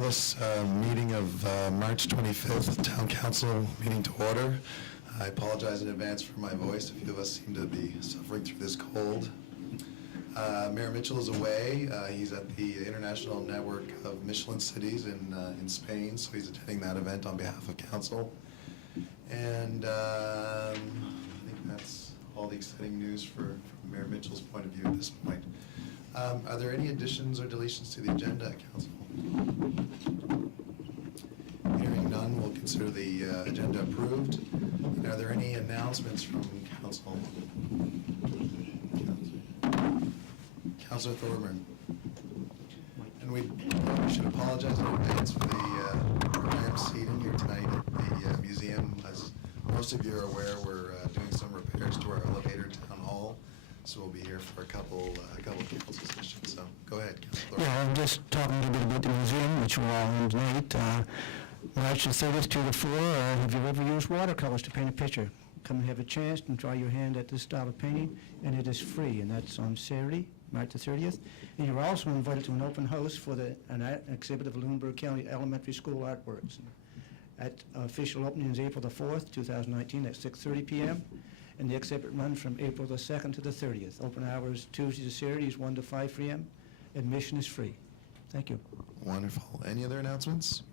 This meeting of March 25th Town Council meeting to order. I apologize in advance for my voice. A few of us seem to be suffering through this cold. Mayor Mitchell is away. He's at the International Network of Michelin Cities in Spain, so he's attending that event on behalf of council. And I think that's all the exciting news from Mayor Mitchell's point of view at this point. Are there any additions or deletions to the agenda, council? Hearing none, we'll consider the agenda approved. And are there any announcements from council? Councilor Thorburn. And we should apologize in advance for the ramp seating here tonight at the museum. As most of you are aware, we're doing some repairs to our elevator at Town Hall. So we'll be here for a couple council sessions. So go ahead, Councilor. Yeah, I'm just talking a little bit about the museum, which we're all in tonight. March the 30th, 2 to 4. Have you ever used watercolors to paint a picture? Come and have a chance and try your hand at this style of painting, and it is free, and that's on Saturday, March the 30th. And you're also invited to an open house for an exhibit of Lunenburg County Elementary School artworks. At official opening is April the 4th, 2019 at 6:30 p.m. And the exhibit runs from April the 2nd to the 30th. Open hours Tuesday to Saturday is 1 to 5 p.m. Admission is free. Thank you. Wonderful. Any other announcements?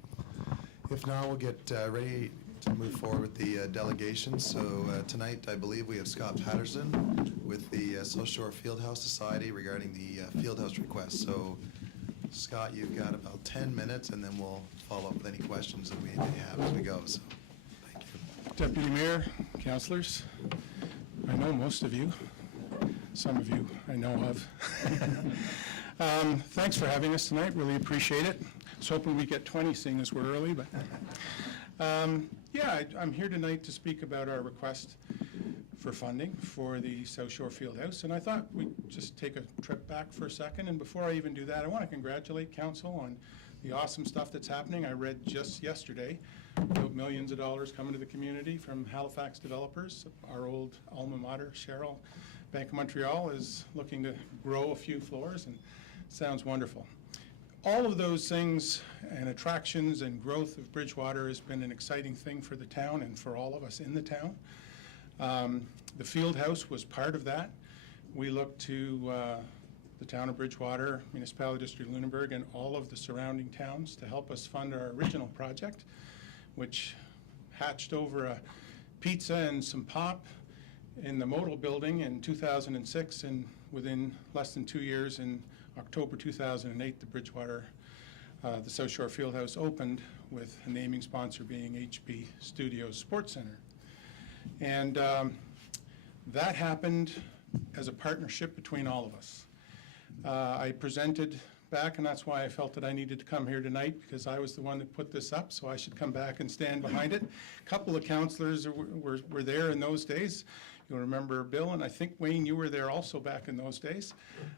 If not, we'll get ready to move forward with the delegation. So tonight, I believe we have Scott Patterson with the South Shore Fieldhouse Society regarding the fieldhouse request. So Scott, you've got about 10 minutes, and then we'll follow up with any questions that we may have as we go. So thank you. Deputy Mayor, councillors, I know most of you. Some of you I know of. Thanks for having us tonight. Really appreciate it. I was hoping we get 20, seeing as we're early. But yeah, I'm here tonight to speak about our request for funding for the South Shore Fieldhouse. And I thought we'd just take a trip back for a second. And before I even do that, I want to congratulate council on the awesome stuff that's happening. I read just yesterday about millions of dollars coming to the community from Halifax developers. Our old alma mater, Cheryl, Bank of Montreal, is looking to grow a few floors, and sounds wonderful. All of those things and attractions and growth of Bridgewater has been an exciting thing for the town and for all of us in the town. The field house was part of that. We looked to the town of Bridgewater, Municipality District of Lunenburg, and all of the surrounding towns to help us fund our original project, which hatched over a pizza and some pop in the Modal building in 2006, and within less than 2 years, in October 2008, the Bridgewater, the South Shore Fieldhouse opened, with a naming sponsor being HB Studios Sports Center. And that happened as a partnership between all of us. I presented back, and that's why I felt that I needed to come here tonight, because I was the one that put this up, so I should come back and stand behind it. A couple of councillors were there in those days. You'll remember Bill, and I think Wayne, you were there also back in those days.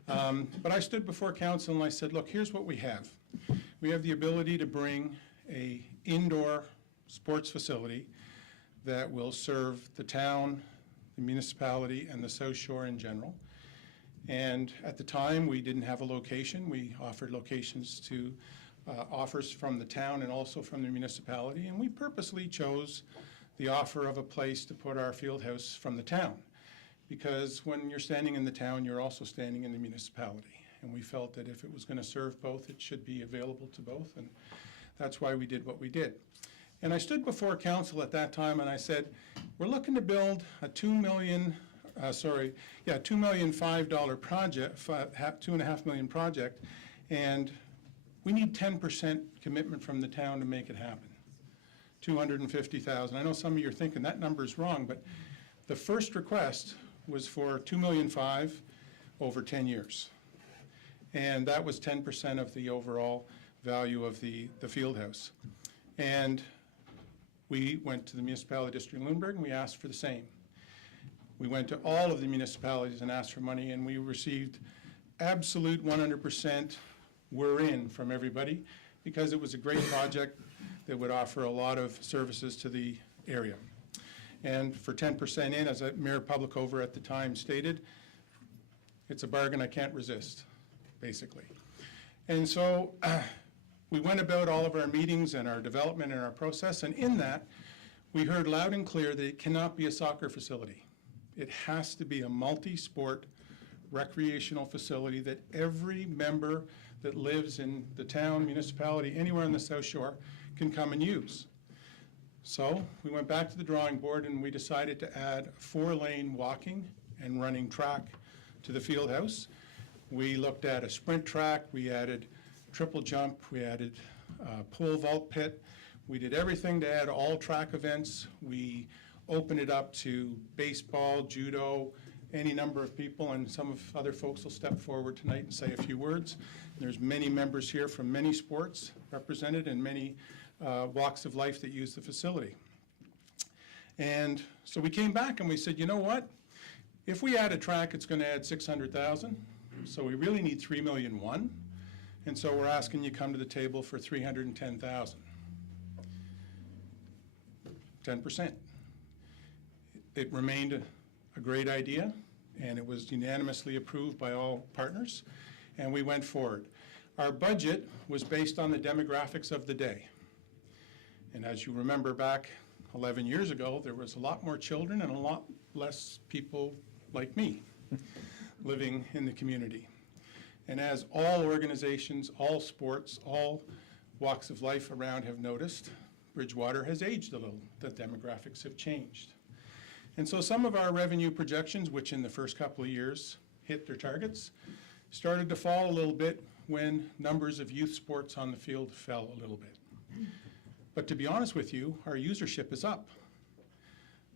But I stood before council and I said, look, here's what we have. We have the ability to bring a indoor sports facility that will serve the town, the municipality, and the South Shore in general. And at the time, we didn't have a location. We offered locations to offers from the town and also from the municipality, and we purposely chose the offer of a place to put our field house from the town, because when you're standing in the town, you're also standing in the municipality. And we felt that if it was going to serve both, it should be available to both, and that's why we did what we did. And I stood before council at that time and I said, we're looking to build a $2.5 million project, $2.5 million project, and we need 10% commitment from the town to make it happen. $250,000. I know some of you are thinking that number is wrong, but the first request was for $2.5 million over 10 years. And that was 10% of the overall value of the field house. And we went to the Municipality District of Lunenburg and we asked for the same. We went to all of the municipalities and asked for money, and we received absolute 100% we're in from everybody, because it was a great project that would offer a lot of services to the area. And for 10% in, as Mayor Publicover at the time stated, it's a bargain I can't resist, basically. And so we went about all of our meetings and our development and our process, and in that, we heard loud and clear that it cannot be a soccer facility. It has to be a multi-sport recreational facility that every member that lives in the town, municipality, anywhere on the South Shore can come and use. So we went back to the drawing board and we decided to add a 4-lane walking and running track to the field house. We looked at a sprint track, we added triple jump, we added pole vault pit. We did everything to add all track events. We opened it up to baseball, judo, any number of people, and some of other folks will step forward tonight and say a few words. There's many members here from many sports represented and many walks of life that use the facility. And so we came back and we said, you know what? If we add a track, it's going to add 600,000. So we really need 3,000,001. And so we're asking you to come to the table for 310,000. 10%. It remained a great idea, and it was unanimously approved by all partners, and we went forward. Our budget was based on the demographics of the day. And as you remember back 11 years ago, there was a lot more children and a lot less people like me living in the community. And as all organizations, all sports, all walks of life around have noticed, Bridgewater has aged a little. The demographics have changed. And so some of our revenue projections, which in the first couple of years hit their targets, started to fall a little bit when numbers of youth sports on the field fell a little bit. But to be honest with you, our usership is up.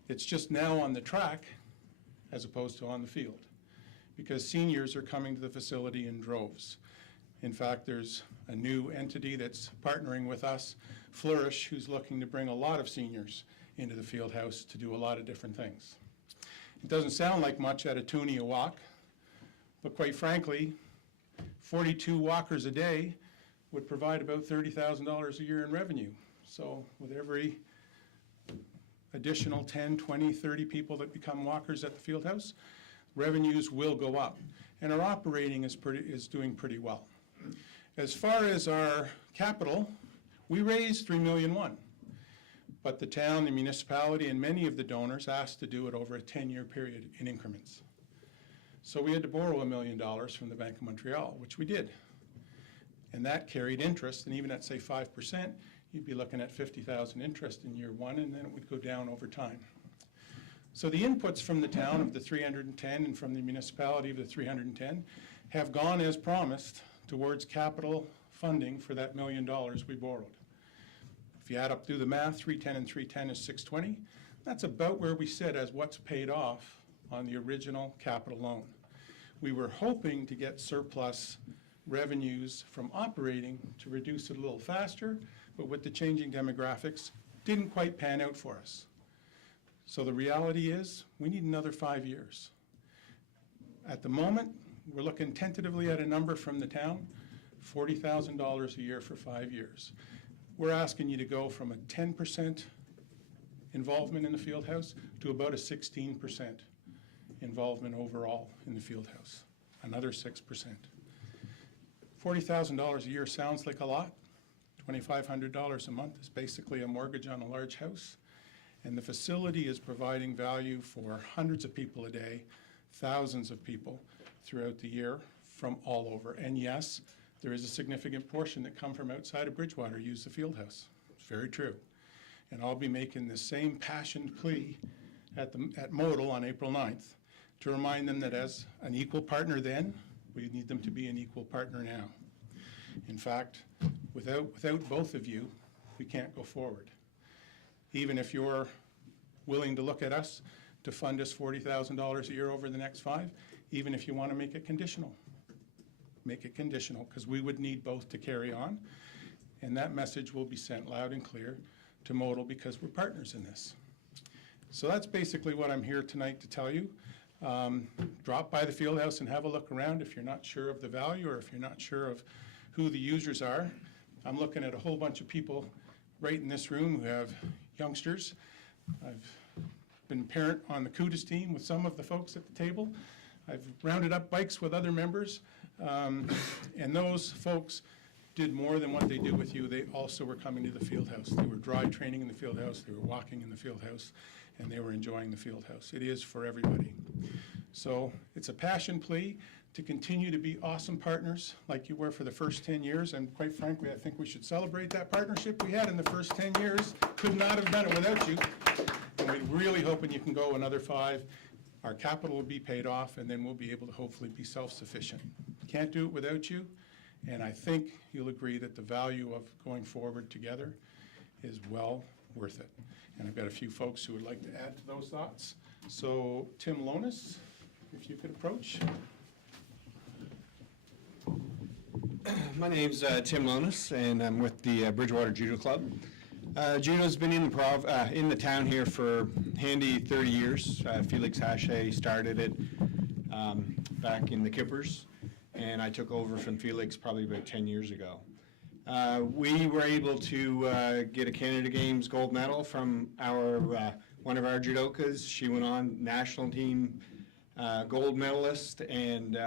It's just now on the track as opposed to on the field, because seniors are coming to the facility in droves. In fact, there's a new entity that's partnering with us, Flourish, who's looking to bring a lot of seniors into the field house to do a lot of different things. It doesn't sound like much at a toonie a walk, but quite frankly, 42 walkers a day would provide about $30,000 a year in revenue. So with every additional 10, 20, 30 people that become walkers at the field house, revenues will go up. And our operating is doing pretty well. As far as our capital, we raised $3,000,001. But the town, the municipality, and many of the donors asked to do it over a 10-year period in increments. So we had to borrow $1 million from the Bank of Montreal, which we did. And that carried interest, and even at, say, 5%, you'd be looking at $50,000 interest in year one, and then it would go down over time. So the inputs from the town of the 310 and from the municipality of the 310 have gone as promised towards capital funding for that $1 million we borrowed. If you add up, do the math, 310 and 310 is 620. That's about where we sit as what's paid off on the original capital loan. We were hoping to get surplus revenues from operating to reduce it a little faster, but with the changing demographics, didn't quite pan out for us. So the reality is, we need another 5 years. At the moment, we're looking tentatively at a number from the town, $40,000 a year for 5 years. We're asking you to go from a 10% involvement in the field house to about a 16% involvement overall in the field house, another 6%. $40,000 a year sounds like a lot. $2,500 a month is basically a mortgage on a large house. And the facility is providing value for hundreds of people a day, thousands of people throughout the year from all over. And yes, there is a significant portion that come from outside of Bridgewater use the field house. It's very true. And I'll be making the same passionate plea at Modal on April 9th to remind them that as an equal partner then, we need them to be an equal partner now. In fact, without both of you, we can't go forward. Even if you're willing to look at us to fund us $40,000 a year over the next 5, even if you want to make it conditional, because we would need both to carry on. And that message will be sent loud and clear to Modal because we're partners in this. So that's basically what I'm here tonight to tell you. Drop by the field house and have a look around if you're not sure of the value or if you're not sure of who the users are. I'm looking at a whole bunch of people right in this room who have youngsters. I've been a parent on the Cootis team with some of the folks at the table. I've rounded up bikes with other members, and those folks did more than what they did with you. They also were coming to the field house. They were dry training in the field house, they were walking in the field house, and they were enjoying the field house. It is for everybody. So it's a passion plea to continue to be awesome partners like you were for the first 10 years. And quite frankly, I think we should celebrate that partnership we had in the first 10 years. Could not have done it without you. And we're really hoping you can go another 5. Our capital will be paid off, and then we'll be able to hopefully be self-sufficient. Can't do it without you. And I think you'll agree that the value of going forward together is well worth it. And I've got a few folks who would like to add to those thoughts. So Tim Lonis, if you could approach. My name's Tim Lonis, and I'm with the Bridgewater Judo Club. Judo's been in the town here for handy 30 years. Felix Hache started it back in the Kippers, and I took over from Felix probably about 10 years ago. We were able to get a Canada Games gold medal from one of our judokas. She went on national team gold medalist, and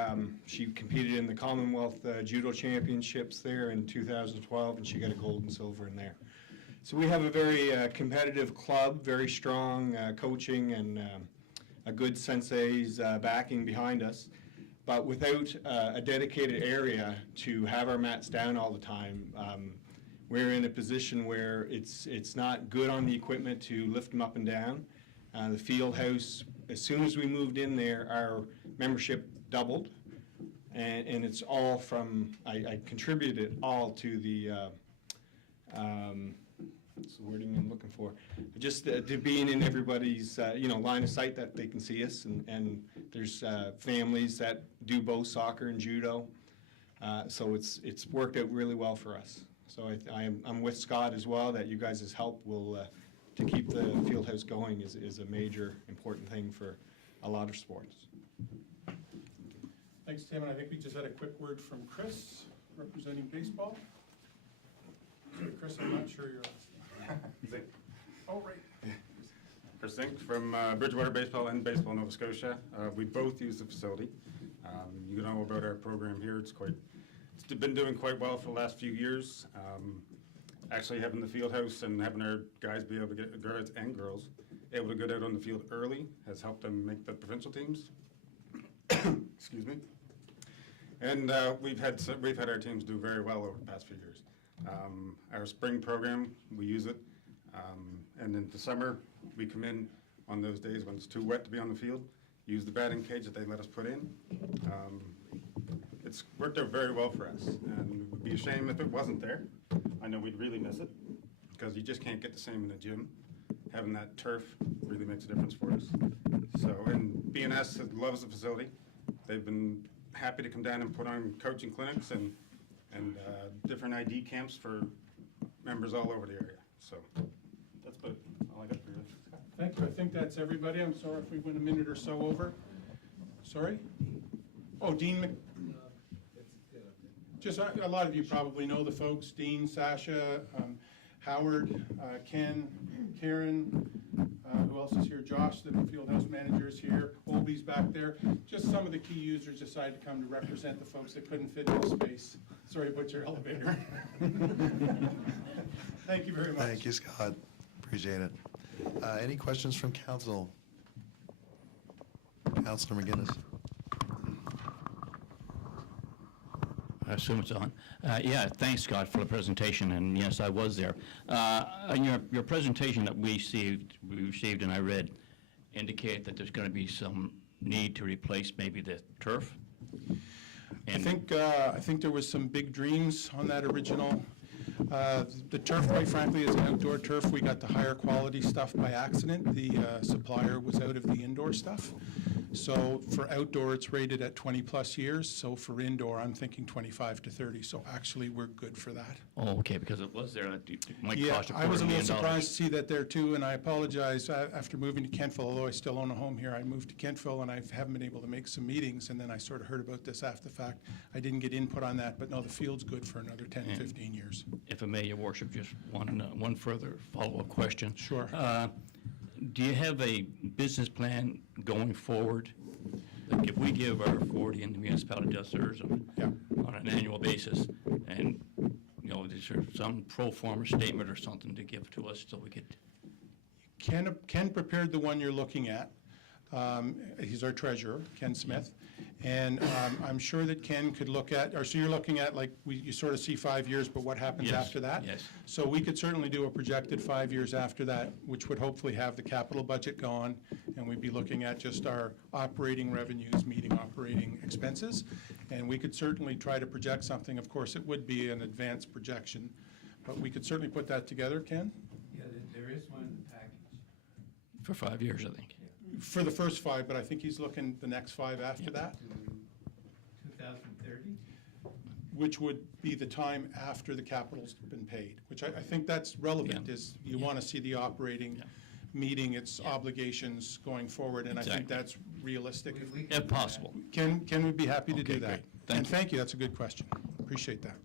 she competed in the Commonwealth Judo Championships there in 2012, and she got a gold and silver in there. So we have a very competitive club, very strong coaching and a good sensei's backing behind us. But without a dedicated area to have our mats down all the time, we're in a position where it's not good on the equipment to lift them up and down. The field house, as soon as we moved in there, our membership doubled, and it's all from, I contributed it all to the, what's the wording I'm looking for? Just to being in everybody's, line of sight that they can see us, and there's families that do both soccer and judo, so it's worked out really well for us. So I'm with Scott as well, that you guys' help will, to keep the field house going is a major important thing for a lot of sports. Thanks, Tim. And I think we just had a quick word from Chris, representing baseball. Sorry, Chris, I'm not sure you're... Oh, right. Chris Zink from Bridgewater Baseball and Baseball Nova Scotia. We both use the facility. You know about our program here. It's been doing quite well for the last few years. Actually having the field house and having our guys be able to get, guys and girls, able to get out on the field early has helped them make the provincial teams. Excuse me. And we've had our teams do very well over the past few years. Our spring program, we use it. And in the summer, we come in on those days when it's too wet to be on the field, use the batting cage that they let us put in. It's worked out very well for us, and it would be a shame if it wasn't there. I know we'd really miss it, because you just can't get the same in the gym. Having that turf really makes a difference for us. So, and BNS loves the facility. They've been happy to come down and put on coaching clinics and different ID camps for members all over the area. So that's about all I got for you. Thank you. I think that's everybody. I'm sorry if we went a minute or so over. Sorry? Oh, Dean Mc... Just a lot of you probably know the folks, Dean, Sasha, Howard, Ken, Karen, who else is here? Josh, the field house manager, is here. Colby's back there. Just some of the key users decided to come to represent the folks that couldn't fit in the space. Sorry about your elevator. Thank you very much. Thank you, Scott. Appreciate it. Any questions from council? Councilor McGinnis. I assume it's on. Yeah, thanks, Scott, for the presentation, and yes, I was there. On your presentation that we received and I read, indicate that there's going to be some need to replace maybe the turf. And I think there was some big dreams on that original. The turf, quite frankly, is an outdoor turf. We got the higher quality stuff by accident. The supplier was out of the indoor stuff. So for outdoor, it's rated at 20 plus years. So for indoor, I'm thinking 25 to 30. So actually, we're good for that. Oh, okay, because it was there. It might Yeah, cost I was a little $250,000. surprised to see that there too, and I apologize. After moving to Kentville, although I still own a home here, I moved to Kentville and I haven't been able to make some meetings, and then I sort of heard about this after the fact. I didn't get input on that, but no, the field's good for another 10, 15 years. If I may, Your Worship, just one further follow-up question. Sure. Do you have a business plan going forward? Like if we give our 40 and the municipality does theirs Yeah. on an annual basis, and you know, is there some pro forma statement or something to give to us so we could? Ken prepared the one you're looking at. He's our treasurer, Ken Smith. And I'm sure that Ken could look at, or so you're looking at, like, you sort of see 5 years, but what happens Yes, after that? yes. So we could certainly do a projected 5 years after that, which would hopefully have the capital budget gone, and we'd be looking at just our operating revenues meeting operating expenses. And we could certainly try to project something. Of course, it would be an advanced projection, but we could certainly put that together, Ken? Yeah, there is one in the package. For 5 years, I think. For the first 5, but I think he's looking the next 5 after that, To 2030? which would be the time after the capital's been paid, which I think that's relevant, Yeah. is you want to see the operating Yeah. meeting its obligations going forward, and I think Exactly. that's realistic. We can If do possible. Ken would be happy to Okay, do that. great. Thank And you. thank you, that's a good question. Appreciate that.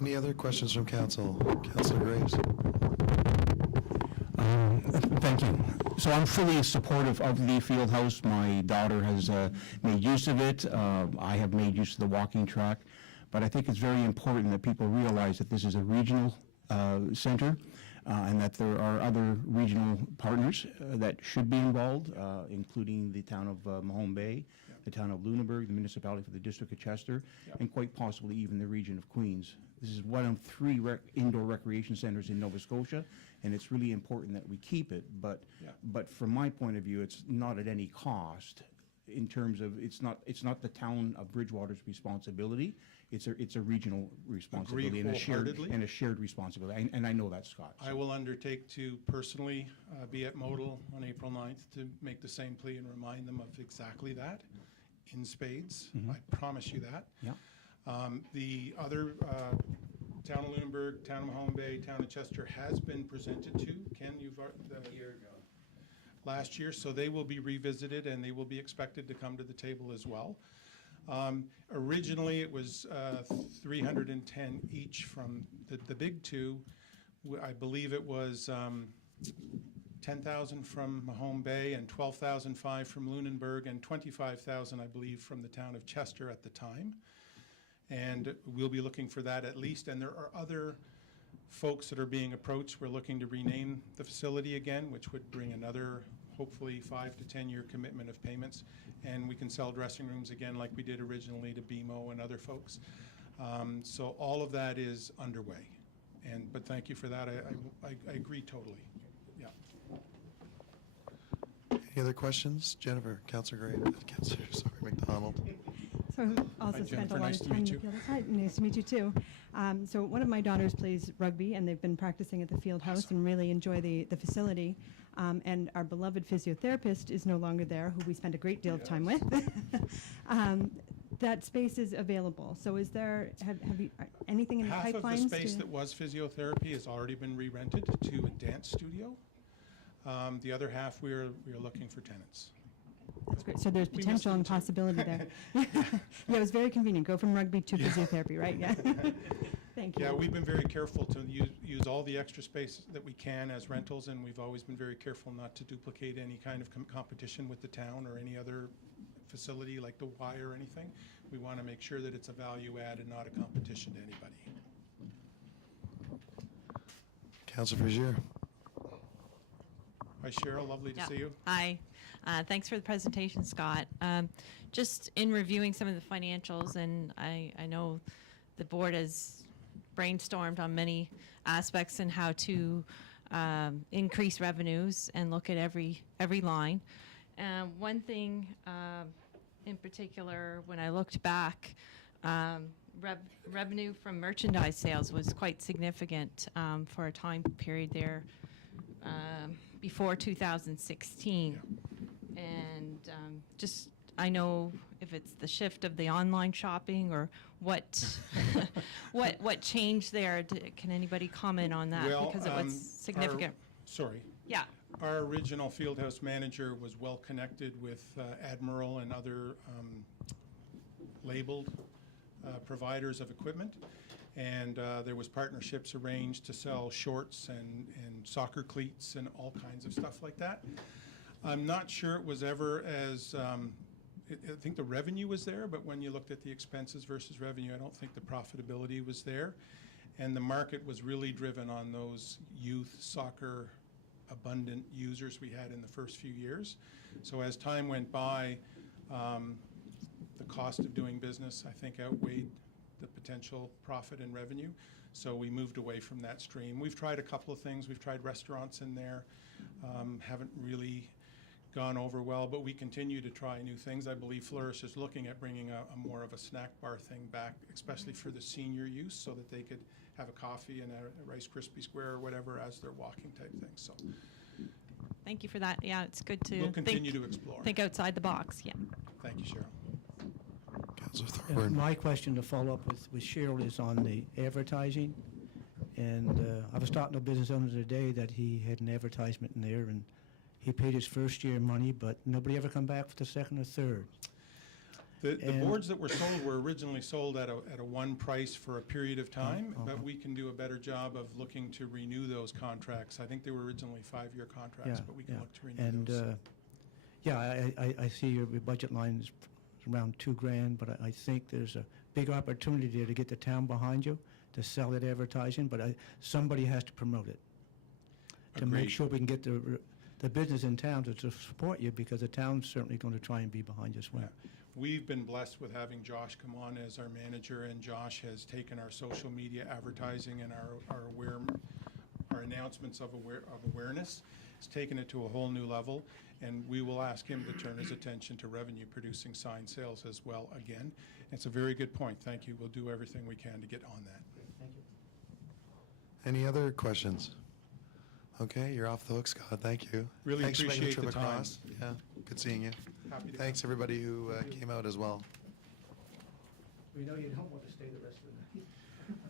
Any other questions from council? Councilor Graves? Thank you. So I'm fully supportive of the field house. My daughter has made use of it. I have made use of the walking track. But I think it's very important that people realize that this is a regional center and that there are other regional partners that should be involved, including the town of Mahone Bay, the town of Lunenburg, the municipality for the District of Chester, and quite possibly even the region of Queens. This is one of 3 indoor recreation centers in Nova Scotia, and it's really important that we keep it. But from my point of view, it's not at any cost in terms of, it's not the town of Bridgewater's responsibility. It's a regional responsibility and wholeheartedly. a shared responsibility. And I know that, Scott. I will undertake to personally be at Modal on April 9th to make the same plea and remind them of exactly that in spades. I promise you that. Yeah. The other, Town of Lunenburg, Town of Mahone Bay, Town of Chester has been presented to. Ken, you've, A year ago. last year, so they will be revisited and they will be expected to come to the table as well. Originally, it was 310 each from the big 2. I believe it was 10,000 from Mahone Bay and 12,005 from Lunenburg and 25,000, I believe, from the town of Chester at the time. And we'll be looking for that at least. And there are other folks that are being approached. We're looking to rename the facility again, which would bring another, hopefully, 5 to 10-year commitment of payments. And we can sell dressing rooms again like we did originally to BMO and other folks. So all of that is underway. But thank you for that. I agree totally. Yeah. Any other questions? Jennifer, Councilor Graves, Councilor McDonald. So who also Hi, spent Jennifer. a lot Nice of to time in meet the you. field. Hi, nice to meet you too. So one of my daughters plays rugby, and they've been practicing at the field house and really enjoy the facility. And our beloved physiotherapist is no longer there, who we spend a great deal of time with. That space is available. So is there, have you, anything in the Half of the pipelines? space that was physiotherapy has already been re-rented to a dance studio. The other half, we are looking for tenants. That's great. So there's We missed potential them and too. possibility there. Yeah, it was very convenient. Go from rugby to physiotherapy, right? Yeah. Thank you. Yeah, we've been very careful to use all the extra space that we can as rentals, and we've always been very careful not to duplicate any kind of competition with the town or any other facility like the Y or anything. We want to make sure that it's a value add and not a competition to anybody. Councilor Frazier. Hi, Cheryl, lovely to Yeah. see you. Hi. Thanks for the presentation, Scott. Just in reviewing some of the financials, and I know the board has brainstormed on many aspects and how to increase revenues and look at every line. One thing in particular, when I looked back, revenue from merchandise sales was quite significant for a time period there before 2016. And just, I know if it's the shift of the online shopping or what what changed there. Can anybody comment on that? Well, Because it was significant. Sorry. Yeah. Our original field house manager was well connected with Admiral and other labeled providers of equipment. And there was partnerships arranged to sell shorts and soccer cleats and all kinds of stuff like that. I'm not sure it was ever as I think the revenue was there, but when you looked at the expenses versus revenue, I don't think the profitability was there. And the market was really driven on those youth soccer abundant users we had in the first few years. So as time went by, the cost of doing business, I think, outweighed the potential profit and revenue. So we moved away from that stream. We've tried a couple of things. We've tried restaurants in there. Haven't really gone over well, but we continue to try new things. I believe Flourish is looking at bringing a more of a snack bar thing back, especially for the senior use, so that they could have a coffee and a Rice Krispie Square or whatever as they're walking type thing. So Thank you for that. Yeah, it's good to we'll continue to explore. think outside the box. Yeah. Thank you, Cheryl. Councillor And Thorburn. my question to follow up with Cheryl is on the advertising. And I was talking to a business owner today that he had an advertisement in there, and he paid his first year money, but nobody ever come back for the second or third. The And- boards that were sold were originally sold at a one price for a period of time, but we can do a better job of looking to renew those contracts. I think they were originally 5-year contracts, but we can look to renew And, those. yeah, I see your budget line is around $2,000, but I think there's a big opportunity there to get the town behind you, to sell that advertising, but somebody has to promote it. To make Agreed. sure we can get the business in town to support you, because the town's certainly going to try and be behind you as well. We've been blessed with having Josh come on as our manager, and Josh has taken our social media advertising and our announcements of awareness. He's taken it to a whole new level, and we will ask him to turn his attention to revenue-producing sign sales as well again. It's a very good point. Thank you. We'll do everything we can to get on that. Thank you. Any other questions? Okay, you're off the hook, Scott. Thank you. Really Thanks for making the appreciate trip the time. across. Yeah, good seeing you. Happy to Thanks, everybody who came out as well. We know you don't want to stay the rest of the night.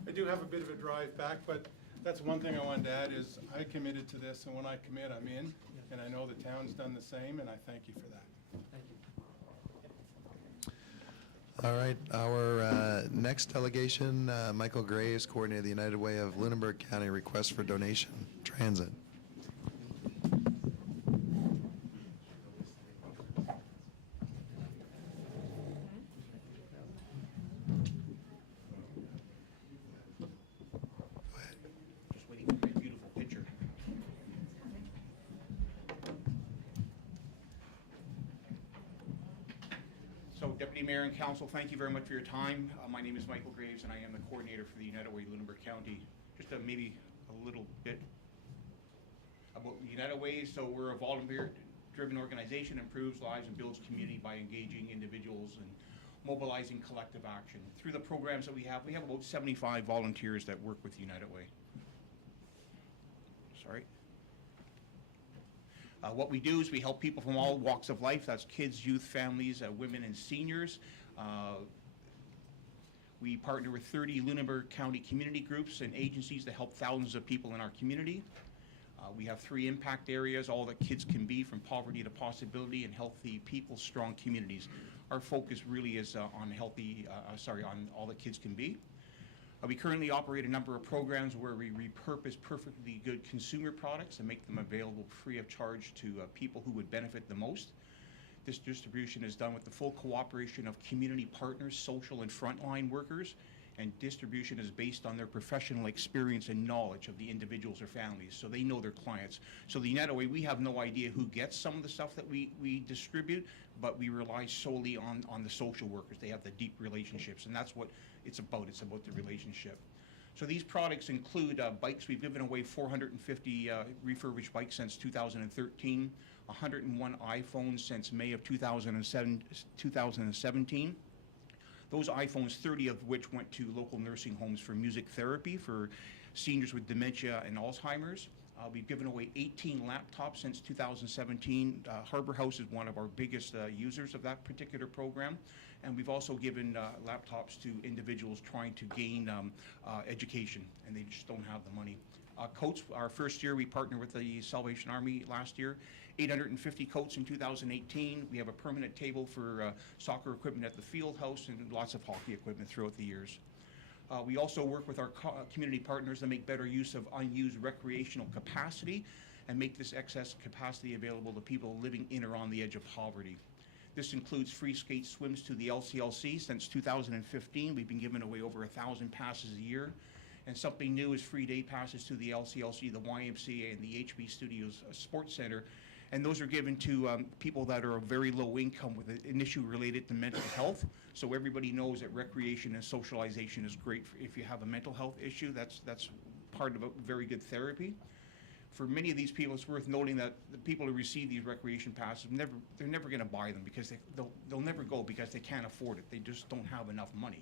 I do have a bit of a drive back, but that's one thing I wanted to add is I committed to this, and when I commit, I'm in. And I know the town's done the same, and I thank you for that. Thank you. All right, our next delegation, Michael Graves, coordinator of the United Way of Lunenburg County, request for donation, transit. Just waiting for my beautiful picture. So Deputy Mayor and Council, thank you very much for your time. My name is Michael Graves, and I am the coordinator for the United Way Lunenburg County. Just maybe a little bit about the United Way. So we're a volunteer-driven organization, improves lives and builds community by engaging individuals and mobilizing collective action. Through the programs that we have about 75 volunteers that work with United Way. Sorry. What we do is we help people from all walks of life. That's kids, youth, families, women, and seniors. We partner with 30 Lunenburg County community groups and agencies to help thousands of people in our community. We have 3 impact areas, all that kids can be, from poverty to possibility, and healthy people, strong communities. Our focus really is on on all that kids can be. We currently operate a number of programs where we repurpose perfectly good consumer products and make them available free of charge to people who would benefit the most. This distribution is done with the full cooperation of community partners, social and frontline workers, and distribution is based on their professional experience and knowledge of the individuals or families, so they know their clients. So the United Way, we have no idea who gets some of the stuff that we distribute, but we rely solely on the social workers. They have the deep relationships, and that's what it's about. It's about the relationship. So these products include bikes. We've given away 450 refurbished bikes since 2013, 101 iPhones since May of 2017. Those iPhones, 30 of which went to local nursing homes for music therapy for seniors with dementia and Alzheimer's. We've given away 18 laptops since 2017. Harbor House is one of our biggest users of that particular program. And we've also given laptops to individuals trying to gain education, and they just don't have the money. Coats, our first year, we partnered with the Salvation Army last year. 850 coats in 2018. We have a permanent table for soccer equipment at the field house and lots of hockey equipment throughout the years. We also work with our community partners to make better use of unused recreational capacity and make this excess capacity available to people living in or on the edge of poverty. This includes free skate swims to the LCLC. Since 2015, we've been giving away over 1,000 passes a year. And something new is free day passes to the LCLC, the YMCA, and the HB Studios Sports Center. And those are given to people that are of very low income with an issue related to mental health. So everybody knows that recreation and socialization is great if you have a mental health issue. That's part of a very good therapy. For many of these people, it's worth noting that the people who receive these recreation passes, they're never going to buy them because they'll never go because they can't afford it. They just don't have enough money.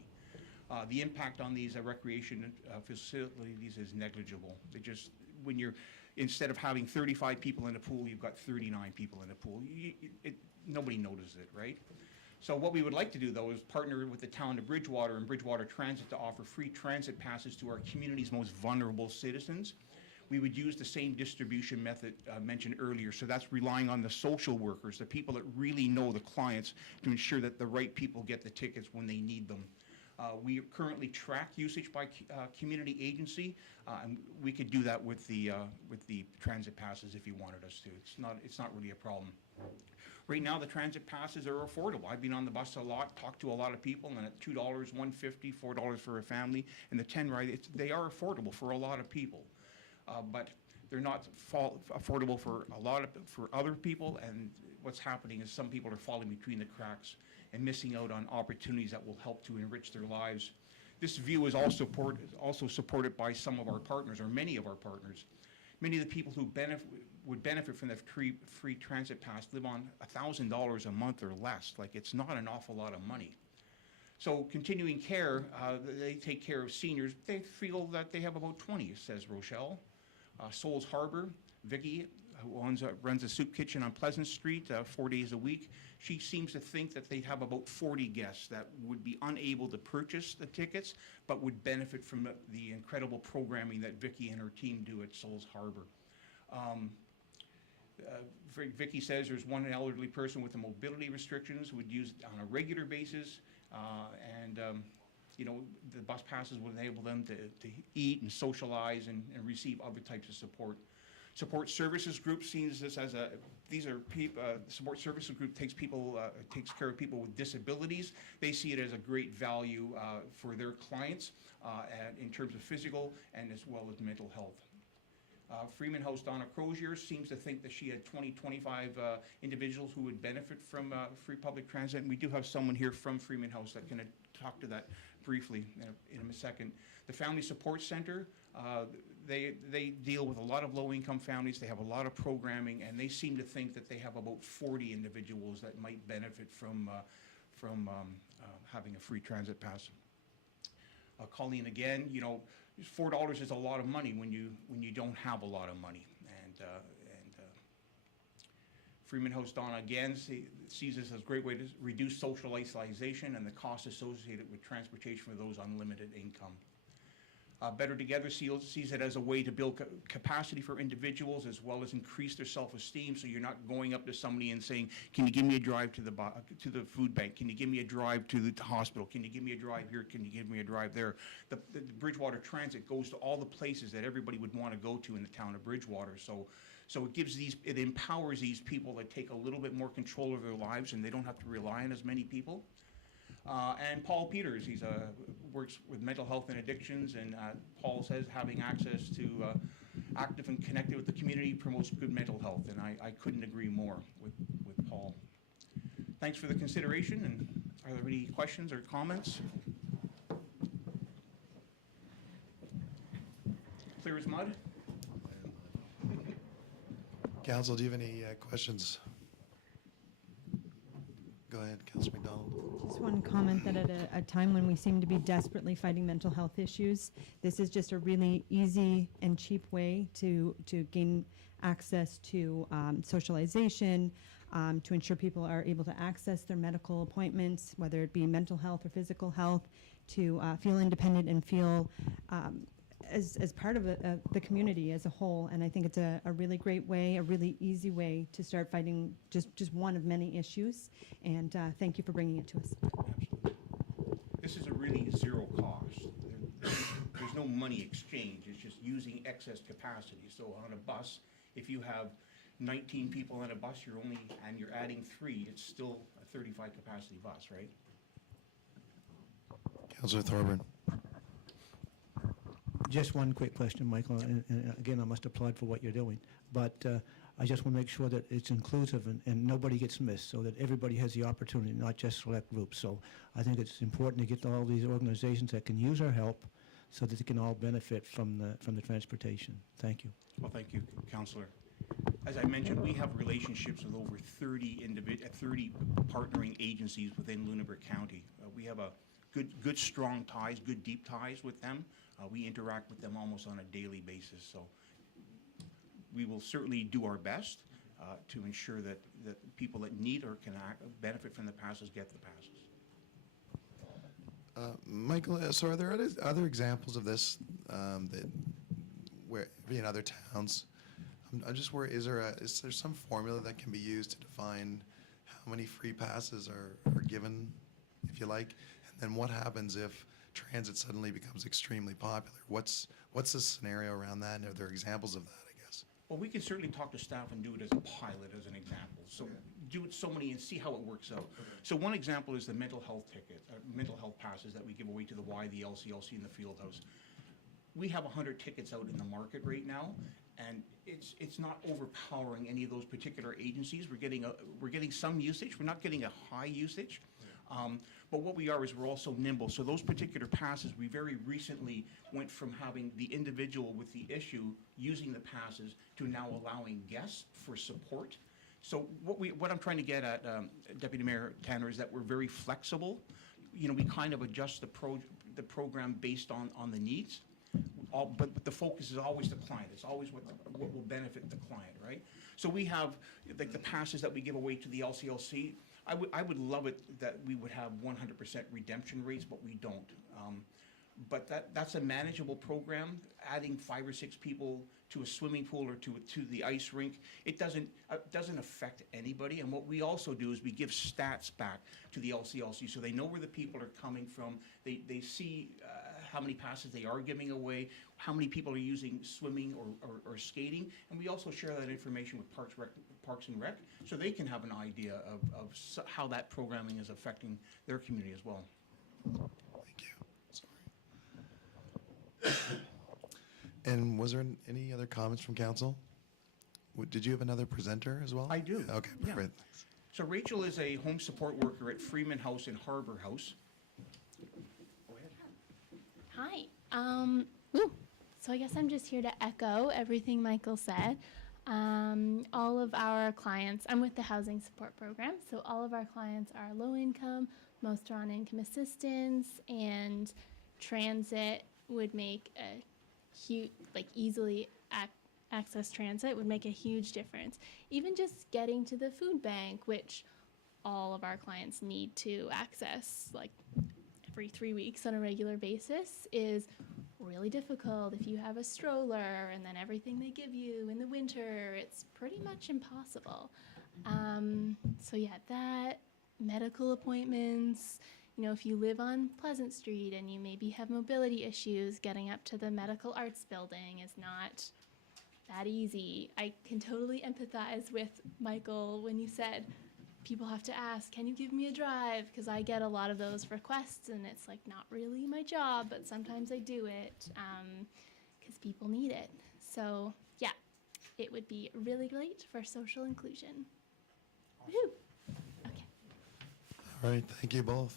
The impact on these recreation facilities is negligible. They just, when you're, instead of having 35 people in a pool, you've got 39 people in a pool. Nobody notices it, right? So what we would like to do, though, is partner with the town of Bridgewater and Bridgewater Transit to offer free transit passes to our community's most vulnerable citizens. We would use the same distribution method mentioned earlier. So that's relying on the social workers, the people that really know the clients, to ensure that the right people get the tickets when they need them. We currently track usage by community agency, and we could do that with the transit passes if you wanted us to. It's not really a problem. Right now, the transit passes are affordable. I've been on the bus a lot, talked to a lot of people, and at $2, $1.50, $4 for a family, and the 10 ride, they are affordable for a lot of people. But they're not affordable for for other people, and what's happening is some people are falling between the cracks and missing out on opportunities that will help to enrich their lives. This view is also supported by some of our partners, or many of our partners. Many of the people who would benefit from the free transit pass live on $1,000 a month or less. Like, it's not an awful lot of money. So continuing care, they take care of seniors. They feel that they have about 20, says Rochelle. Souls Harbor, Vicki, who runs a soup kitchen on Pleasant Street 4 days a week. She seems to think that they have about 40 guests that would be unable to purchase the tickets, but would benefit from the incredible programming that Vicki and her team do at Souls Harbor. Vicki says there's one elderly person with the mobility restrictions who would use it on a regular basis, you know, the bus passes would enable them to eat and socialize and receive other types of support. Support services group sees this as support services group takes care of people with disabilities. They see it as a great value for their clients in terms of physical and as well as mental health. Freeman House Donna Crozier seems to think that she had 25 individuals who would benefit from free public transit, and we do have someone here from Freeman House that can talk to that briefly in a second. The Family Support Center, they deal with a lot of low-income families. They have a lot of programming, and they seem to think that they have about 40 individuals that might benefit from having a free transit pass. Colleen, again, you know, $4 is a lot of money when you don't have a lot of money, and Freeman House Donna again sees this as a great way to reduce social isolation and the costs associated with transportation for those on limited income. Better Together sees it as a way to build capacity for individuals as well as increase their self-esteem, so you're not going up to somebody and saying, can you give me a drive to the food bank? Can you give me a drive to the hospital? Can you give me a drive here? Can you give me a drive there? The Bridgewater Transit goes to all the places that everybody would want to go to in the town of Bridgewater. So it empowers these people to take a little bit more control of their lives, and they don't have to rely on as many people. And Paul Peters, he works with mental health and addictions, and Paul says having access to active and connected with the community promotes good mental health, and I couldn't agree more with Paul. Thanks for the consideration, and are there any questions or comments? Clear as mud? Council, do you have any questions? Go ahead, Councilor McDonald. Just one comment that at a time when we seem to be desperately fighting mental health issues, this is just a really easy and cheap way to gain access to socialization, to ensure people are able to access their medical appointments, whether it be mental health or physical health, to feel independent and feel as part of the community as a whole. And I think it's a really great way, a really easy way to start fighting just one of many issues. And thank you for bringing it to us. Absolutely. This is a really zero cost. There's no money exchange. It's just using excess capacity. So on a bus, if you have 19 people on a bus, you're adding 3. It's still 35 capacity bus, right? Councillor Thorburn. Just one quick question, Michael, and again, I must applaud for what you're doing, but I just want to make sure that it's inclusive and nobody gets missed, so that everybody has the opportunity, not just select groups. So I think it's important to get all these organizations that can use our help so that they can all benefit from the transportation. Thank you. Well, thank you, Councillor. As I mentioned, we have relationships with over 30 partnering agencies within Lunenburg County. We have a good strong ties, good deep ties with them. We interact with them almost on a daily basis. So we will certainly do our best to ensure that people that need or can benefit from the passes get the passes. Michael, so are there other examples of this that where in other towns? I'm just worried, is there some formula that can be used to define how many free passes are given, if you like? And then what happens if transit suddenly becomes extremely popular? What's the scenario around that? And are there examples of that, I guess? Well, we can certainly talk to staff and do it as a pilot, as an example. So do it so many and see how it works out. So one example is the mental health mental health passes that we give away to the Y, the LCLC, and the Field House. We have 100 tickets out in the market right now, and it's not overpowering any of those particular agencies. We're getting some usage. We're not getting a high usage. But what we are is we're also nimble. So those particular passes, we very recently went from having the individual with the issue using the passes to now allowing guests for support. So what I'm trying to get at, Deputy Mayor Tanner, is that we're very flexible. You know, we kind of adjust the program based on the needs. But the focus is always the client. It's always what will benefit the client, right? So we have like the passes that we give away to the LCLC. I would love it that we would have 100% redemption rates, but we don't. But that's a manageable program. Adding 5 or 6 people to a swimming pool or to the ice rink, it doesn't affect anybody. And what we also do is we give stats back to the LCLC so they know where the people are coming from. They see how many passes they are giving away, how many people are using swimming or skating, and we also share that information with Parks and Rec, so they can have an idea of how that programming is affecting their community as well. Thank you. Sorry. And was there any other comments from council? Did you have another presenter as well? I do. Okay, Yeah. perfect. So Rachel is a home support worker at Freeman House and Harbor House. Go ahead. Hi. So I guess I'm just here to echo everything Michael said. All of our clients, I'm with the Housing Support Program, so all of our clients are low income, most are on income assistance, and transit would make a huge, easily access transit would make a huge difference. Even just getting to the food bank, which all of our clients need to access, every 3 weeks on a regular basis, is really difficult. If you have a stroller and then everything they give you in the winter, it's pretty much impossible. So yeah, that, medical appointments, if you live on Pleasant Street and you maybe have mobility issues, getting up to the Medical Arts Building is not that easy. I can totally empathize with Michael when you said people have to ask, can you give me a drive? Because I get a lot of those requests, and it's not really my job, but sometimes I do it because people need it. So yeah, it would be really great for social inclusion. Woohoo! Okay. All right, thank you both.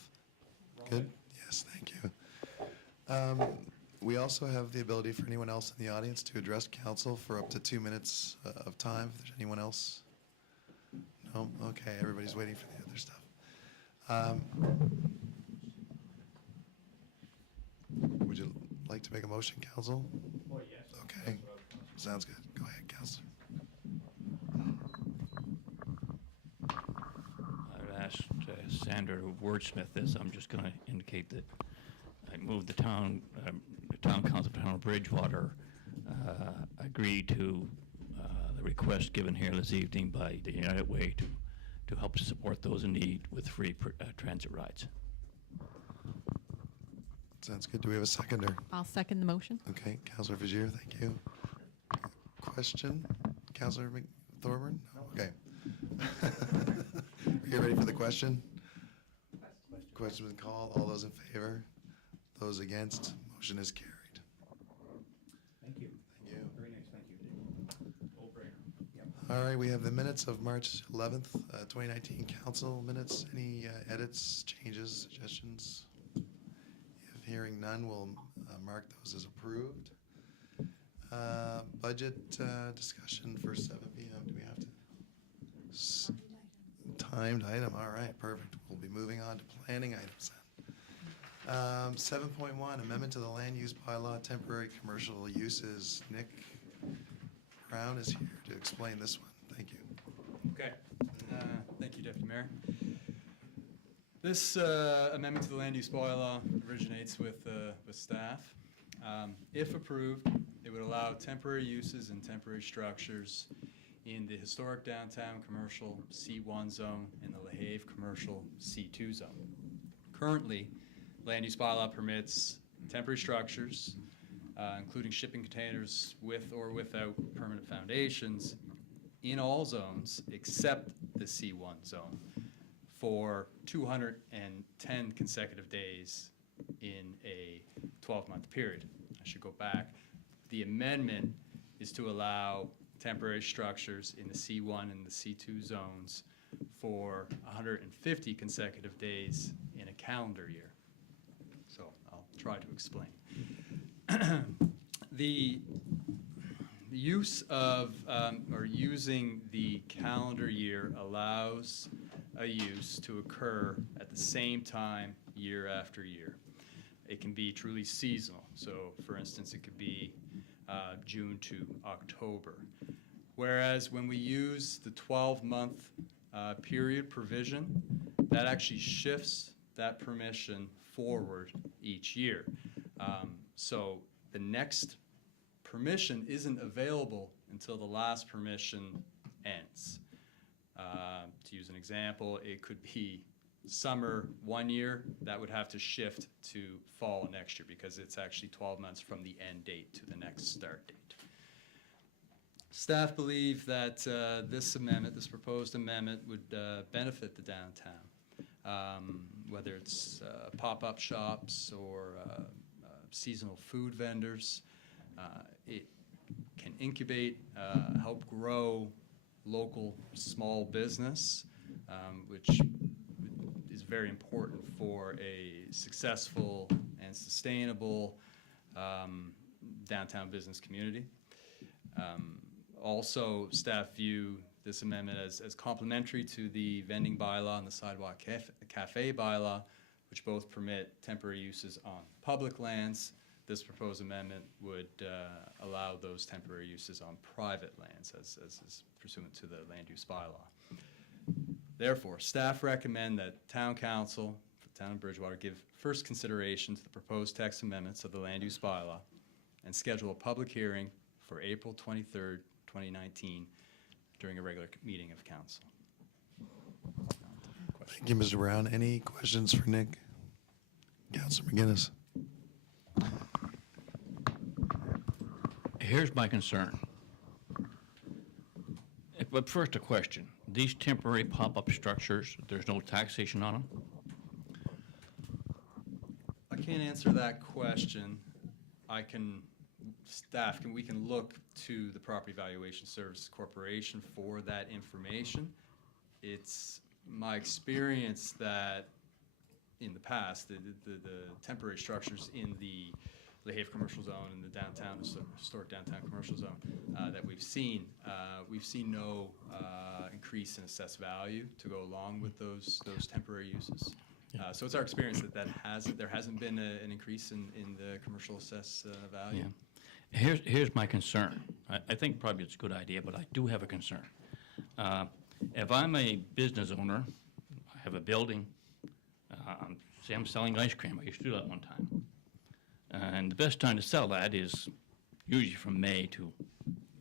Good? Yes, thank you. We also have the ability for anyone else in the audience to address council for up to 2 minutes of time, if there's anyone else. No? Okay, everybody's waiting for the other stuff. Would you like to make a motion, council? Oh, yes. Okay, sounds good. Go ahead, councilor. I've asked Sandra to wordsmith this. I'm just going to indicate that I move the town council of the town of Bridgewater agree to the request given here this evening by the United Way to help support those in need with free transit rides. Sounds good. Do we have a seconder? I'll second the motion. Okay, Councilor Vigier, thank you. Question? Councilor Thorburn? No. Okay. Are you ready for the question? Question been called. All those in favor? Those against? Motion is carried. Thank you. Thank you. Very nice, thank you. All right, we have the minutes of March 11th, 2019 council minutes. Any edits, changes, suggestions? If hearing none, we'll mark those as approved. Budget discussion for 7 p.m. Do we have to? Timed item, all right, perfect. We'll be moving on to planning items then. 7.1, amendment to the land use bylaw, temporary commercial uses. Nick Brown is here to explain this one. Thank you. Okay. Thank you, Deputy Mayor. This amendment to the land use bylaw originates with staff. If approved, it would allow temporary uses and temporary structures in the historic downtown commercial C1 zone and the LaHave commercial C2 zone. Currently, land use bylaw permits temporary structures, including shipping containers with or without permanent foundations, in all zones except the C1 zone for 210 consecutive days in a 12-month period. I should go back. The amendment is to allow temporary structures in the C1 and the C2 zones for 150 consecutive days in a calendar year. So I'll try to explain. The use of or using the calendar year allows a use to occur at the same time year after year. It can be truly seasonal. So for instance, it could be June to October. Whereas when we use the 12-month period provision, that actually shifts that permission forward each year. So the next permission isn't available until the last permission ends. To use an example, it could be summer one year, that would have to shift to fall next year because it's actually 12 months from the end date to the next start date. Staff believe that this amendment, this proposed amendment, would benefit the downtown, whether it's pop-up shops or seasonal food vendors. It can incubate, help grow local small business, which is very important for a successful and sustainable downtown business community. Also, staff view this amendment as complementary to the vending bylaw and the sidewalk cafe bylaw, which both permit temporary uses on public lands. This proposed amendment would allow those temporary uses on private lands as is pursuant to the land use bylaw. Therefore, staff recommend that Town Council for the Town of Bridgewater give first consideration to the proposed text amendments of the land use bylaw and schedule a public hearing for April 23rd, 2019 during a regular meeting of council. Thank you, Mr. Brown. Any questions for Nick? Councilor McGinnis. Here's my concern. But first, a question. These temporary pop-up structures, there's no taxation on them? I can't answer that question. We can look to the Property Valuation Services Corporation for that information. It's my experience that in the past, the temporary structures in the LaHave commercial zone and the downtown, historic downtown commercial zone that we've seen no increase in assessed value to go along with those temporary uses. So it's our experience that there hasn't been an increase in the commercial assessed value. Yeah. Here's my concern. I think probably it's a good idea, but I do have a concern. If I'm a business owner, I have a building, say I'm selling ice cream. I used to do that one time. And the best time to sell that is usually from May to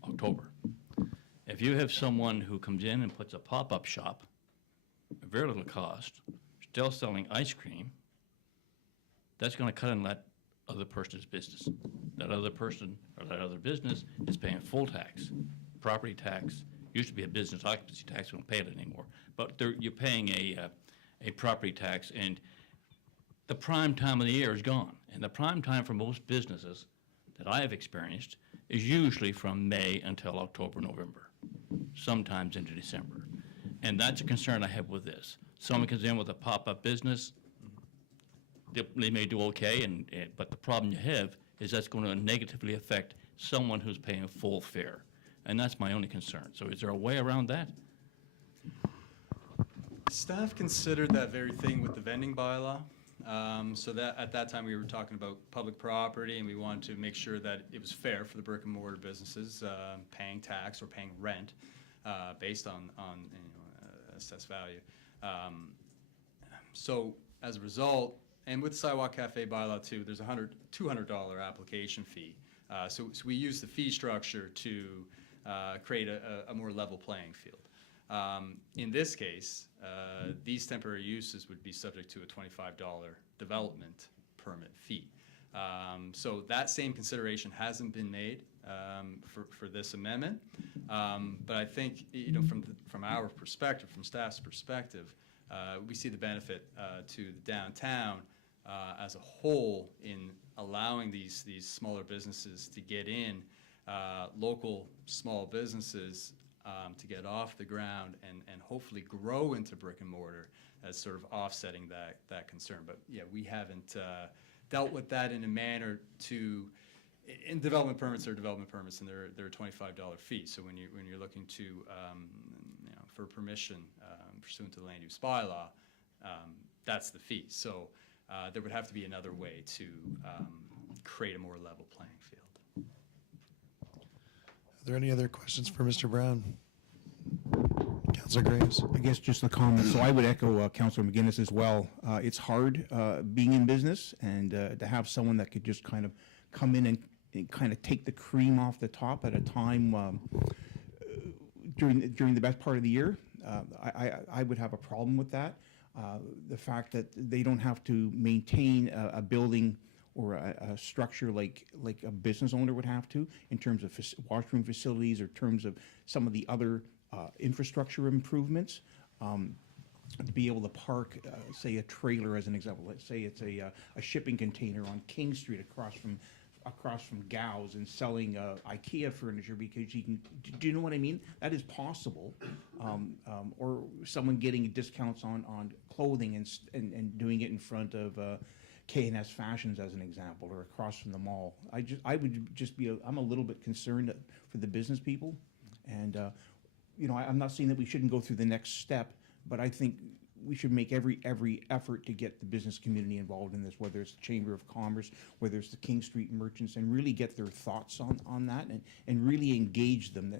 October. If you have someone who comes in and puts a pop-up shop at very little cost, still selling ice cream, that's going to cut in that other person's business. That other person or that other business is paying full tax, property tax, used to be a business occupancy tax, we don't pay it anymore, but you're paying a property tax, and the prime time of the year is gone. And the prime time for most businesses that I have experienced is usually from May until October, November, sometimes into December. And that's a concern I have with this. Someone comes in with a pop-up business, they may do okay, but the problem you have is that's going to negatively affect someone who's paying full fare. And that's my only concern. So is there a way around that? Staff considered that very thing with the vending bylaw. So that at that time we were talking about public property, and we wanted to make sure that it was fair for the brick and mortar businesses paying tax or paying rent based on assessed value. So as a result, and with Sidewalk Cafe bylaw too, there's a $200 application fee. So we use the fee structure to create a more level playing field. In this case, these temporary uses would be subject to a $25 development permit fee. So that same consideration hasn't been made for this amendment. But I think, from our perspective, from staff's perspective, we see the benefit to the downtown as a whole in allowing these smaller businesses to get in, local small businesses to get off the ground and hopefully grow into brick and mortar as sort of offsetting that concern. But yeah, we haven't dealt with that in a manner to, in development permits, they're development permits, and they're a $25 fee. So when you're looking to, for permission pursuant to the land use bylaw, that's the fee. So there would have to be another way to create a more level playing field. Are there any other questions for Mr. Brown? Councilor Graves? I guess just a comment. So I would echo Councilor McGinnis as well. It's hard being in business, and to have someone that could just kind of come in and kind of take the cream off the top at a time during the best part of the year. I would have a problem with that. The fact that they don't have to maintain a building or a structure like a business owner would have to, in terms of washroom facilities or terms of some of the other infrastructure improvements. To be able to park, say, a trailer as an example. Let's say it's a shipping container on King Street across from Gow's and selling IKEA furniture because you can. Do you know what I mean? That is possible. Or someone getting discounts on clothing and doing it in front of K&S Fashions as an example, or across from the mall. I would just be. I'm a little bit concerned for the business people, and I'm not saying that we shouldn't go through the next step, but I think we should make every effort to get the business community involved in this, whether it's the Chamber of Commerce, whether it's the King Street merchants, and really get their thoughts on that and really engage them.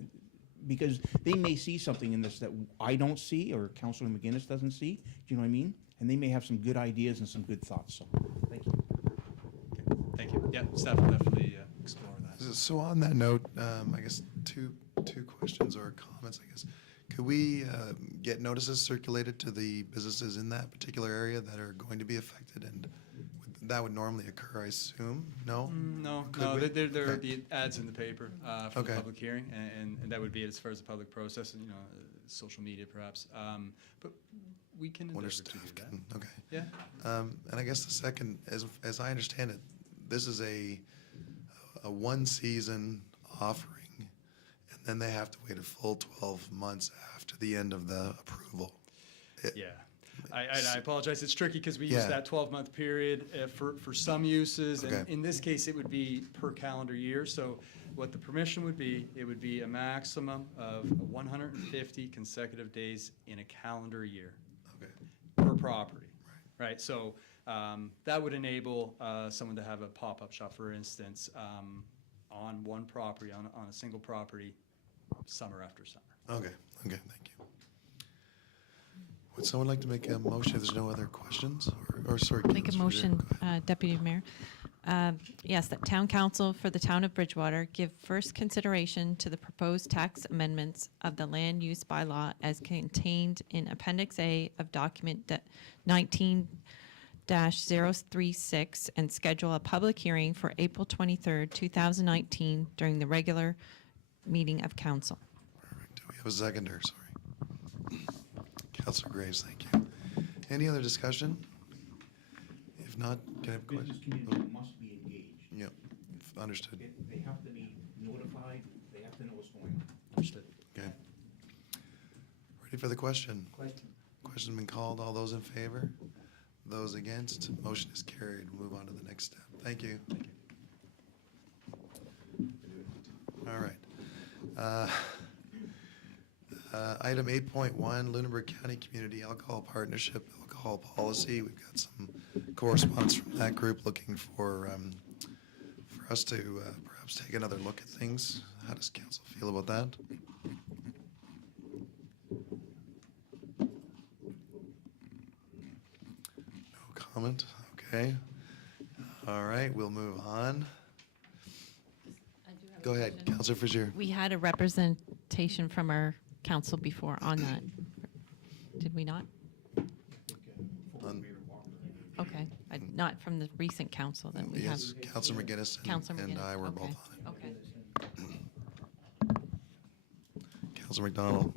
Because they may see something in this that I don't see or Councilor McGinnis doesn't see. Do you know what I mean? And they may have some good ideas and some good thoughts. So, thank you. Okay, thank you. Yeah, staff will definitely explore that. So on that note, I guess two questions or comments, I guess. Could we get notices circulated to the businesses in that particular area that are going to be affected? And that would normally occur, I assume? No? No, there are the ads in the paper for the public hearing, and that would be it as far as the public process, and social media perhaps. But we can endeavor to do that. Okay. Yeah. And I guess the second, as I understand it, this is a one-season offering, and then they have to wait a full 12 months after the end of the approval. Yeah. I apologize. It's tricky because we use that 12-month period for some uses, and in this case, it would be per calendar year. So what the permission would be, it would be a maximum of 150 consecutive days in a calendar year per property. Right. So that would enable someone to have a pop-up shop, for instance, on one property, on a single property, summer after summer. Okay, thank you. Would someone like to make a motion if there's no other questions? Or sorry, Make a motion, Deputy Mayor. Yes, that Town Council for the Town of Bridgewater give first consideration to the proposed tax amendments of the land use bylaw as contained in Appendix A of document 19-036 and schedule a public hearing for April 23rd, 2019 during the regular meeting of council. Perfect. Do we have a seconder? Sorry. Councillor Graves, thank you. Any other discussion? If not, can I have a Business question? community must be engaged. Yeah, understood. They have to be notified, they have to know what's going on. Understood. Okay. Ready for the question? Question. Question's been called. All those in favor? Those against? Motion is carried. We'll move on to the next step. Thank you. All right. Item 8.1, Lunenburg County Community Alcohol Partnership Alcohol Policy. We've got some correspondence from that group looking for us to perhaps take another look at things. How does council feel about that? No comment? Okay. All right, we'll move on. Go ahead, Councillor Frazier. We had a representation from our council before on that. Did we not? On- Okay, not from the recent council that we have. Yes, Councillor McGinnis Councilor and I McGinnis, were okay. both on Okay. it. Councillor McDonald.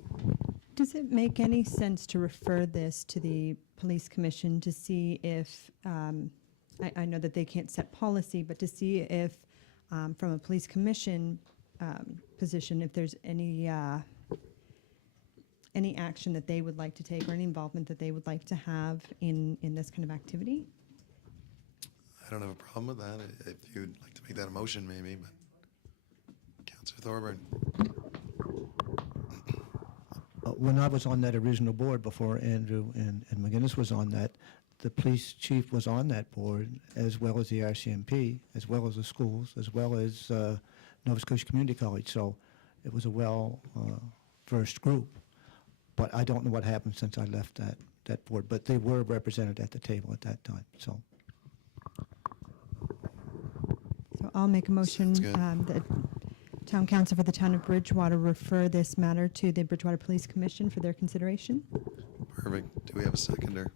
Does it make any sense to refer this to the police commission to see if, I know that they can't set policy, but to see if, from a police commission position, if there's any action that they would like to take or any involvement that they would like to have in this kind of activity? I don't have a problem with that. If you'd like to make that a motion, maybe, but Councillor Thorburn. When I was on that original board before Andrew and McGinnis was on that, the police chief was on that board, as well as the RCMP, as well as the schools, as well as Nova Scotia Community College. So it was a well-versed group. But I don't know what happened since I left that board. But they were represented at the table at that time, so. So I'll make a motion Sounds good. that Town Council for the Town of Bridgewater refer this matter to the Bridgewater Police Commission for their consideration. Perfect. Do we have a seconder?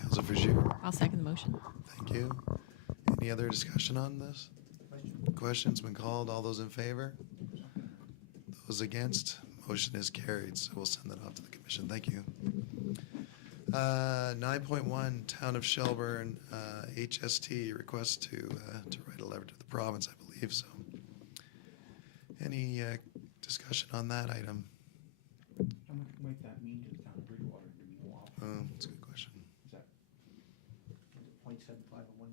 Councillor Frazier. I'll second the motion. Thank you. Any other discussion on this? Questions been called. All those in favor? Those against? Motion is carried, so we'll send that off to the commission. Thank you. 9.1, Town of Shelburne, HST request to write a letter to the province, I believe so. Any discussion on that item? How much might that mean to the town of Bridgewater? Do we know off? That's a good question. Is that 0.75 or 1%?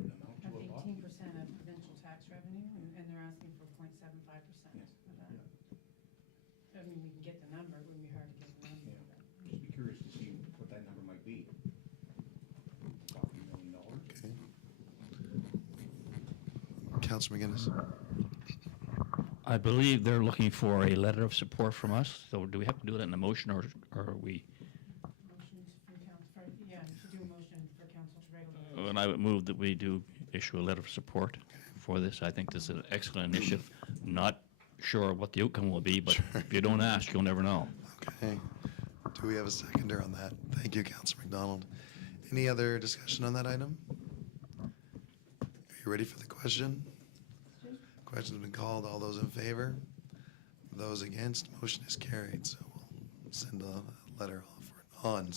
would it amount to a lot? 18% of provincial tax revenue, and they're asking for 0.75% of that. I mean, we can get the number, it wouldn't be hard to get the number. Yeah. Just be curious to see what that number might be. About $1 million. Okay. Councillor McGinnis. I believe they're looking for a letter of support from us, so do we have to do that in the motion, or are we? Motions for council, yeah, you should do a motion for council to regulate. And I would move that we do issue a letter of support for this. I think this is an excellent initiative. Not sure what the outcome will be, but if you don't ask, you'll never know. Okay. Do we have a seconder on that? Thank you, Councillor McDonald. Any other discussion on that item? Are you ready for the question? Question's been called. All those in favor? Those against? Motion is carried. So we'll send a letter on.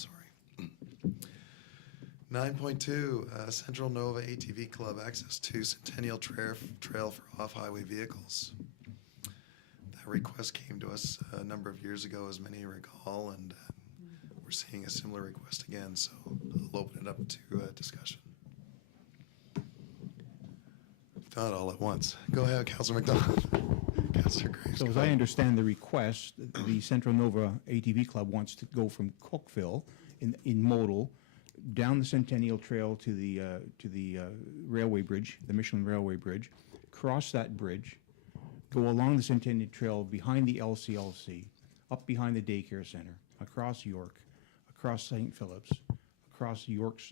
9.2, Central Nova ATV Club access to Centennial Trail for off-highway vehicles. That request came to us a number of years ago, as many recall, and we're seeing a similar request again, so I'll open it up to discussion. If not, all at once. Go ahead, Councillor McDonald. Councillor Graves. So as I understand the request, the Central Nova ATV Club wants to go from Cookville in modal down the Centennial Trail to the railway bridge, the Michelin Railway Bridge, cross that bridge, go along the Centennial Trail behind the LCLC, up behind the daycare center, across York, across St. Philip's, across York's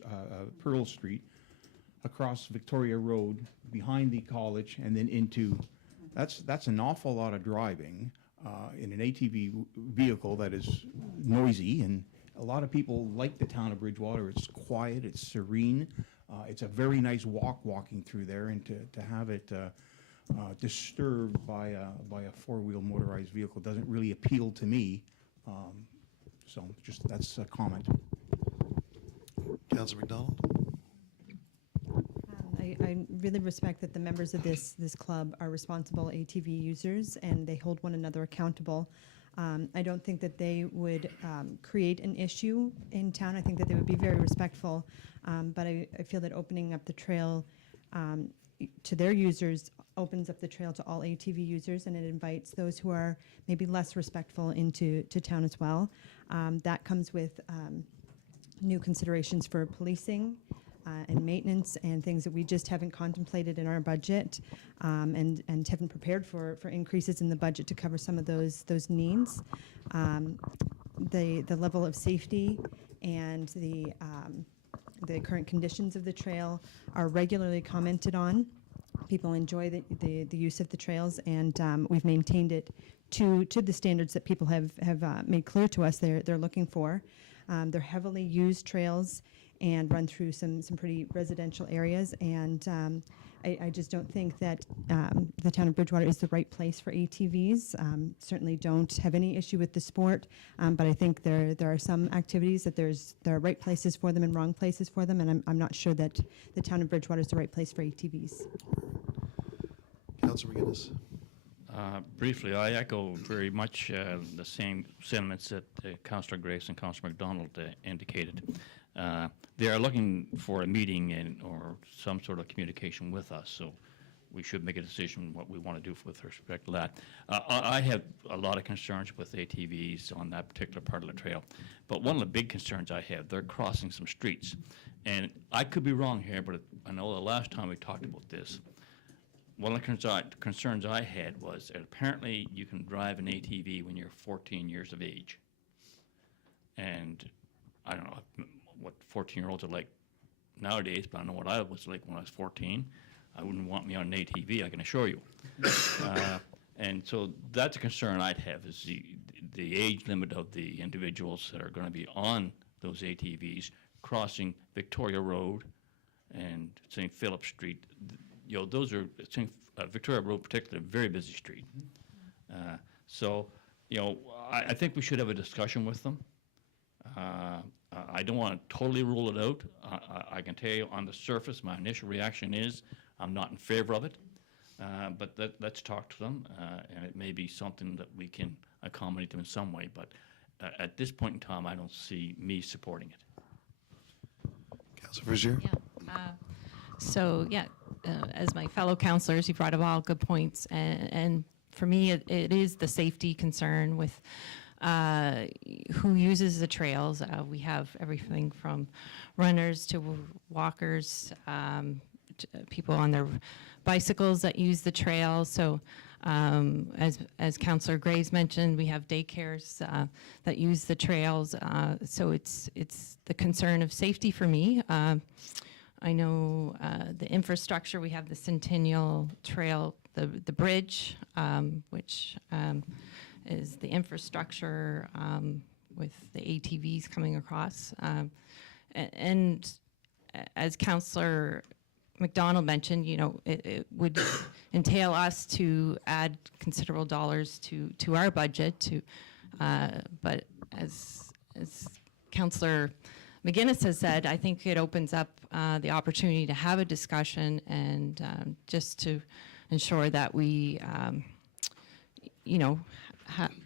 Pearl Street, across Victoria Road, behind the college, and then into. That's an awful lot of driving in an ATV vehicle that is noisy and A lot of people like the town of Bridgewater. It's quiet, it's serene. It's a very nice walking through there, and to have it disturbed by a four-wheel motorized vehicle doesn't really appeal to me. So just, that's a comment. Councilor McDonald? I really respect that the members of this club are responsible ATV users, and they hold one another accountable. I don't think that they would create an issue in town. I think that they would be very respectful, but I feel that opening up the trail to their users opens up the trail to all ATV users, and it invites those who are maybe less respectful into town as well. That comes with new considerations for policing and maintenance and things that we just haven't contemplated in our budget, and haven't prepared for increases in the budget to cover some of those needs. The level of safety and the current conditions of the trail are regularly commented on. People enjoy the use of the trails, and we've maintained it to the standards that people have made clear to us they're looking for. They're heavily used trails and run through some pretty residential areas, and I just don't think that the town of Bridgewater is the right place for ATVs. Certainly don't have any issue with the sport, but I think there are some activities that there are right places for them and wrong places for them, and I'm not sure that the town of Bridgewater is the right place for ATVs. Councilor McGinnis? Briefly, I echo very much the same sentiments that Councillor Grace and Councillor McDonald indicated. They are looking for a meeting or some sort of communication with us, so we should make a decision what we want to do with respect to that. I have a lot of concerns with ATVs on that particular part of the trail, but one of the big concerns I have, they're crossing some streets. And I could be wrong here, but I know the last time we talked about this, one of the concerns I had was that apparently you can drive an ATV when you're 14 years of age. And I don't know what 14-year-olds are like nowadays, but I know what I was like when I was 14. I wouldn't want me on an ATV, I can assure you. And so that's a concern I'd have, is the age limit of the individuals that are going to be on those ATVs crossing Victoria Road and St. Philip Street. You know, those are, Victoria Road particularly, a very busy street. So, you know, I think we should have a discussion with them. I don't want to totally rule it out. I can tell you on the surface, my initial reaction is I'm not in favor of it. But let's talk to them, and it may be something that we can accommodate them in some way. But at this point in time, I don't see me supporting it. Councilor Frazier? Yeah. As my fellow councillors, you brought up all good points, and for me, it is the safety concern with who uses the trails. We have everything from runners to walkers, to people on their bicycles that use the trail. So as Councillor Graves mentioned, we have daycares that use the trails. So it's the concern of safety for me. I know the infrastructure, we have the Centennial Trail, the bridge, which is the infrastructure with the ATVs coming across. And as Councillor McDonald mentioned, you know, it would entail us to add considerable dollars to our budget. But as Councillor McGinnis has said, I think it opens up the opportunity to have a discussion and just to ensure that we, you know,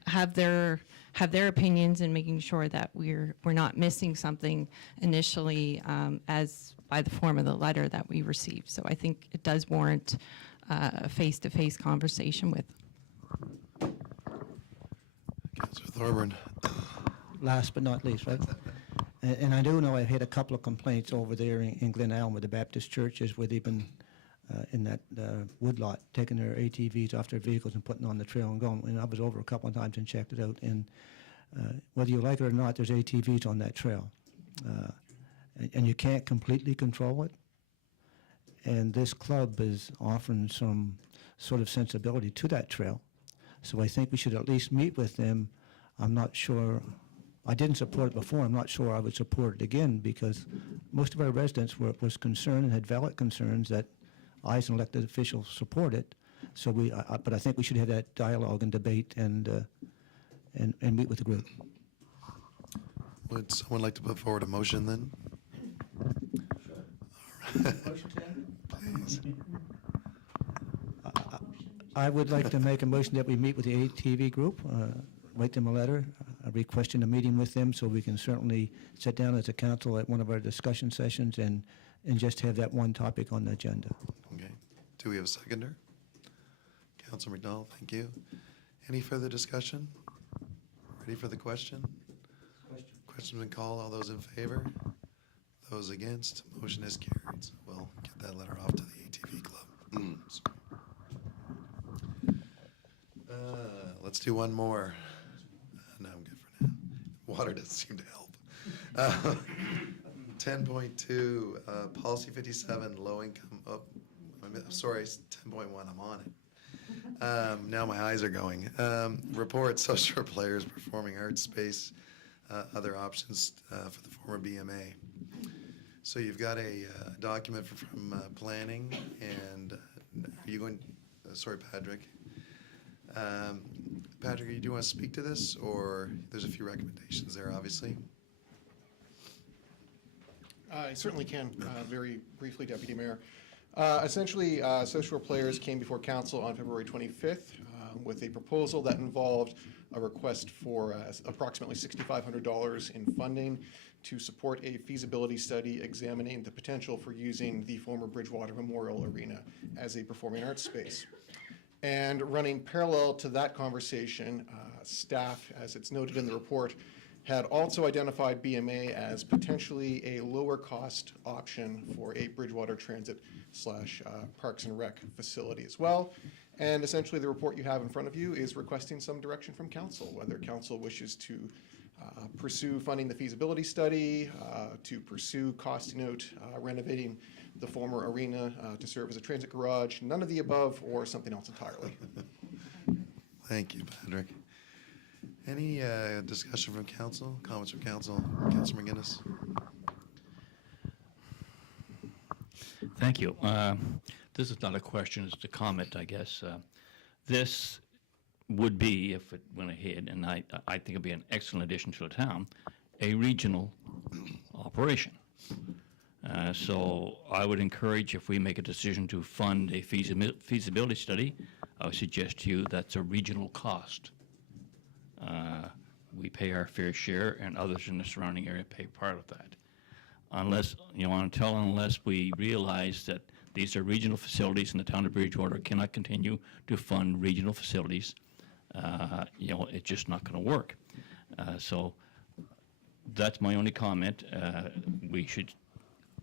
have their opinions and making sure that we're not missing something initially as by the form of the letter that we received. So I think it does warrant a face-to-face conversation with. Councilor Thorburn? Last but not least, right? And I do know I've had a couple of complaints over there in Glen Allen with the Baptist churches where they've been in that woodlot taking their ATVs off their vehicles and putting on the trail and going. And I was over a couple of times and checked it out. And whether you like it or not, there's ATVs on that trail. And you can't completely control it. And this club is offering some sort of sensibility to that trail. So I think we should at least meet with them. I'm not sure I didn't support it before. I'm not sure I would support it again because most of our residents was concerned and had valid concerns that I, as an elected official, support it. So but I think we should have that dialogue and debate and meet with the group. Would someone like to put forward a motion then? Please. I would like to make a motion that we meet with the ATV group, write them a letter, requesting a meeting with them so we can certainly sit down as a council at one of our discussion sessions and just have that one topic on the agenda. Okay. Do we have a seconder? Councilor McDonald, thank you. Any further discussion? Ready for the question? Question's been called. All those in favor? Those against? Motion is carried. So we'll get that letter off to the ATV club. Let's do one more. No, I'm good for now. Water doesn't seem to help. 10.2, Policy 57, low income, sorry, 10.1, I'm on it. Now my eyes are going. Report social players performing arts space, other options for the former BMA. So you've got a document from planning, and are you going, sorry, Patrick. Patrick, do you want to speak to this, or there's a few recommendations there, obviously? I certainly can, very briefly, Deputy Mayor. Essentially, social players came before council on February 25th with a proposal that involved a request for approximately $6,500 in funding to support a feasibility study examining the potential for using the former Bridgewater Memorial Arena as a performing arts space. And running parallel to that conversation, staff, as it's noted in the report, had also identified BMA as potentially a lower cost option for a Bridgewater Transit / Parks and Rec facility as well. And essentially the report you have in front of you is requesting some direction from council, whether council wishes to pursue funding the feasibility study, to pursue costing out renovating the former arena to serve as a transit garage, none of the above, or something else entirely. Thank you, Patrick. Any discussion from council, comments from council? Councilor McGinnis? Thank you. This is not a question, it's a comment, I guess. This would be, if it went ahead, and I think it'd be an excellent addition to the town, a regional operation. So I would encourage, if we make a decision to fund a feasibility study, I would suggest to you that's a regional cost. We pay our fair share, and others in the surrounding area pay part of that. Unless we realize that these are regional facilities and the town of Bridgewater cannot continue to fund regional facilities, it's just not going to work. So that's my only comment. We should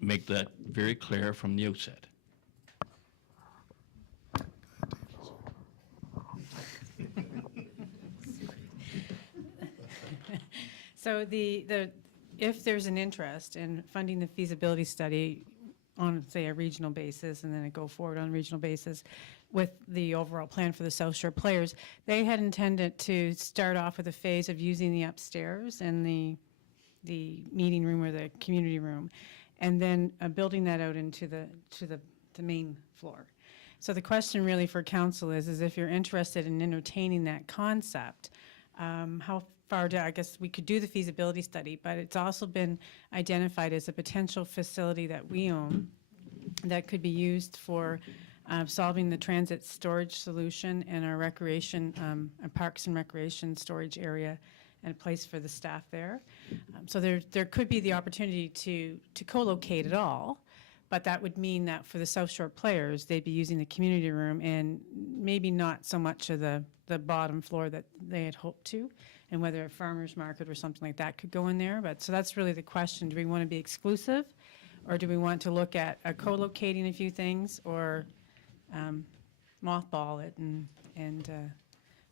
make that very clear from the outset. So if there's an interest in funding the feasibility study on, say, a regional basis, and then it go forward on a regional basis with the overall plan for the South Shore players, they had intended to start off with a phase of using the upstairs and the meeting room or the community room, and then building that out into the main floor. So the question really for council is if you're interested in entertaining that concept, how far I guess we could do the feasibility study, but it's also been identified as a potential facility that we own that could be used for solving the transit storage solution and our recreation, parks and recreation storage area and a place for the staff there. So there could be the opportunity to co-locate it all, but that would mean that for the South Shore players, they'd be using the community room and maybe not so much of the bottom floor that they had hoped to, and whether a farmer's market or something like that could go in there. But so that's really the question. Do we want to be exclusive, or do we want to look at co-locating a few things, or mothball it and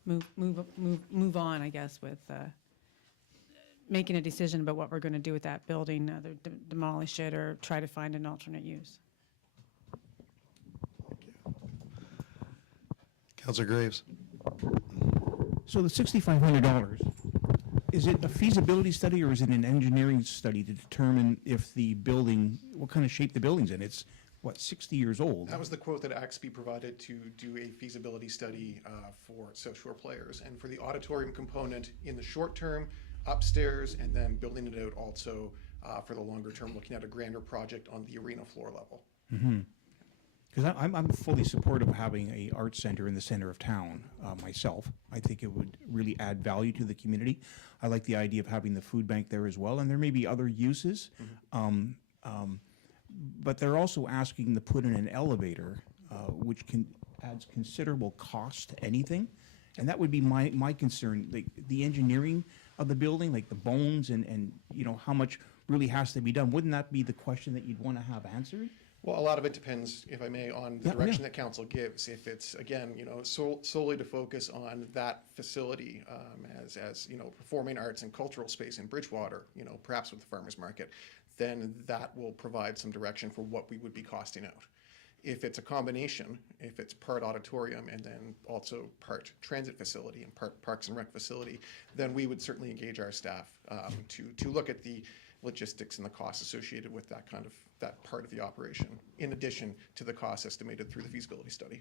move on, I guess, with making a decision about what we're going to do with that building, either demolish it or try to find an alternate use. Councilor Graves? So the $6,500 Is it a feasibility study or is it an engineering study to determine if the building, what kind of shape the building's in? It's, what, 60 years old? That was the quote that Axby provided to do a feasibility study for South Shore Players. And for the auditorium component in the short term, upstairs, and then building it out also for the longer term, looking at a grander project on the arena floor level. Because I'm fully supportive of having a art center in the center of town myself. I think it would really add value to the community. I like the idea of having the food bank there as well, and there may be other uses. But they're also asking to put in an elevator, which adds considerable cost to anything. And that would be my concern, like the engineering of the building, like the bones and you know, how much really has to be done. Wouldn't that be the question that you'd want to have answered? Well, a lot of it depends, if I may, on the direction that council gives. If it's, again, you know, solely to focus on that facility as, you know, performing arts and cultural space in Bridgewater, you know, perhaps with the farmers market, then that will provide some direction for what we would be costing out. If it's a combination, if it's part auditorium and then also part transit facility and part parks and rec facility, then we would certainly engage our staff to look at the logistics and the costs associated with that part of the operation, in addition to the costs estimated through the feasibility study.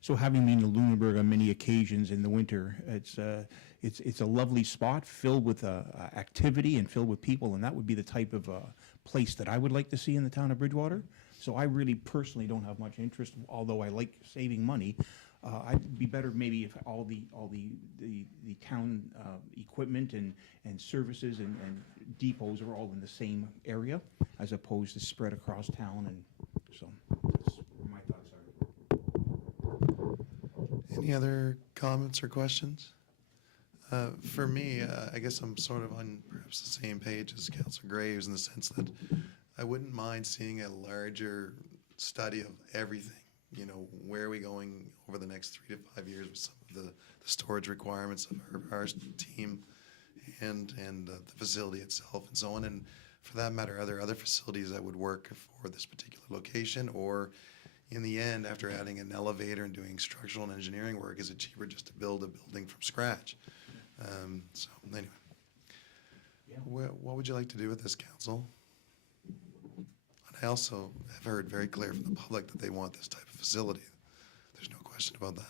So having been to Lunenburg on many occasions in the winter, it's a lovely spot filled with activity and filled with people, and that would be the type of place that I would like to see in the town of Bridgewater. So I really personally don't have much interest, although I like saving money. I'd be better maybe if all the town equipment and services and depots are all in the same area, as opposed to spread across town, and so that's where my thoughts are. Any other comments or questions? For me, I guess I'm sort of on perhaps the same page as Councillor Graves in the sense that I wouldn't mind seeing a larger study of everything. You know, where are we going over the next 3 to 5 years with some of the storage requirements of our team and the facility itself and so on. And for that matter, are there other facilities that would work for this particular location? Or in the end, after adding an elevator and doing structural and engineering work, is it cheaper just to build a building from scratch? So anyway, what would you like to do with this, council? And I also have heard very clear from the public that they want this type of facility. There's no question about that.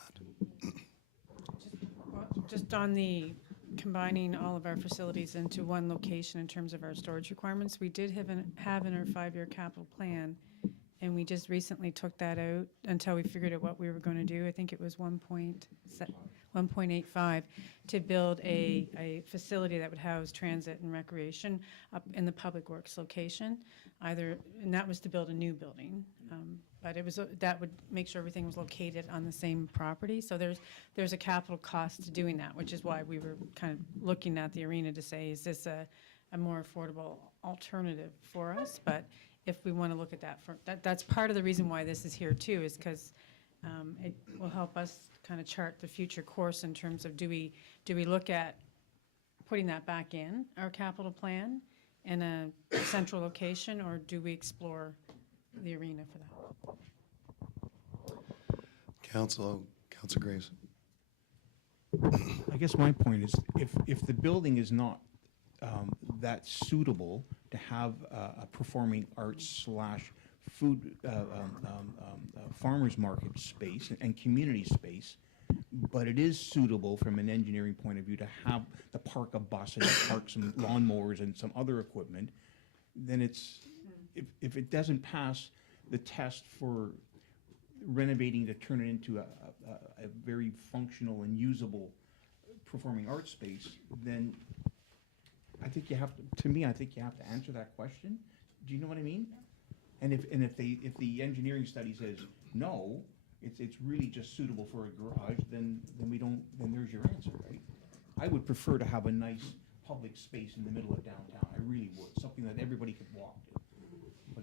Just on the combining all of our facilities into one location in terms of our storage requirements, we did have in our 5-year capital plan, and we just recently took that out until we figured out what we were going to do. I think it was 1.85 to build a facility that would house transit and recreation up in the Public Works location. And that was to build a new building, but it was that would make sure everything was located on the same property. So there's a capital cost to doing that, which is why we were kind of looking at the arena to say, is this a more affordable alternative for us? But if we want to look at that, that's part of the reason why this is here too, is because it will help us kind of chart the future course in terms of do we look at putting that back in our capital plan in a central location, or do we explore the arena for that? Councilor Graves. I guess my point is, if the building is not that suitable to have a performing arts / food farmers market space and community space, but it is suitable from an engineering point of view to have the park a bus and park some lawnmowers and some other equipment, then it's, if it doesn't pass the test for renovating to turn it into a very functional and usable performing arts space, then I think you have to answer that question. Do you know what I mean? And if the engineering study says no, it's really just suitable for a garage, then there's your answer, right? I would prefer to have a nice public space in the middle of downtown. I really would, something that everybody could walk to. But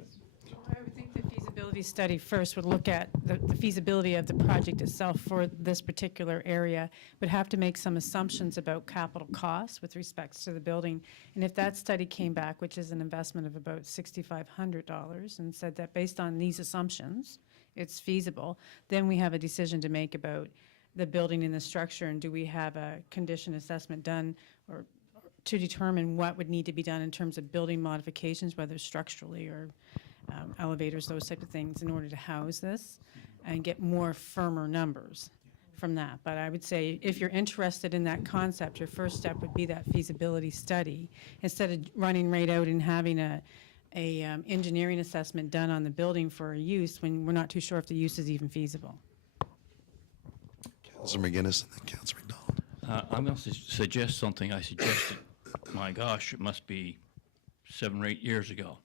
I would think the feasibility study first would look at the feasibility of the project itself for this particular area, would have to make some assumptions about capital costs with respect to the building. And if that study came back, which is an investment of about $6,500, and said that based on these assumptions, it's feasible, then we have a decision to make about the building and the structure, and do we have a condition assessment done or to determine what would need to be done in terms of building modifications, whether structurally or elevators, those type of things, in order to house this and get more firmer numbers from that. But I would say if you're interested in that concept, your first step would be that feasibility study, instead of running right out and having a engineering assessment done on the building for a use when we're not too sure if the use is even feasible. Councilor McGinnis and then Councilor McDonald. I'm going to suggest something I suggested, my gosh, it must be 7 or 8 years ago.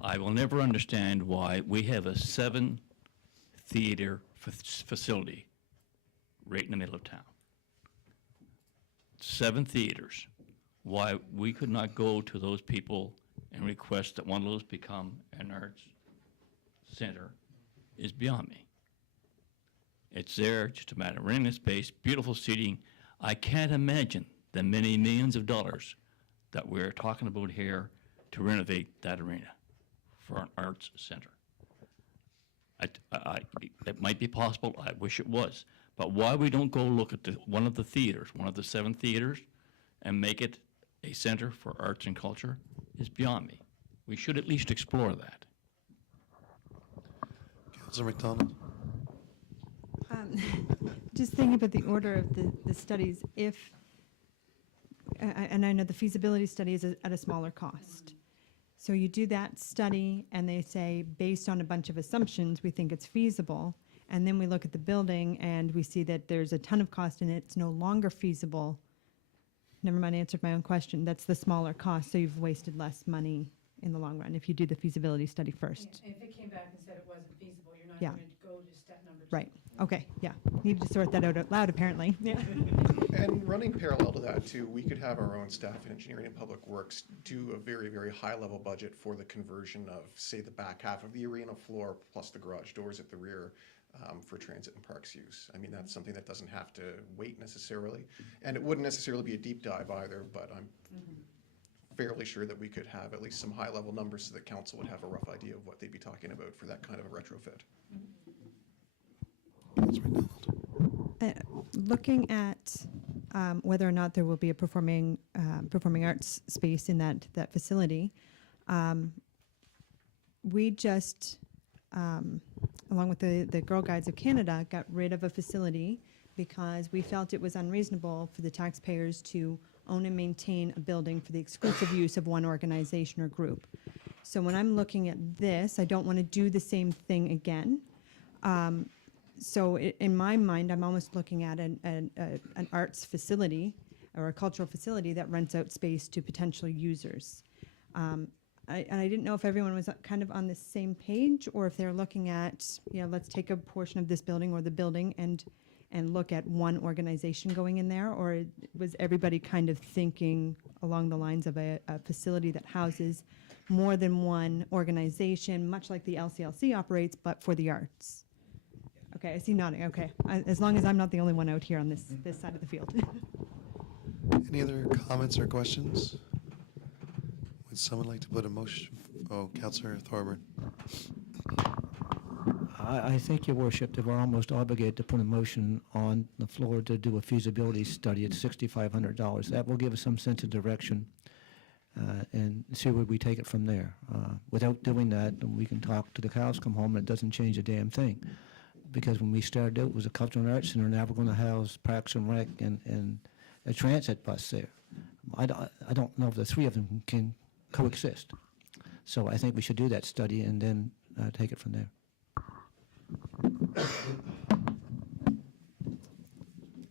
I will never understand why we have a 7-theater facility right in the middle of town. 7 theaters. Why we could not go to those people and request that one of those become an arts center is beyond me. It's there, just a matter of renting the space, beautiful seating. I can't imagine the many millions of dollars that we're talking about here to renovate that arena for an arts center. It might be possible, I wish it was, but why we don't go look at one of the theaters, one of the 7 theaters, and make it a center for arts and culture is beyond me. We should at least explore that. Councilor McDonald. Just thinking about the order of the studies, if, and I know the feasibility study is at a smaller cost. So you do that study and they say, based on a bunch of assumptions, we think it's feasible. And then we look at the building and we see that there's a ton of cost and it's no longer feasible. Never mind, I answered my own question. That's the smaller cost, so you've wasted less money in the long run if you do the feasibility study first. If it came back and said it wasn't feasible, you're not Yeah. going to go to step number 2. Right, okay, yeah. Needed to sort that out loud, apparently. Yeah. And running parallel to that too, we could have our own staff in engineering and public works do a very, very high level budget for the conversion of, say, the back half of the arena floor plus the garage doors at the rear for transit and parks use. I mean, that's something that doesn't have to wait necessarily. And it wouldn't necessarily be a deep dive either, but I'm fairly sure that we could have at least some high level numbers so that council would have a rough idea of what they'd be talking about for that kind of a retrofit. Councilor McDonald. Looking at whether or not there will be a performing arts space in that facility, we just, along with the Girl Guides of Canada, got rid of a facility because we felt it was unreasonable for the taxpayers to own and maintain a building for the exclusive use of one organization or group. So when I'm looking at this, I don't want to do the same thing again. So in my mind, I'm almost looking at an arts facility or a cultural facility that rents out space to potential users. And I didn't know if everyone was kind of on the same page or if they're looking at, let's take a portion of this building or the building and look at one organization going in there, or was everybody kind of thinking along the lines of a facility that houses more than one organization, much like the LCLC operates, but for the arts? Okay, I see nodding, okay. As long as I'm not the only one out here on this side of the field. Any other comments or questions? Would someone like to put a motion? Oh, Councilor Thorburn. I think, Your Worship, that we're almost obligated to put a motion on the floor to do a feasibility study at $6,500. That will give us some sense of direction and see where we take it from there. Without doing that, we can talk to the cows come home and it doesn't change a damn thing. Because when we started out, it was a cultural and arts center, now we're going to house Parks and Rec and a transit bus there. I don't know if the three of them can coexist. So I think we should do that study and then take it from there.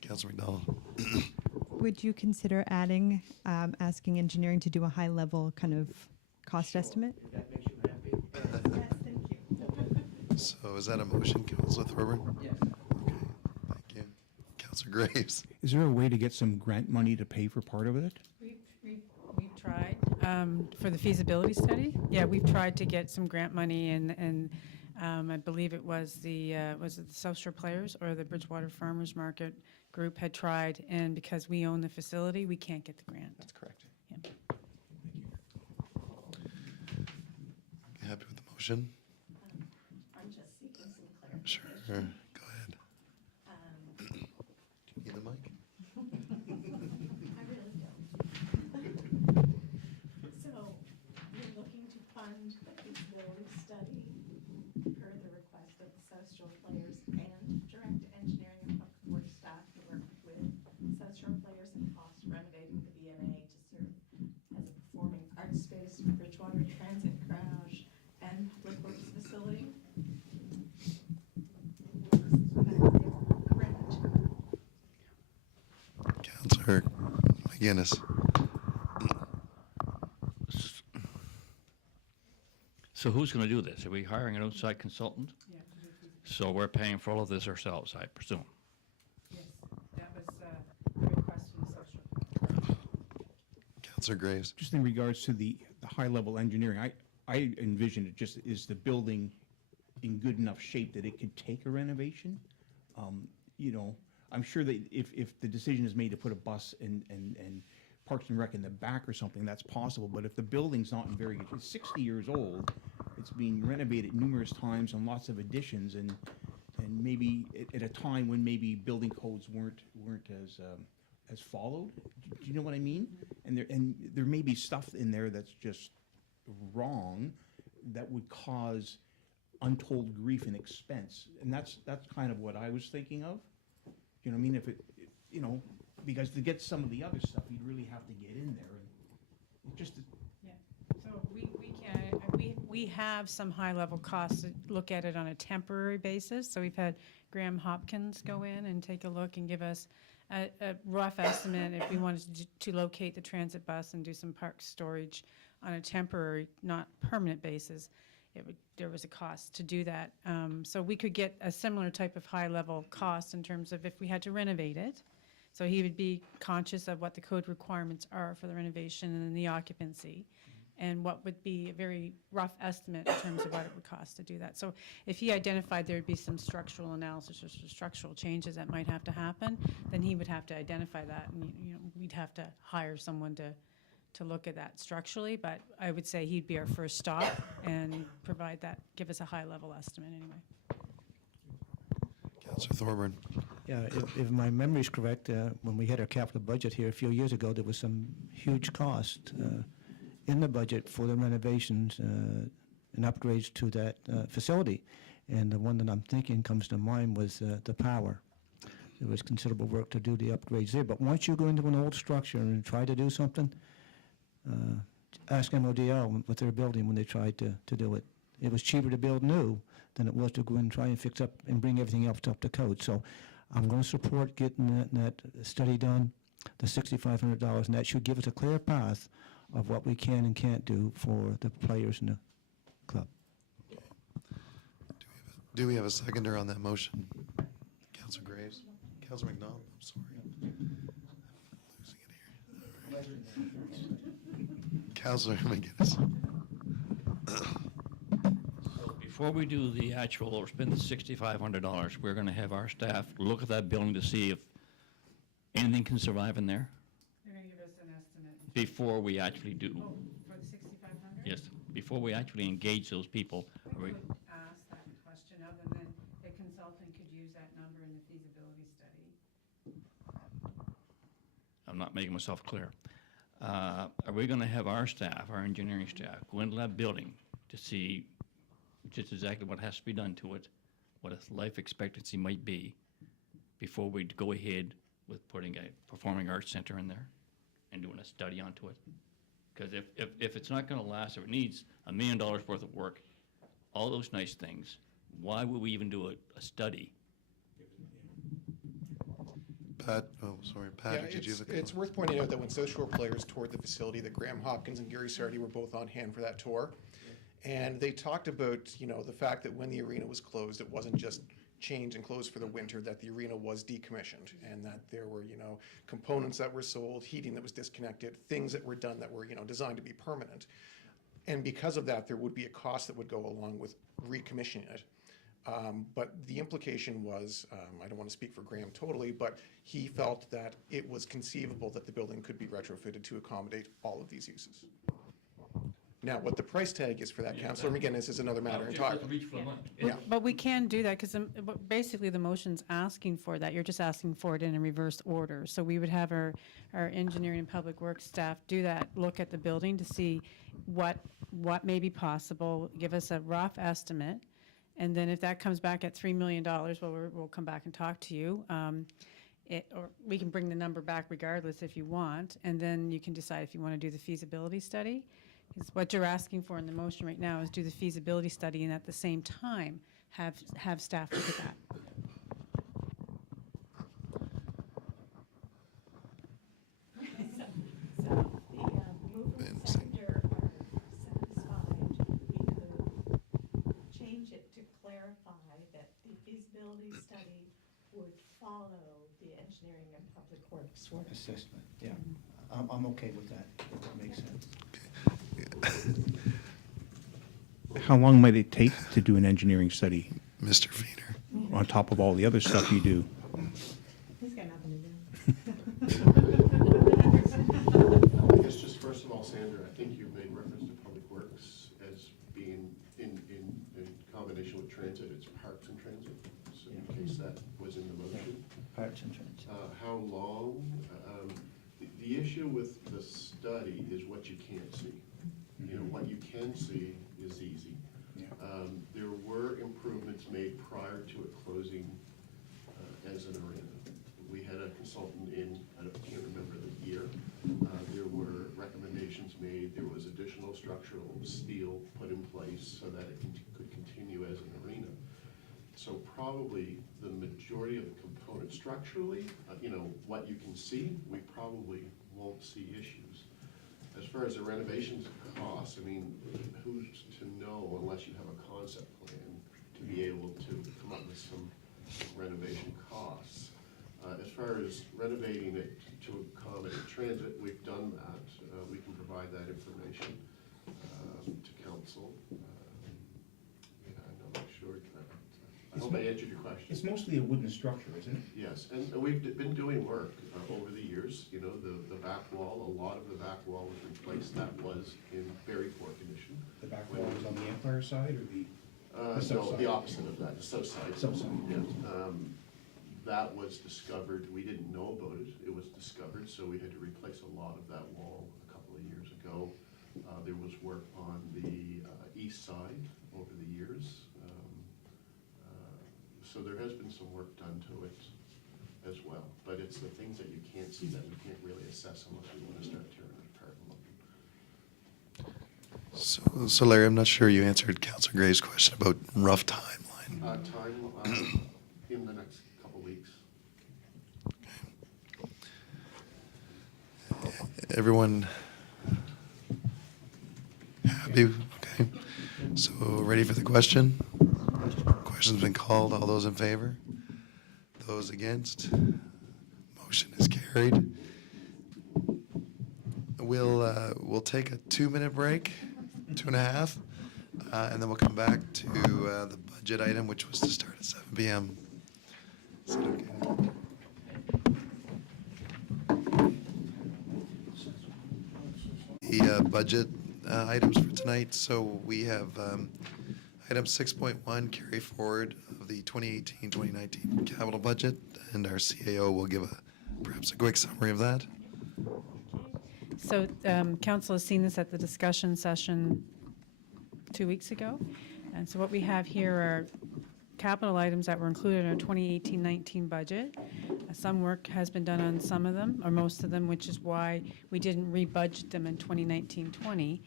Councilor McDonald. Would you consider adding, asking engineering to do a high-level kind of cost estimate? That makes you happy? Yes, thank you. So is that a motion, Councilor Thorburn? Yes. Okay, thank you. Councilor Graves. Is there a way to get some grant money to pay for part of it? We've tried for the feasibility study. Yeah, we've tried to get some grant money, and I believe it was the South Shore Players or the Bridgewater Farmers Market group had tried, and because we own the facility, we can't get the grant. That's correct. Yeah. You happy with the motion? I'm just seeking some clarification. Sure, go ahead. McGinnis. So who's going to do this? Are we hiring an outside consultant? Yeah, to do feasibility. So we're paying for all of this ourselves, I presume? Yes, that was the request from the social. Councillor Graves. Just in regards to the high-level engineering, I envision it just, is the building in good enough shape that it could take a renovation? You know, I'm sure that if the decision is made to put a bus and Parks and Rec in the back or something, that's possible, but if the building's not in very good, it's 60 years old, it's being renovated numerous times and lots of additions, and maybe at a time when maybe building codes weren't as followed. Do you know what I mean? And there may be stuff in there that's just wrong that would cause untold grief and expense, and that's kind of what I was thinking of. You know what I mean? If it, you know, because to get some of the other stuff, you'd really have to get in there, and it just. Yeah, so we have some high-level costs to look at it on a temporary basis. So we've had Graham Hopkins go in and take a look and give us a rough estimate if we wanted to locate the transit bus and do some park storage on a temporary, not permanent basis. There was a cost to do that. So we could get a similar type of high-level cost in terms of if we had to renovate it. So he would be conscious of what the code requirements are for the renovation and then the occupancy, and what would be a very rough estimate in terms of what it would cost to do that. So if he identified there would be some structural analysis or some structural changes that might have to happen, then he would have to identify that, and we'd have to hire someone to look at that structurally. But I would say he'd be our first stop and provide that, give us a high-level estimate anyway. Councillor Thorburn. Yeah, if my memory is correct, when we had our capital budget here a few years ago, there was some huge cost in the budget for the renovations and upgrades to that facility. And the one that I'm thinking comes to mind was the power. There was considerable work to do the upgrades there. But once you go into an old structure and try to do something, ask MODL what they're building when they tried to do it. It was cheaper to build new than it was to go in and try and fix up and bring everything else up to code. So I'm going to support getting that study done, the $6,500, and that should give us a clear path of what we can and can't do for the players in the club. Do we have a seconder on that motion? Councillor Graves? Councillor McDonald? I'm sorry. I'm losing it here. Councillor McGinnis. Before we do the actual, or spend the $6,500, we're going to have our staff look at that building to see if anything can survive in there They're going to give us an estimate. before we actually do. Oh, for the 6,500? Yes, before we actually engage those people. Are we- We could ask that question of them, then the consultant could use that number in the feasibility study. I'm not making myself clear. Are we going to have our staff, our engineering staff, go into that building to see just exactly what has to be done to it, what its life expectancy might be, before we go ahead with putting a performing arts center in there and doing a study onto it? Because if it's not going to last, if it needs $1 million worth of work, all those nice things, why would we even do a study? Pat, oh, sorry, Yeah, Patrick, did you have a comment? it's worth pointing out that when South Shore players toured the facility, that Graham Hopkins and Gary Sardi were both on hand for that tour. And they talked about, the fact that when the arena was closed, it wasn't just changed and closed for the winter, that the arena was decommissioned, and that there were, components that were sold, heating that was disconnected, things that were done that were, designed to be permanent. And because of that, there would be a cost that would go along with recommissioning it. But the implication was, I don't want to speak for Graham totally, but he felt that it was conceivable that the building could be retrofitted to accommodate all of these uses. Now, what the price tag is for that, Councillor McGinnis, is another matter entirely. Yeah. But we can do that, because basically the motion's asking for that. You're just asking for it in a reverse order. So we would have our engineering and public works staff do that, look at the building to see what may be possible, give us a rough estimate, and then if that comes back at $3 million, well, we'll come back and talk to you. Or we can bring the number back regardless if you want, and then you can decide if you want to do the feasibility study. Because what you're asking for in the motion right now is do the feasibility study, and at the same time have staff look at that. would follow the engineering and public works work. Assessment, yeah. I'm okay with that, if that makes sense. How long might it take to do an engineering study Mr. Feener. on top of all the other stuff you do? He's got nothing to do. I guess just first of all, Sandra, I think you made reference to Public Works as being in combination with transit, it's Parks and Transit. So in case that was in the motion. Parts and Transit. How long? The issue with the study is what you can't see. You know, what you can see is easy. There were improvements made prior to it closing as an arena. We had a consultant in, I can't remember the year. There were recommendations made. There was additional structural steel put in place so that it could continue as an arena. So probably the majority of the components structurally, you know, what you can see, we probably won't see issues. As far as the renovations costs, I mean, who's to know unless you have a concept plan to be able to come up with some renovation costs. As far as renovating it to accommodate transit, we've done that. We can provide that information to council. Yeah, I'm not sure. I hope I answered your question. It's mostly a wooden structure, isn't it? Yes, and we've been doing work over the years. You know, the back wall, a lot of the back wall was replaced. That was in very poor condition. The back wall is on the Empire side or the south No, side? the opposite of that, the south side. South side. Yeah. That was discovered, we didn't know about it. It was discovered, so we had to replace a lot of that wall a couple of years ago. There was work on the east side over the years. So there has been some work done to it as well, but it's the things that you can't see that we can't really assess unless we want to start tearing it apart and looking. So Larry, I'm not sure you answered Councilor Gray's question about rough timeline. Time in the next couple weeks. Everyone happy? Okay. So ready for the question? Question's been called. All those in favor? Those against? Motion is carried. We'll take a 2-minute break, 2.5, and then we'll come back to the budget item, which was to start at 7 p.m. Is that okay? The budget items for tonight. So we have item 6.1, carry forward of the 2018-2019 capital budget, and our CAO will give perhaps a quick summary of that. So council has seen this at the discussion session 2 weeks ago. And so what we have here are capital items that were included in our 2018-19 budget. Some work has been done on some of them, or most of them, which is why we didn't rebudget them in 2019-20.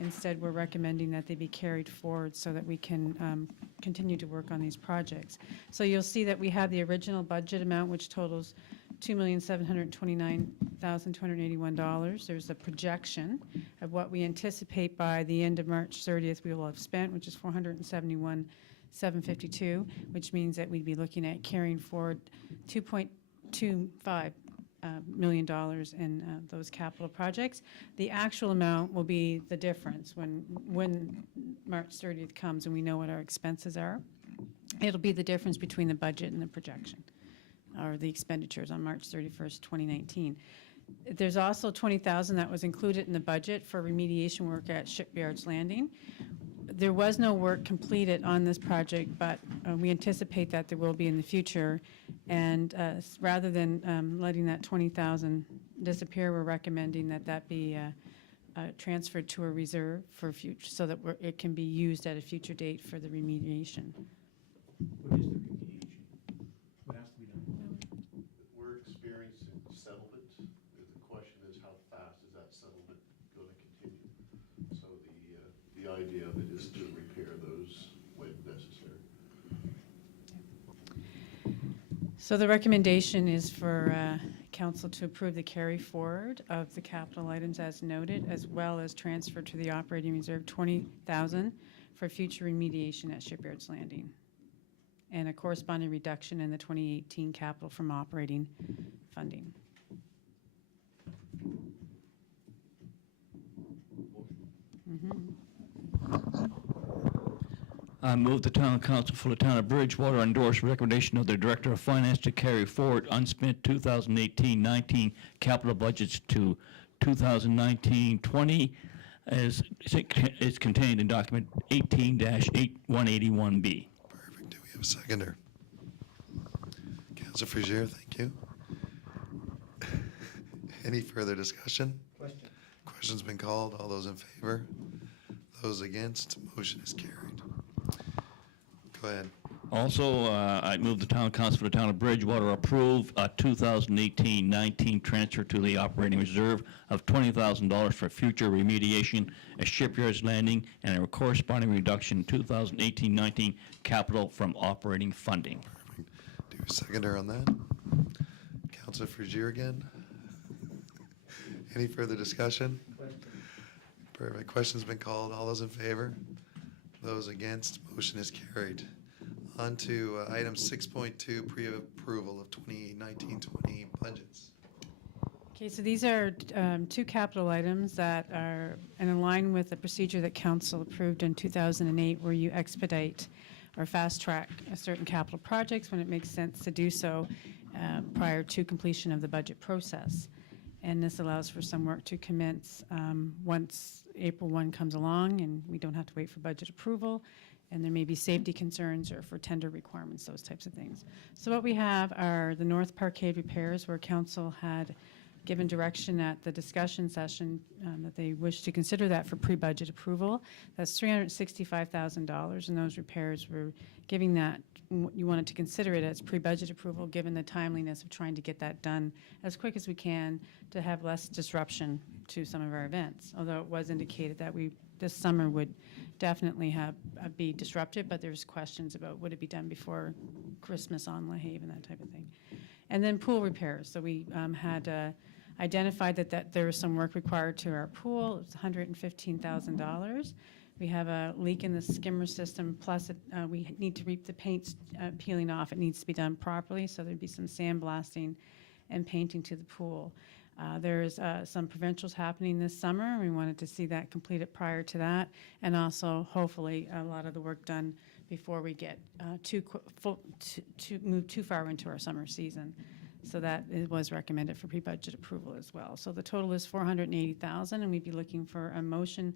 Instead, we're recommending that they be carried forward so that we can continue to work on these projects. So you'll see that we have the original budget amount, which totals $2,729,281. There's a projection of what we anticipate by the end of March 30th we will have spent, which is $471,752, which means that we'd be looking at carrying forward $2.25 million in those capital projects. The actual amount will be the difference when March 30th comes and we know what our expenses are. It'll be the difference between the budget and the projection, or the expenditures on March 31st, 2019. There's also $20,000 that was included in the budget for remediation work at Shipyards Landing. There was no work completed on this project, but we anticipate that there will be in the future. And rather than letting that $20,000 disappear, we're recommending that that be transferred to a reserve for future, so that it can be used at a future date for the remediation. What is the remediation? What has to be done? We're experiencing settlement. The question is, how fast is that settlement going to continue? So the idea of it is to repair those when necessary. So the recommendation is for council to approve the carry forward of the capital items as noted, as well as transfer to the operating reserve $20,000 for future remediation at Shipyards Landing. and a corresponding reduction in the 2018 capital from operating funding. I move the town council for the town of Bridgewater endorse recommendation of the director of finance to carry forward unspent 2018-19 capital budgets to 2019-20 as is contained in document 18-181B. Perfect. Do we have a seconder? Councilor Frigier, thank you. Any further discussion? Question. Question's been called. All those in favor? Those against? Motion is carried. Go ahead. Also, I move the town council for the town of Bridgewater approve a 2018-19 transfer to the operating reserve of $20,000 for future remediation at Shipyards Landing and a corresponding reduction in 2018-19 capital from operating funding. Perfect. Do a seconder on that? Councilor Frigier again? Any further discussion? Perfect. Question's been called. All those in favor? Those against? Motion is carried. On to item 6.2, pre-approval of 2019-20 budgets. Okay, so these are two capital items that are in line with the procedure that council approved in 2008, where you expedite or fast track certain capital projects when it makes sense to do so prior to completion of the budget process. And this allows for some work to commence once April 1 comes along and we don't have to wait for budget approval. And there may be safety concerns or for tender requirements, those types of things. So what we have are the North Parkade repairs, where council had given direction at the discussion session that they wish to consider that for pre-budget approval. That's $365,000, and those repairs were giving that, you wanted to consider it as pre-budget approval, given the timeliness of trying to get that done as quick as we can to have less disruption to some of our events. Although it was indicated that this summer would definitely be disrupted, but there's questions about would it be done before Christmas on La Haven, that type of thing. And then pool repairs. So we had identified that there was some work required to our pool. It was $115,000. We have a leak in the skimmer system, plus we need to reap the paint peeling off. It needs to be done properly, so there'd be some sandblasting and painting to the pool. There's some provincials happening this summer. We wanted to see that completed prior to that, and also hopefully a lot of the work done before we get to move too far into our summer season. So that was recommended for pre-budget approval as well. So the total is $480,000, and we'd be looking for a motion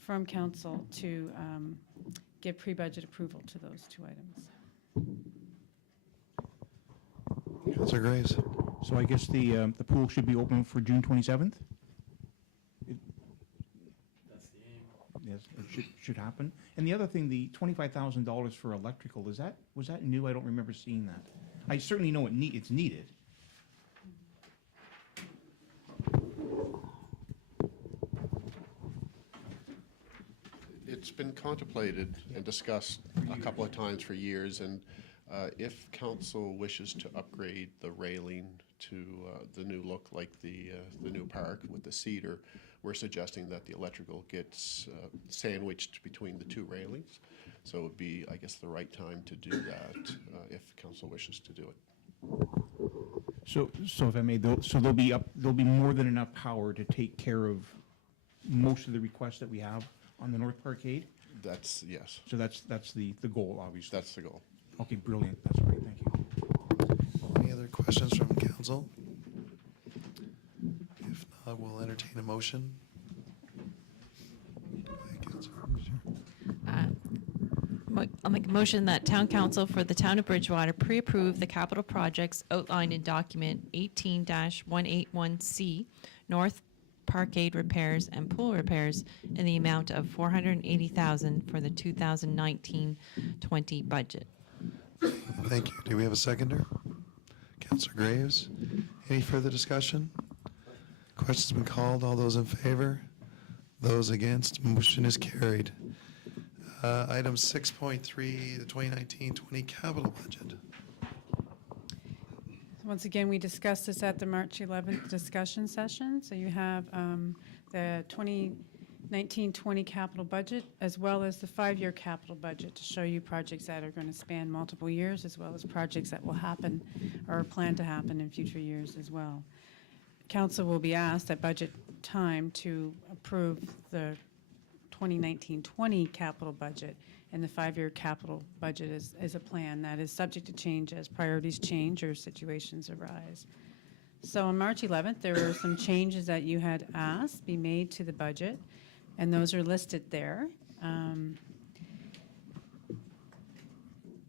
from council to give pre-budget approval to those two items. Councilor Graves? So I guess the pool should be open for June 27th? That's the aim. Yes, it should happen. And the other thing, the $25,000 for electrical, was that new? I don't remember seeing that. I certainly know it's needed. It's been contemplated and discussed a couple of times for years, and if council wishes to upgrade the railing to the new look like the new park with the cedar, we're suggesting that the electrical gets sandwiched between the two railings. So it would be, I guess, the right time to do that if council wishes to do it. So if I may, there'll be more than enough power to take care of most of the requests that we have on the North Parkade? That's, yes. So that's the goal, obviously. That's the goal. Okay, brilliant. That's great. Thank you. Any other questions from council? If not, we'll entertain a motion. Go ahead, Councilor Frigier. I'll make a motion that town council for the town of Bridgewater pre-approve the capital projects outlined in document 18-181C, North Parkade repairs and pool repairs in the amount of $480,000 for the 2019-20 budget. Thank you. Do we have a seconder? Councilor Graves? Any further discussion? Question's been called. All those in favor? Those against? Motion is carried. Item 6.3, the 2019-20 capital budget. Once again, we discussed this at the March 11th discussion session. So you have the 1920 capital budget, as well as the 5-year capital budget to show you projects that are going to span multiple years, as well as projects that will happen or are planned to happen in future years as well. Council will be asked at budget time to approve the 2019-20 capital budget, and the 5-year capital budget is a plan that is subject to change as priorities change or situations arise. So on March 11th, there were some changes that you had asked be made to the budget, and those are listed there.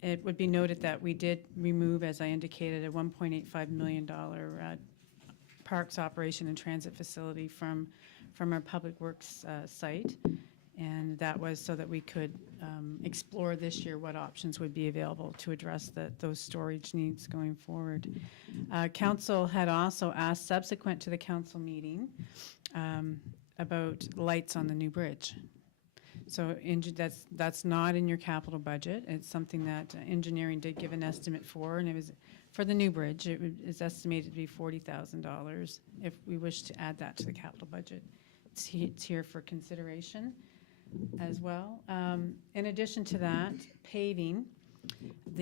It would be noted that we did remove, as I indicated, a $1.85 million parks operation and transit facility from our Public Works site, and that was so that we could explore this year what options would be available to address those storage needs going forward. Council had also asked, subsequent to the council meeting, about lights on the new bridge. So that's not in your capital budget. It's something that engineering did give an estimate for, and it was for the new bridge. It is estimated to be $40,000 if we wish to add that to the capital budget. It's here for consideration as well. In addition to that, paving, what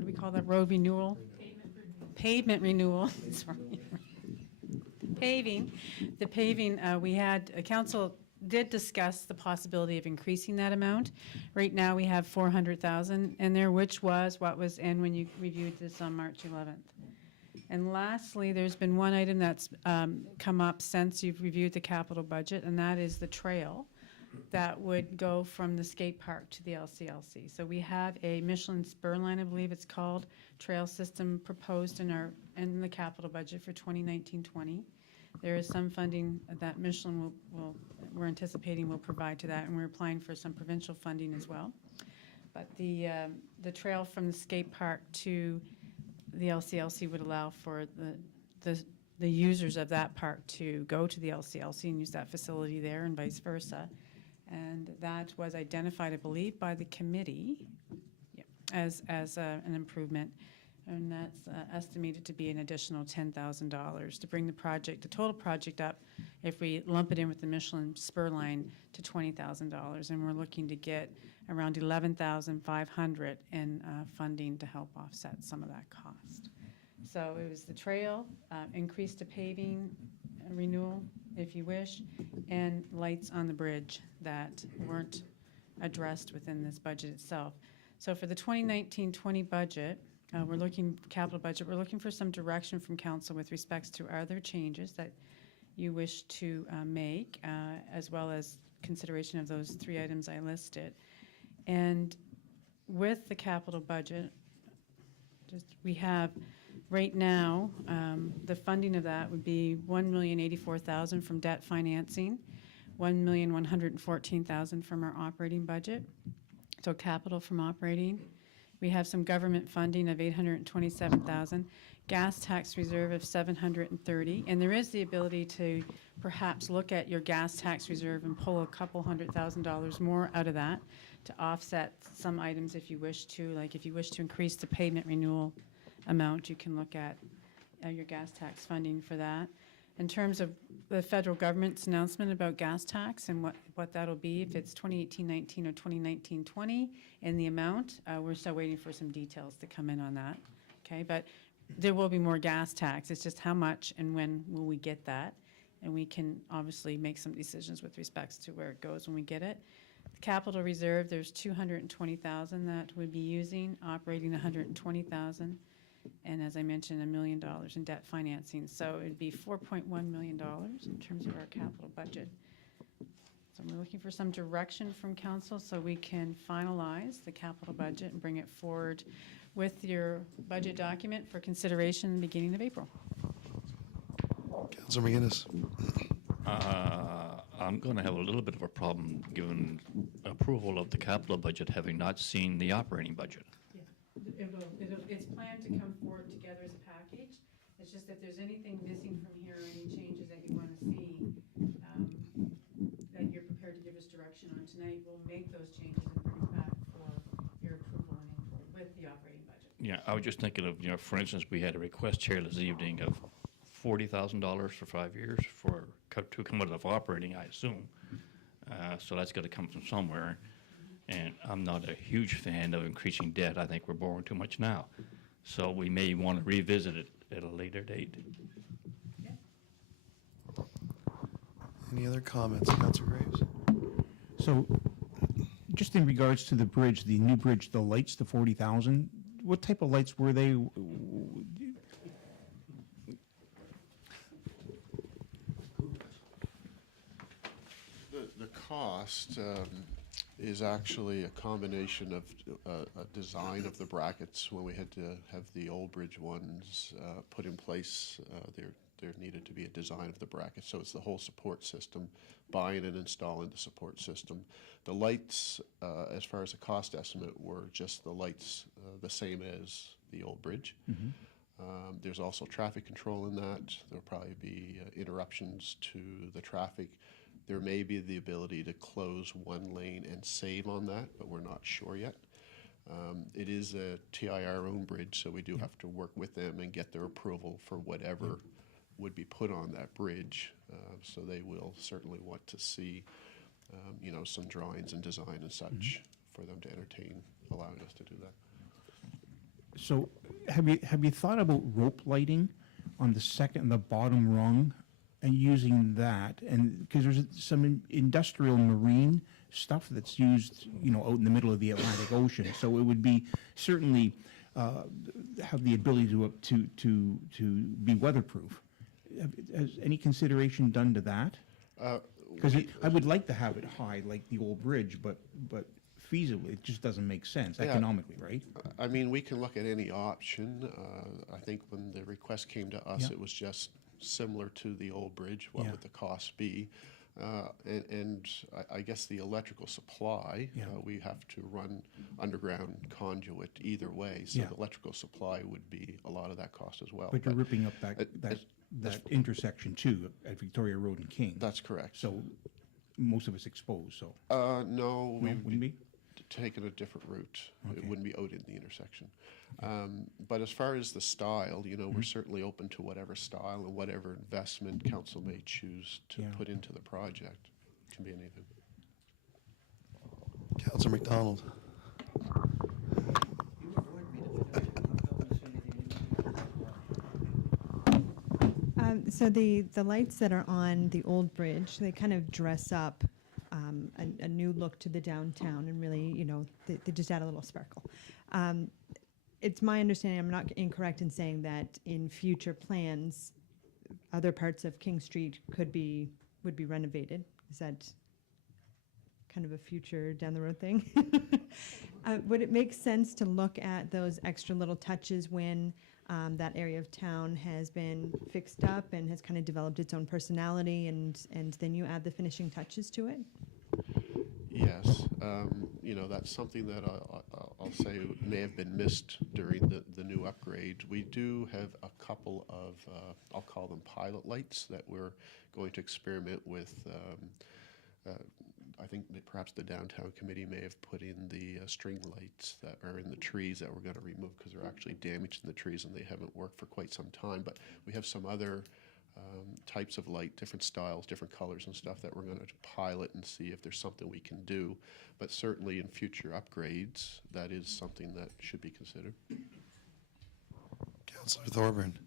do we call that, road renewal? Pavement renewal. Sorry. Paving, the paving, we had, council did discuss the possibility of increasing that amount. Right now, we have 400,000 in there, which was what was in when you reviewed this on March 11th. And lastly, there's been one item that's come up since you've reviewed the capital budget, and that is the trail that would go from the skate park to the LCLC. So we have a Michelin spur line, I believe it's called, trail system proposed in the capital budget for 2019-20. There is some funding that Michelin we're anticipating will provide to that, and we're applying for some provincial funding as well. But the trail from the skate park to the LCLC would allow for the users of that park to go to the LCLC and use that facility there, and vice versa. And that was identified, I believe, by the committee as an improvement. And that's estimated to be an additional $10,000 to bring the total project up, if we lump it in with the Michelin spur line, to $20,000. And we're looking to get around $11,500 in funding to help offset some of that cost. So it was the trail, increase to paving, renewal, if you wish, and lights on the bridge that weren't addressed within this budget itself. So for the 2019-20 budget, capital budget, we're looking for some direction from council with respects to other changes that you wish to make, as well as consideration of those 3 items I listed. And with the capital budget, we have right now, the funding of that would be $1,084,000 from debt financing, $1,114,000 from our operating budget, so capital from operating. We have some government funding of $827,000, gas tax reserve of $730,000, and there is the ability to perhaps look at your gas tax reserve and pull a couple $100,000 more out of that to offset some items if you wish to. Like if you wish to increase the pavement renewal amount, you can look at your gas tax funding for that. In terms of the federal government's announcement about gas tax and what that'll be, if it's 2018-19 or 2019-20, and the amount, we're still waiting for some details to come in on that. Okay, but there will be more gas tax. It's just how much and when will we get that, and we can obviously make some decisions with respects to where it goes when we get it. The capital reserve, there's $220,000 that we'd be using, operating $120,000. And as I mentioned, $1 million in debt financing. So it'd be $4.1 million in terms of our capital budget. So we're looking for some direction from council so we can finalize the capital budget and bring it forward with your budget document for consideration in the beginning of April. Councilor McGuinness. I'm going to have a little bit of a problem given approval of the capital budget, having not seen the operating budget. It's planned to come forward together as a package. It's just if there's anything missing from here or any changes that you want to see that you're prepared to give us direction on tonight, we'll make those changes and bring it back for your approval and input with the operating budget. Yeah, I was just thinking of, for instance, we had a request here this evening of $40,000 for 5 years to come out of operating, I assume. So that's got to come from somewhere. And I'm not a huge fan of increasing debt. I think we're borrowing too much now. So we may want to revisit it at a later date. Any other comments, Councilor Graves? So, just in regards to the bridge, the new bridge, the lights, the 40,000, what type of lights were they? The cost is actually a combination of a design of the brackets. When we had to have the old bridge ones put in place, there needed to be a design of the brackets. So it's the whole support system, buying and installing the support system. The lights, as far as the cost estimate, were just the lights the same as the old bridge. There's also traffic control in that. There'll probably be interruptions to the traffic. There may be the ability to close one lane and save on that, but we're not sure yet. It is a TIR-owned bridge, so we do have to work with them and get their approval for whatever would be put on that bridge. So they will certainly want to see, some drawings and design and such for them to entertain allowing us to do that. So, have you thought about rope lighting on the bottom rung, and using that? And because there's some industrial marine stuff that's used, out in the middle of the Atlantic Ocean, so it would be certainly have the ability to be weatherproof. Has any consideration done to that? Because I would like to have it high like the old bridge, but feasibly, it just doesn't make sense economically, right? I mean, we can look at any option. I think when the request came to us, it was just similar to the old bridge. What would the cost be? And I guess the electrical supply, we have to run underground conduit either way, so the electrical supply would be a lot of that cost as well. But you're ripping up that intersection too at Victoria Road and King. That's correct. So most of it's exposed, so. No, we wouldn't be? Taken a different route. It wouldn't be out in the intersection. But as far as the style, we're certainly open to whatever style and whatever investment council may choose to put into the project. It can be anything. Councilor McDonald. So the lights that are on the old bridge, they kind of dress up a new look to the downtown, and really, they just add a little sparkle. It's my understanding, I'm not incorrect in saying that in future plans, other parts of King Street would be renovated. Is that kind of a future down the road thing? Would it make sense to look at those extra little touches when that area of town has been fixed up and has kind of developed its own personality, and then you add the finishing touches to it? Yes, that's something that I'll say may have been missed during the new upgrade. We do have a couple of, I'll call them pilot lights that we're going to experiment with. I think that perhaps the downtown committee may have put in the string lights that are in the trees that we're going to remove because they're actually damaged in the trees and they haven't worked for quite some time. But we have some other types of light, different styles, different colors and stuff that we're going to pilot and see if there's something we can do. But certainly in future upgrades, that is something that should be considered. Councilor Thorburn.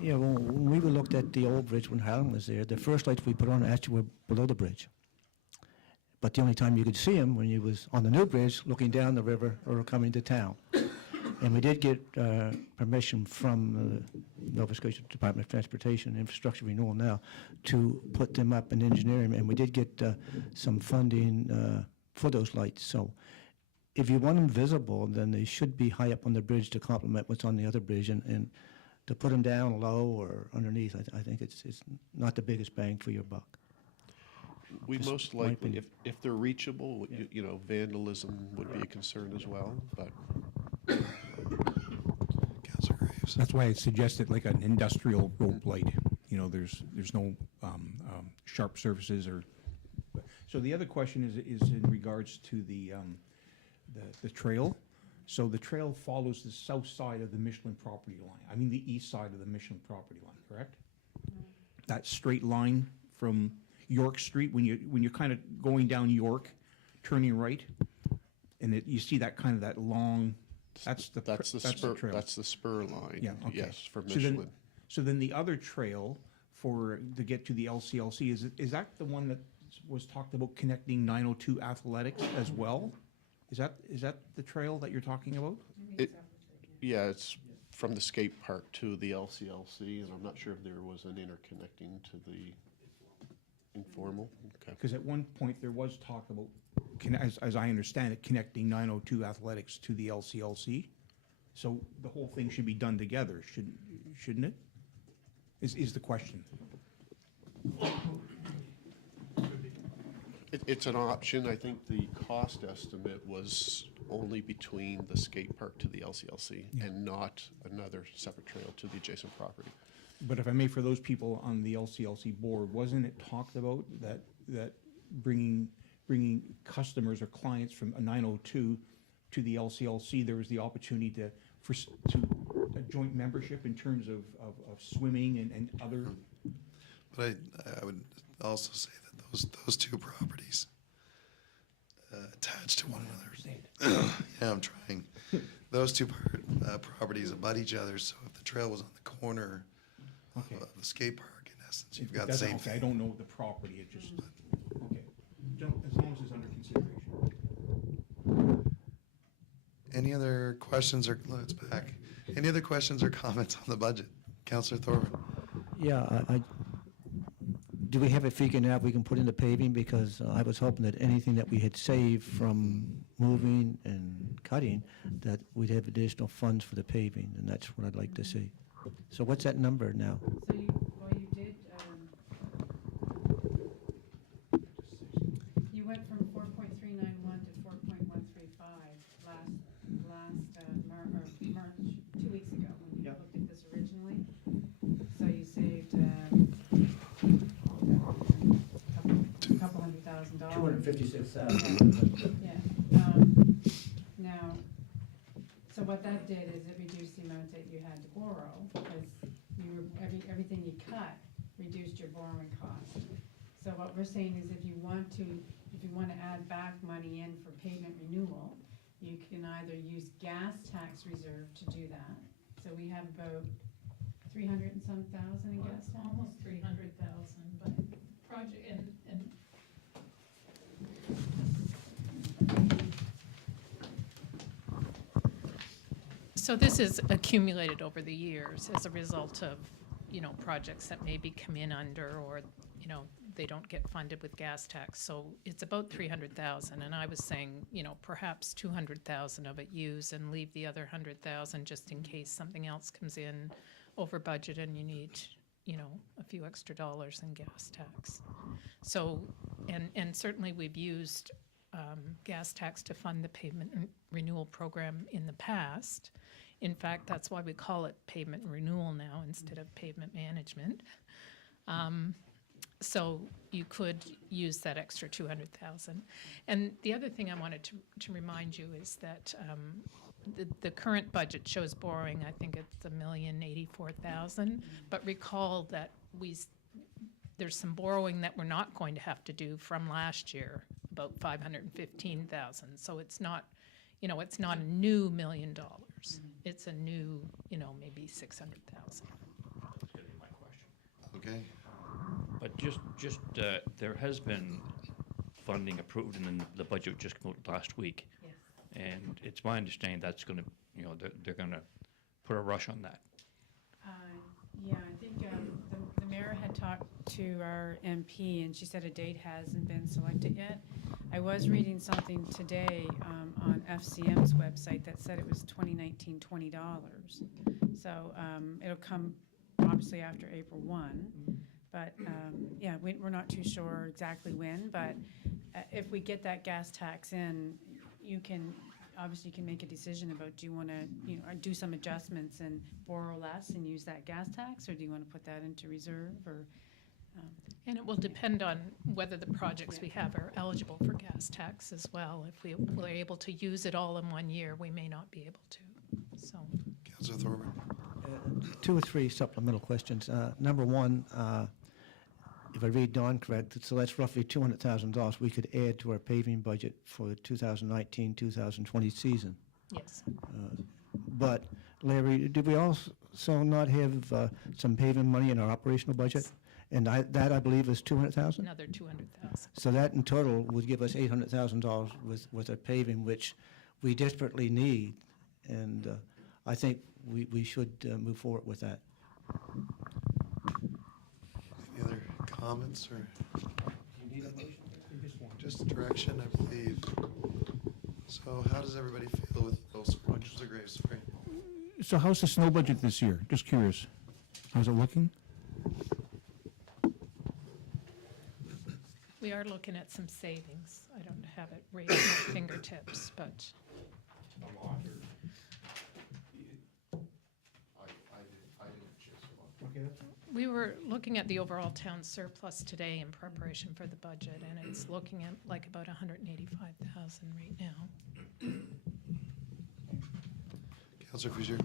Yeah, well, when we looked at the old bridge when Harlan was there, the first lights we put on actually were below the bridge. But the only time you could see them when you was on the new bridge looking down the river or coming to town. And we did get permission from the Nova Scotia Department of Transportation and Infrastructure Renewal now to put them up in engineering, and we did get some funding for those lights. So if you want them visible, then they should be high up on the bridge to complement what's on the other bridge, and to put them down low or underneath, I think it's not the biggest bang for your buck. We Just most my likely, opinion. if they're reachable, vandalism would be a concern as well, but. Councilor Graves. That's why I suggested like an industrial rope light. There's no sharp surfaces or. So the other question is in regards to the trail. So the trail follows the south side of the Michelin property line. I mean, the east side of the Michelin property line, correct? That straight line from York Street, when you're kind of going down York, turning right, and you see that kind of that long, that's the spur, trail. that's the spur line. Yeah, okay. Yes, for So then- Michelin. So then the other trail to get to the LCLC, is that the one that was talked about connecting 902 Athletics as well? Is that the trail that you're talking about? Yeah, it's from the skate park to the LCLC, and I'm not sure if there was an interconnecting to the informal. Okay. Because at one point there was talk about, as I understand it, connecting 902 Athletics to the LCLC. So the whole thing should be done together, shouldn't it? Is the question. It's an option. I think the cost estimate was only between the skate park to the LCLC and not another separate trail to the adjacent property. But if I may, for those people on the LCLC board, wasn't it talked about that bringing customers or clients from a 902 to the LCLC, there was the opportunity to a joint membership in terms of swimming and other? But I would also say that those two properties attached to one another. Yeah, I'm trying. Those two properties abut each other, so if the trail was on the corner of the skate park, in essence, you've got the same Okay, I thing. don't know the property, it just, okay. As long as it's under consideration. Any other questions or, it's back. Any other questions or comments on the budget? Councillor Thorburn? Yeah, do we have a figure now we can put into paving? Because I was hoping that anything that we had saved from moving and cutting, that we'd have additional funds for the paving, and that's what I'd like to see. So what's that number now? So you did, you went from 4.391 to 4.135 last March, 2 weeks ago, when you looked at this originally. So you saved a couple $100,000. $256,000. Yeah. Now, so what that did is it reduced the amount that you had to borrow, because everything you cut reduced your borrowing cost. So what we're saying is if you want to add back money in for payment renewal, you can either use gas tax reserve to do that. So we have about 300 and some thousand in gas tax. Almost 300,000, but project and so this is accumulated over the years as a result of, projects that maybe come in under, or, they don't get funded with gas tax. So it's about 300,000, and I was saying, perhaps 200,000 of it use and leave the other 100,000 just in case something else comes in over budget and you need, a few extra dollars in gas tax. So, and certainly we've used gas tax to fund the pavement renewal program in the past. In fact, that's why we call it pavement renewal now instead of pavement management. So you could use that extra 200,000. And the other thing I wanted to remind you is that the current budget shows borrowing, I think it's $1,084,000. But recall that there's some borrowing that we're not going to have to do from last year, about $515,000. So it's not, it's not a new $1 million. It's a new, maybe $600,000. That's gonna be my question. Okay. But just there has been funding approved in the budget just came out last week. Yes. And it's my understanding that's going to, they're going to put a rush on that. Yeah, I think the mayor had talked to our MP, and she said a date hasn't been selected yet. I was reading something today on FCM's website that said it was $2019 $20. So it'll come obviously after April 1. But yeah, we're not too sure exactly when. But if we get that gas tax in, you can make a decision about, do you want to do some adjustments and borrow less and use that gas tax, or do you want to put that into reserve? Or And it will depend on whether the projects we have are eligible for gas tax as well. If we're able to use it all in 1 year, we may not be able to, so. Councillor Thorburn? 2 or 3 supplemental questions. Number one, if I read Don correct, so that's roughly $200,000 we could add to our paving budget for the 2019-2020 season. Yes. But Larry, did we also not have some paving money in our operational budget? And that, I believe, is $200,000? Another 200,000. So that in total would give us $800,000 with our paving, which we desperately need. And I think we should move forward with that. Any other comments or? Just direction, I believe. So how does everybody feel with those Councillor Graves? Sorry. So how's the snow budget this year? Just curious. How's it looking? We are looking at some savings. I don't have it right at my fingertips, but we were looking at the overall town surplus today in preparation for the budget, and it's looking at like about 185,000 right now. Councillor Fisher?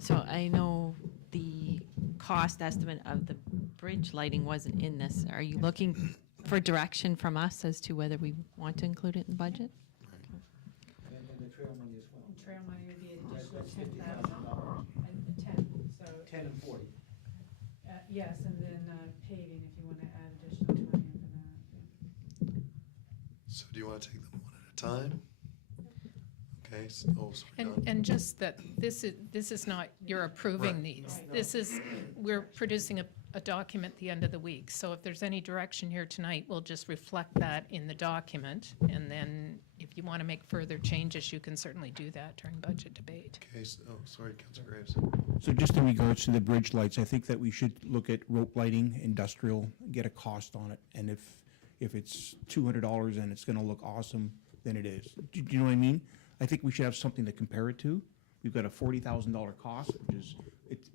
So I know the cost estimate of the bridge lighting wasn't in this. Are you looking for direction from us as to whether we want to include it in the budget? And the trail money as well. Trail money would be an additional 10,000 and 10, so. 10 and 40. Yes, and then paving, if you want to add additional money into that. So do you want to take them one at a time? Okay, so, sorry, And, Don. and just that this is not, you're approving these. This is, we're producing a document at the end of the week. So if there's any direction here tonight, we'll just reflect that in the document. And then if you want to make further changes, you can certainly do that during budget debate. Okay, so, sorry, Councillor Graves. So just in regards to the bridge lights, I think that we should look at rope lighting, industrial, get a cost on it. And if it's $200 and it's going to look awesome, then it is. Do you know what I mean? I think we should have something to compare it to. We've got a $40,000 cost, which is,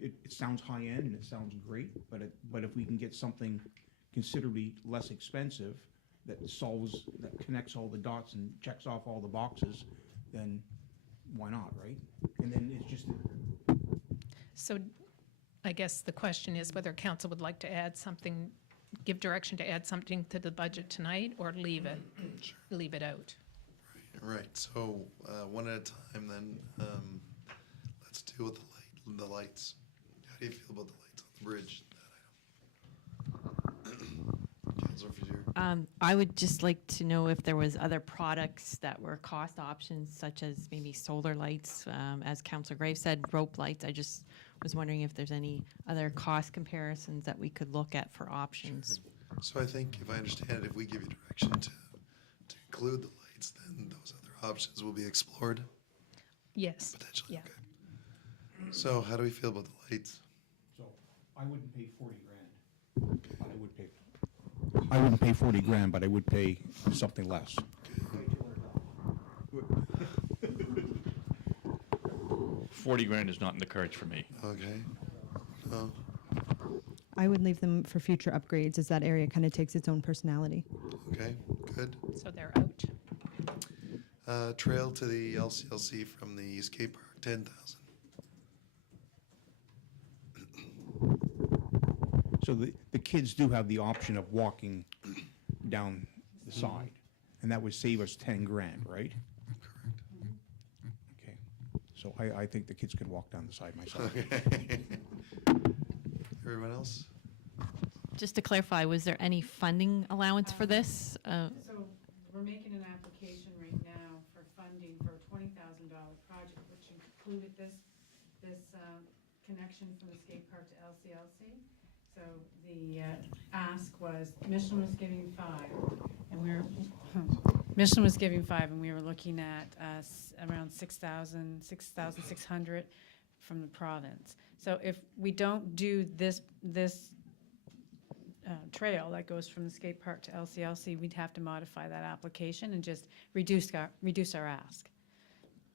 it sounds high-end and it sounds great, but if we can get something considerably less expensive that connects all the dots and checks off all the boxes, then why not, right? And then it's just... So I guess the question is whether council would like to add something, give direction to add something to the budget tonight, or leave it out. Right, so one at a time then. Let's deal with the lights. How do you feel about the lights on the bridge? That item. Councillor Fisher? I would just like to know if there was other products that were cost options, such as maybe solar lights, as Councillor Graves said, rope lights. I just was wondering if there's any other cost comparisons that we could look at for options. Sure. So I think, if I understand it, if we give you direction to include the lights, then those other options will be explored? Yes. Potentially, Yeah. okay. So how do we feel about the lights? So I wouldn't pay 40 grand, but I wouldn't pay 40 grand, but I would pay something less. 40 grand is not in the cards for me. Okay. Oh, I would leave them for future upgrades as that area kind of takes its own personality. okay, good. So they're out. Trail to the LCLC from the skate park, 10,000. So the kids do have the option of walking down the side, and that would save us 10 grand, right? Correct. Okay. So I think the kids could walk down the side myself. Okay. Everyone else? Just to clarify, was there any funding allowance for this? So we're making an application right now for funding for a $20,000 project, which included this connection from the skate park to LCLC. So the ask was, Michelin was giving 5, and Michelin was giving 5, and we were looking at around 6,600 from the province. So if we don't do this trail that goes from the skate park to LCLC, we'd have to modify that application and just reduce our ask.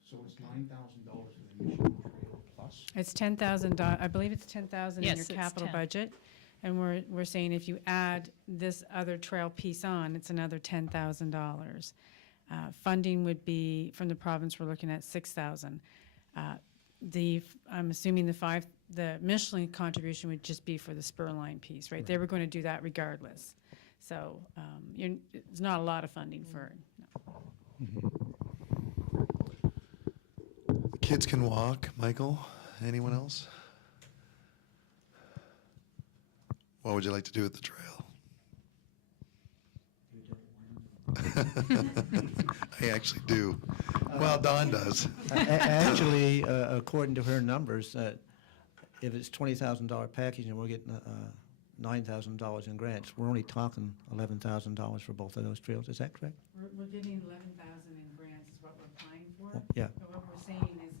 So it's $9,000 for the Mission Trail Plus? It's $10,000. I believe it's $10,000 in Yes, your it's capital 10. budget, And we're saying if you add this other trail piece on, it's another $10,000. Funding would be, from the province, we're looking at $6,000. I'm assuming the Michelin contribution would just be for the spur line piece, right? They were going to do that regardless. So it's not a lot of funding for, no. Kids can walk. Michael, anyone else? What would you like to do with the trail? I actually do. Well, Dawn does. Actually, according to her numbers, if it's $20,000 package and we're getting $9,000 in grants, we're only talking $11,000 for both of those trails. Is that correct? We're getting 11,000 in grants is what we're applying for. Yeah. But what we're saying is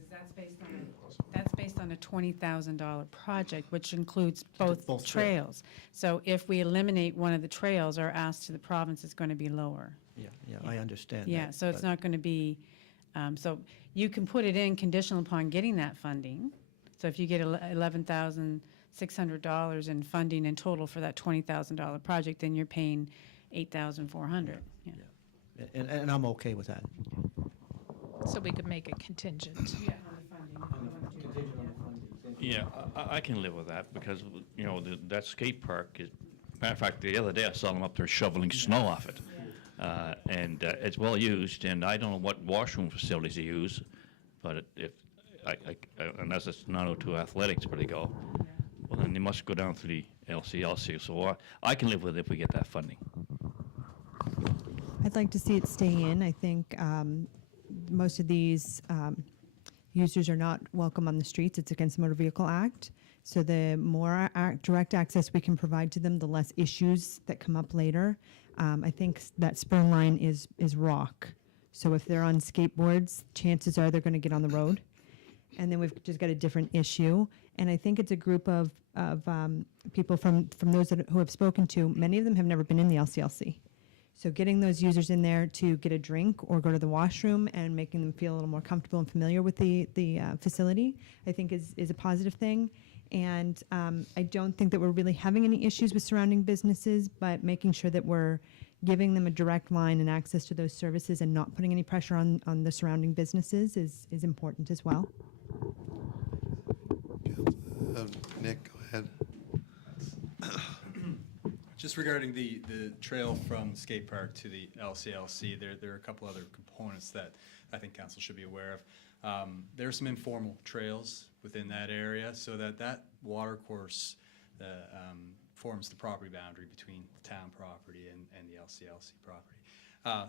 that's based on a $20,000 project, which includes both Both trails. So if we eliminate one of the trails, our ask to the province is going to be lower. Yeah, I understand that. Yeah, so it's but- not going to be, so you can put it in conditional upon getting that funding. So if you get $11,600 in funding in total for that $20,000 project, then you're paying $8,400. Yeah. And I'm okay with that. So we could make it contingent. Yeah, I can live with that because, you know, that skate park is, matter of fact, the other day I saw them up there shoveling snow off it. And it's well used, and I don't know what washroom facilities they use, but unless it's 902 Athletics where they go, well, then they must go down through the LCLC. So I can live with it if we get that funding. I'd like to see it stay in. I think most of these users are not welcome on the streets. It's against the Motor Vehicle Act. So the more direct access we can provide to them, the less issues that come up later. I think that spur line is rock. So if they're on skateboards, chances are they're going to get on the road. And then we've just got a different issue. And I think it's a group of people from those who have spoken to, many of them have never been in the LCLC. So getting those users in there to get a drink or go to the washroom and making them feel a little more comfortable and familiar with the facility, I think is a positive thing. And I don't think that we're really having any issues with surrounding businesses, but making sure that we're giving them a direct line and access to those services and not putting any pressure on the surrounding businesses is important as well. Nick, go ahead. Just regarding the trail from skate park to the LCLC, there are a couple other components that I think council should be aware of. There are some informal trails within that area, so that water course forms the property boundary between the town property and the LCLC property.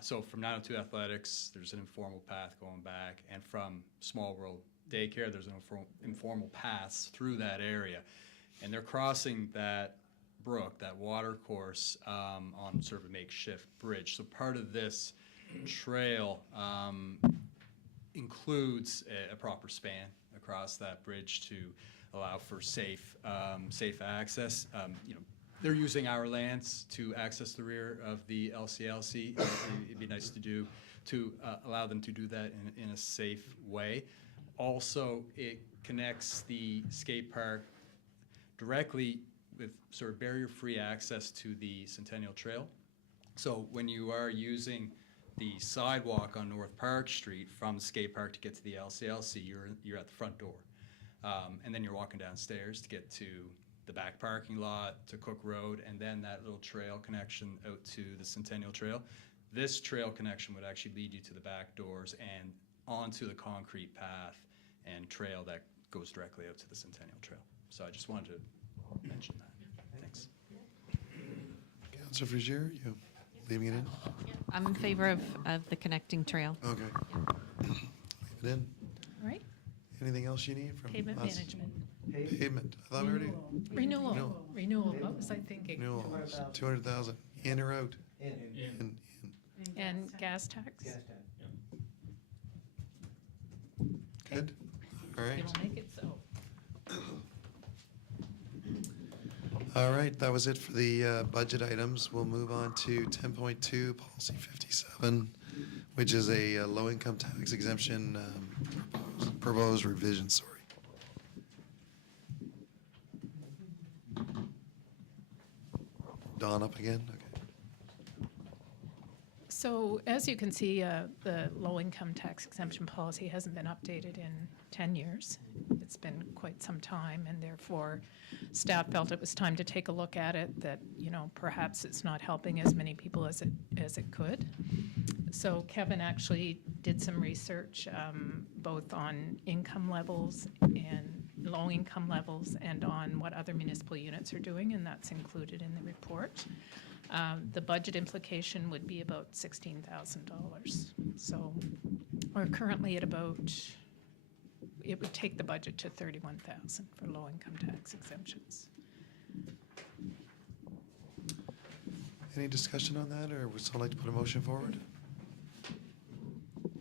So from 902 Athletics, there's an informal path going back, and from Small World Daycare, there's an informal paths through that area, and they're crossing that brook, that water course, on sort of a makeshift bridge. So part of this trail includes a proper span across that bridge to allow for safe access. They're using our lands to access the rear of the LCLC. It'd be nice to allow them to do that in a safe way. Also, it connects the skate park directly with sort of barrier-free access to the Centennial Trail. So when you are using the sidewalk on North Park Street from the skate park to get to the LCLC, you're at the front door. And then you're walking downstairs to get to the back parking lot, to Cook Road, and then that little trail connection out to the Centennial Trail. This trail connection would actually lead you to the back doors and onto the concrete path and trail that goes directly out to the Centennial Trail. So I just wanted to mention that. Thanks. Councilor Frazier, you leaving it in? I'm in favor of the connecting trail. Okay. Leave it in. All right. Anything else you need from Pavement us? management. Pavement. I thought we already. Renewal, what was I thinking? Renewal, 200,000. In or out? In. And gas tax? Good. All right. You'll make it so. All right, that was it for the budget items. We'll move on to 10.2, Policy 57, which is a low-income tax exemption proposed revision, sorry. Dawn up again? Okay. So as you can see, the low-income tax exemption policy hasn't been updated in 10 years. It's been quite some time, and therefore staff felt it was time to take a look at it, that, you know, perhaps it's not helping as many people as it could. So Kevin actually did some research, both on income levels and low income levels and on what other municipal units are doing, and that's included in the report. The budget implication would be about $16,000. So we're currently at about, it would take the budget to $31,000 for low income tax exemptions. Any discussion on that, or would someone like to put a motion forward?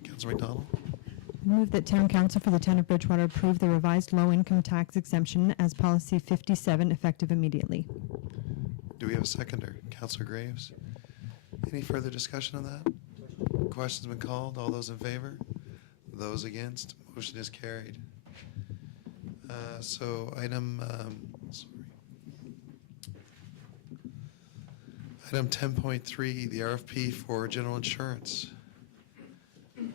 Councilor McDonald? Move that Town Council for the Town of Bridgewater approve the revised low-income tax exemption as policy 57, effective immediately. Do we have a seconder? Councilor Graves? Any further discussion on that? Question's been called. All those in favor? Those against? Motion is carried. So item 10.3, the RFP for general insurance. You?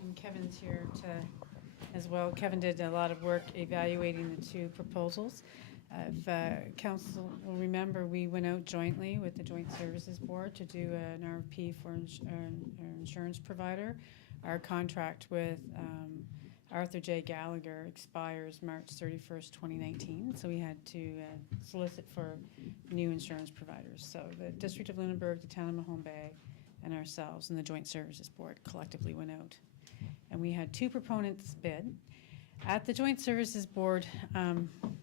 And Kevin's here as well. Kevin did a lot of work evaluating the two proposals. If council will remember, we went out jointly with the Joint Services Board to do an RFP for an insurance provider. Our contract with Arthur J. Gallagher expires March 31st, 2019, so we had to solicit for new insurance providers. So the District of Lunenburg, the Town of Mahone Bay, and ourselves and the Joint Services Board collectively went out. And we had two proponents bid. At the Joint Services Board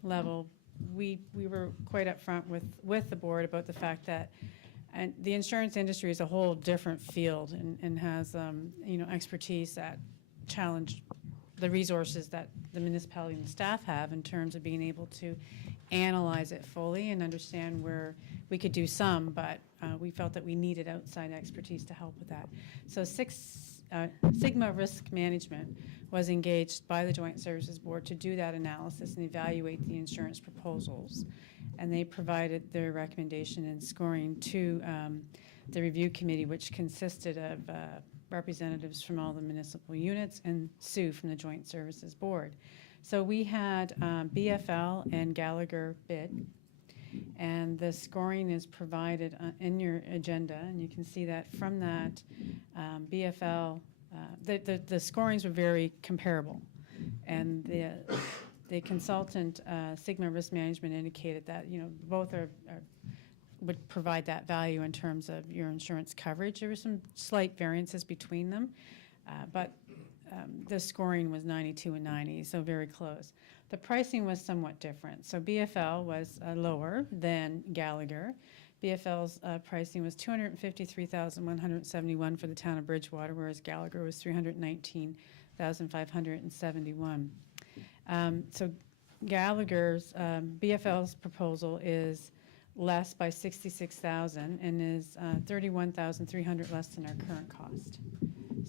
level, we were quite upfront with the board about the fact that the insurance industry is a whole different field and has expertise that challenge the resources that the municipality and the staff have in terms of being able to analyze it fully and understand where we could do some, but we felt that we needed outside expertise to help with that. So Sigma Risk Management was engaged by the Joint Services Board to do that analysis and evaluate the insurance proposals. And they provided their recommendation and scoring to the review committee, which consisted of representatives from all the municipal units and Sue from the Joint Services Board. So we had BFL and Gallagher bid, and the scoring is provided in your agenda, and you can see that from that BFL, the scorings were very comparable, and the consultant Sigma Risk Management indicated that both would provide that value in terms of your insurance coverage. There were some slight variances between them, but the scoring was 92 and 90, so very close. The pricing was somewhat different. So BFL was lower than Gallagher. BFL's pricing was $253,171 for the town of Bridgewater, whereas Gallagher was $319,571. So Gallagher's BFL's proposal is less by $66,000 and is $31,300 less than our current cost.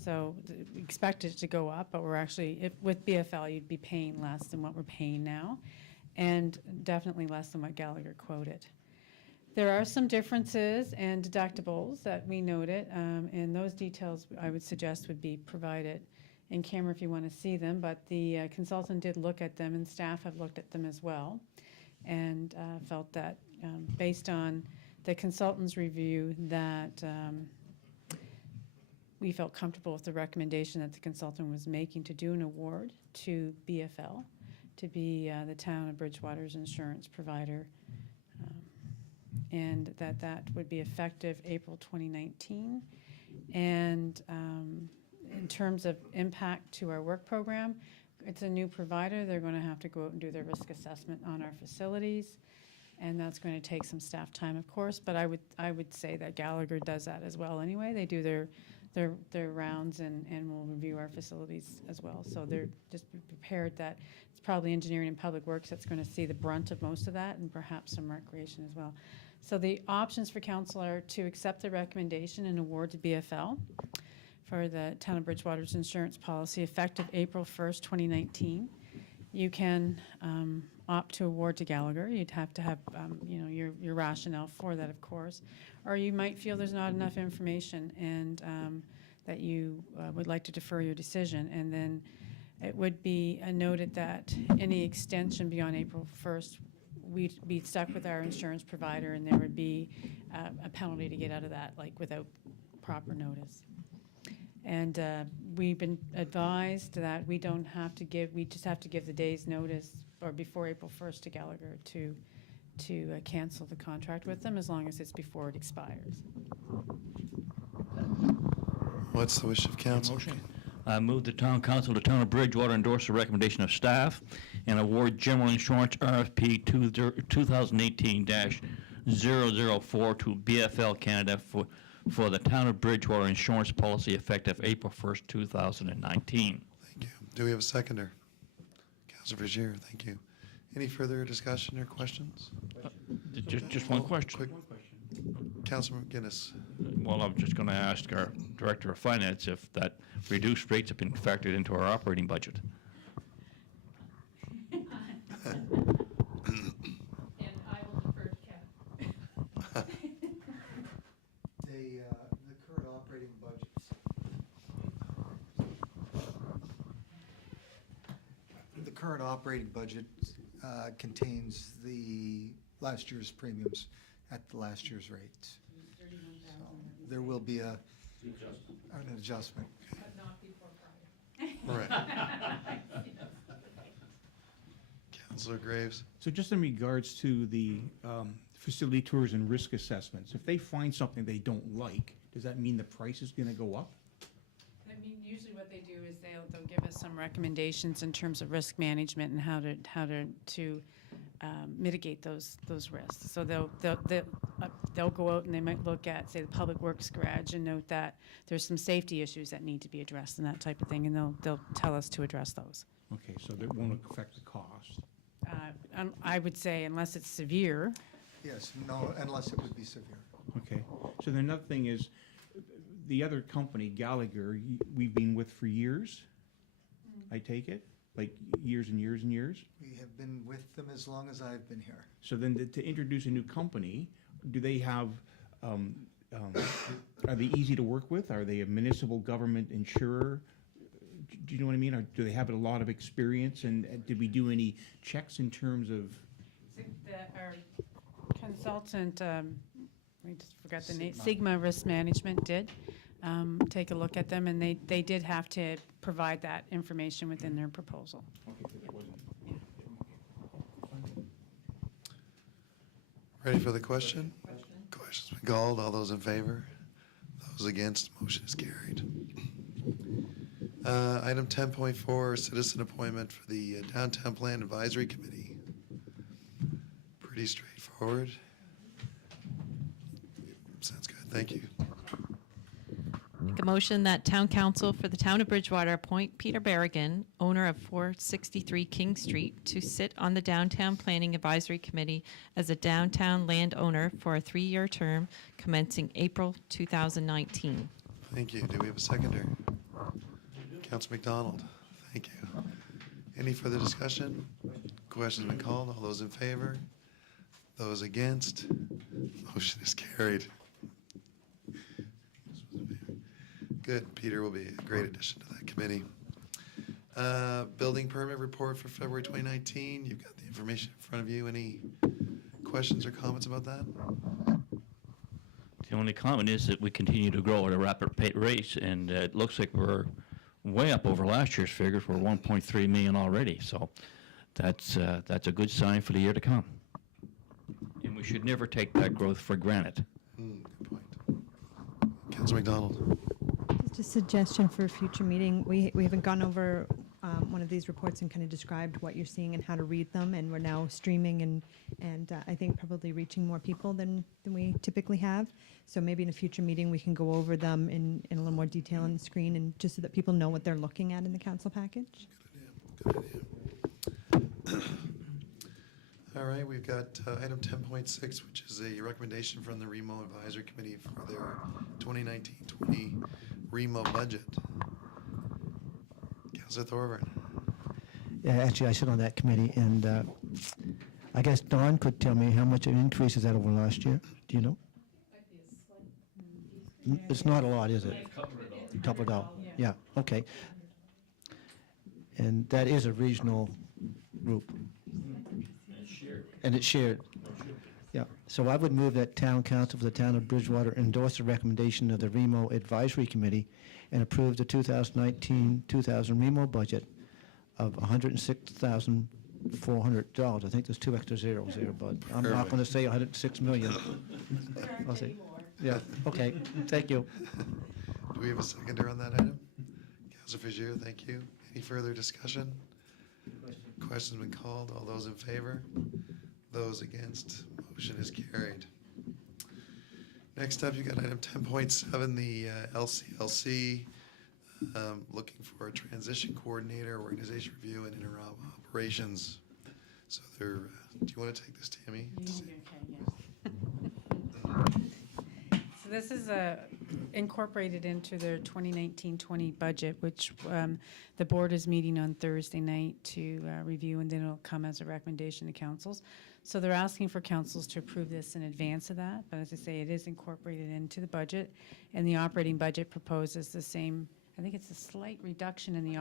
So we expect it to go up, but we're actually, with BFL, you'd be paying less than what we're paying now, and definitely less than what Gallagher quoted. There are some differences and deductibles that we noted, and those details I would suggest would be provided in camera if you want to see them, but the consultant did look at them, and staff have looked at them as well, and felt that based on the consultant's review that we felt comfortable with the recommendation that the consultant was making to do an award to BFL to be the town of Bridgewater's insurance provider, and that would be effective April 2019. And in terms of impact to our work program, it's a new provider. They're going to have to go out and do their risk assessment on our facilities, and that's going to take some staff time, of course, but I would say that Gallagher does that as well anyway. They do their rounds and will review our facilities as well. So they're just prepared that it's probably engineering and public works that's going to see the brunt of most of that, and perhaps some recreation as well. So the options for council are to accept the recommendation and award to BFL for the town of Bridgewater's insurance policy effective April 1st, 2019. you can opt to award to Gallagher. You'd have to have, your rationale for that, of course. Or you might feel there's not enough information and that you would like to defer your decision. And then it would be noted that any extension beyond April 1st, we'd be stuck with our insurance provider, and there would be a penalty to get out of that, like without proper notice. And we've been advised that we don't have to give, we just have to give the day's notice or before April 1st to Gallagher to cancel the contract with them, as long as it's before it expires. What's the wish of council? I move the town council of the town of Bridgewater endorse the recommendation of staff and award general insurance RFP 2018-004 to BFL Canada for the town of Bridgewater insurance policy effective April 1st, 2019. Thank you. Do we have a seconder? Councilor Vergier, thank you. Any further discussion or questions? Just one question. Quick. Councilor McGuinness. Well, I'm just going to ask our Director of Finance if that reduced rates have been factored into our operating budget. And I will defer to Kevin. The current operating budgets. The current operating budget contains the last year's premiums at the last year's rates. So there will be an adjustment. But not before Friday. Right. Councilor Graves. So just in regards to the facility tours and risk assessments, if they find something they don't like, does that mean the price is going to go up? I mean, usually what they do is they'll give us some recommendations in terms of risk management and how to mitigate those risks. So they'll go out and they might look at, say, the public works garage and note that there's some safety issues that need to be addressed and that type of thing, and they'll tell us to address those. Okay, so that won't affect the cost. I would say unless it's severe. Yes, no, unless it would be severe. Okay, so then another thing is, the other company, Gallagher, we've been with for years, I take it? Like years and years and years? We have been with them as long as I've been here. So then to introduce a new company, do they have, are they easy to work with? Are they a municipal government insurer? Do you know what I mean? Or do they have a lot of experience? And did we do any checks in terms of? Our consultant, we just forgot the name, Sigma Risk Management did take a look at them, and they did have to provide that information within their proposal. Ready for the question? Question's been called. All those in favor? Those against? Motion is carried. Item 10.4, citizen appointment for the Downtown Plan Advisory Committee. Pretty straightforward. Sounds good. Thank you. Make a motion that town council for the town of Bridgewater appoint Peter Berrigan, owner of 463 King Street, to sit on the Downtown Planning Advisory Committee as a downtown landowner for a 3-year term commencing April 2019. Thank you. Do we have a seconder? Councilor McDonald. Thank you. Any further discussion? Question's been called. All those in favor? Those against? Motion is carried. Good. Peter will be a great addition to that committee. Building permit report for February 2019. You've got the information in front of you. Any questions or comments about that? The only comment is that we continue to grow at a rapid rate, and it looks like we're way up over last year's figures. We're 1.3 million already, so that's a good sign for the year to come. And we should never take that growth for granted. Good point. Councilor McDonald. Just a suggestion for a future meeting. We haven't gone over one of these reports and kind of described what you're seeing and how to read them, and we're now streaming and I think probably reaching more people than we typically have. So maybe in a future meeting we can go over them in a little more detail on the screen, and just so that people know what they're looking at in the council package. Good idea. All right, we've got item 10.6, which is a recommendation from the REMO Advisory Committee for their 2019-20 REMO budget. Councilor Thorburn. Yeah, actually, I sit on that committee, and I guess Don could tell me how much an increase is that over last year. Do you know? It's not a lot, is it? Couple of dollars. Yeah, okay. And that is a regional group. And it's shared. Yeah, so I would move that Town Council for the Town of Bridgewater endorse the recommendation of the REMO Advisory Committee and approve the 2019-2000 REMO budget of $106,400. I think there's 2 extra zeros there, but I'm not going to say 106 million. I'll say, yeah, okay, thank you. Do we have a seconder on that item? Councilor Figier, thank you. Any further discussion? Question's been called. All those in favor? Those against? Motion is carried. Next up, you got item 10.7, the LCLC, looking for a transition coordinator, organization review, and interoperations. So they're, do you want to take this, Tammy? So this is incorporated into their 2019-20 budget, which the board is meeting on Thursday night to review, and then it'll come as a recommendation to councils. So they're asking for councils to approve this in advance of that, but as I say, it is incorporated into the budget, and the operating budget proposes the same. I think it's a slight reduction in the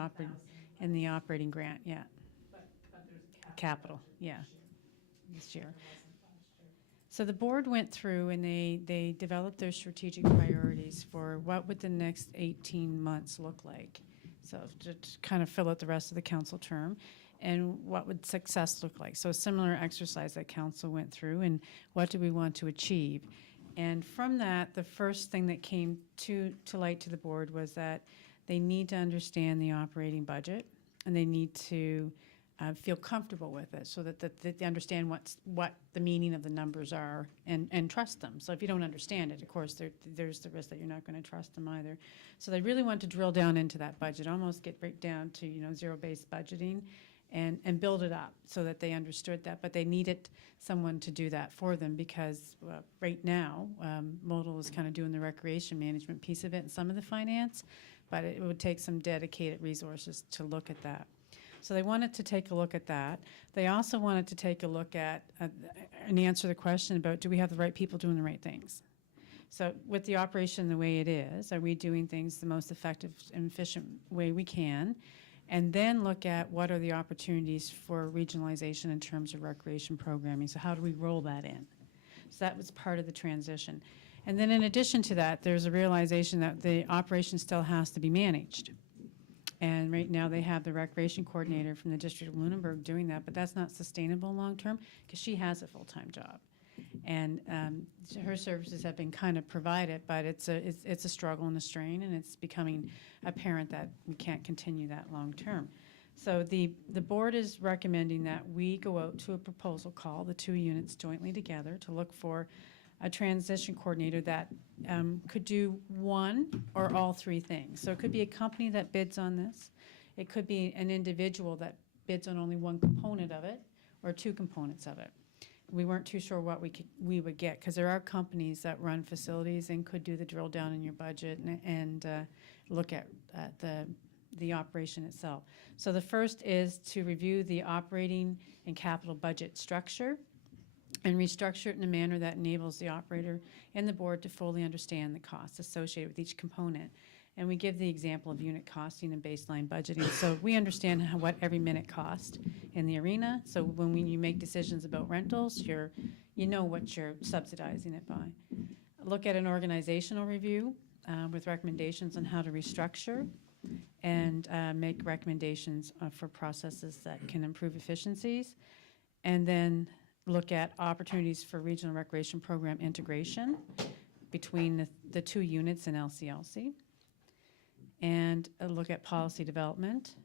operating grant, yeah. But there's capital, yeah, this year. So the board went through and they developed their strategic priorities for what would the next 18 months look like. So to kind of fill out the rest of the council term, and what would success look like. So a similar exercise that council went through, and what do we want to achieve. And from that, the first thing that came to light to the board was that they need to understand the operating budget, and they need to feel comfortable with it, so that they understand what the meaning of the numbers are, and trust them. So if you don't understand it, of course, there's the risk that you're not going to trust them either. So they really want to drill down into that budget, almost get right down to zero-based budgeting, and build it up so that they understood that. But they needed someone to do that for them, because right now, Modal is kind of doing the recreation management piece of it and some of the finance, but it would take some dedicated resources to look at that. So they wanted to take a look at that. They also wanted to take a look at and answer the question about, do we have the right people doing the right things? So with the operation the way it is, are we doing things the most effective and efficient way we can? And then look at what are the opportunities for regionalization in terms of recreation programming. So how do we roll that in? So that was part of the transition. And then in addition to that, there's a realization that the operation still has to be managed. And right now they have the recreation coordinator from the District of Lunenburg doing that, but that's not sustainable long-term, because she has a full-time job. And her services have been kind of provided, but it's a struggle and a strain, and it's becoming apparent that we can't continue that long-term. So the board is recommending that we go out to a proposal call, the 2 units jointly together, to look for a transition coordinator that could do one or all 3 things. So it could be a company that bids on this. It could be an individual that bids on only one component of it, or 2 components of it. We weren't too sure what we would get, because there are companies that run facilities and could do the drill down in your budget and look at the operation itself. So the first is to review the operating and capital budget structure and restructure it in a manner that enables the operator and the board to fully understand the costs associated with each component. And we give the example of unit costing and baseline budgeting. So we understand what every minute costs in the arena. So when you make decisions about rentals, you know what you're subsidizing it by. Look at an organizational review with recommendations on how to restructure, and make recommendations for processes that can improve efficiencies. And then look at opportunities for regional recreation program integration between the 2 units in LCLC. And look at policy development.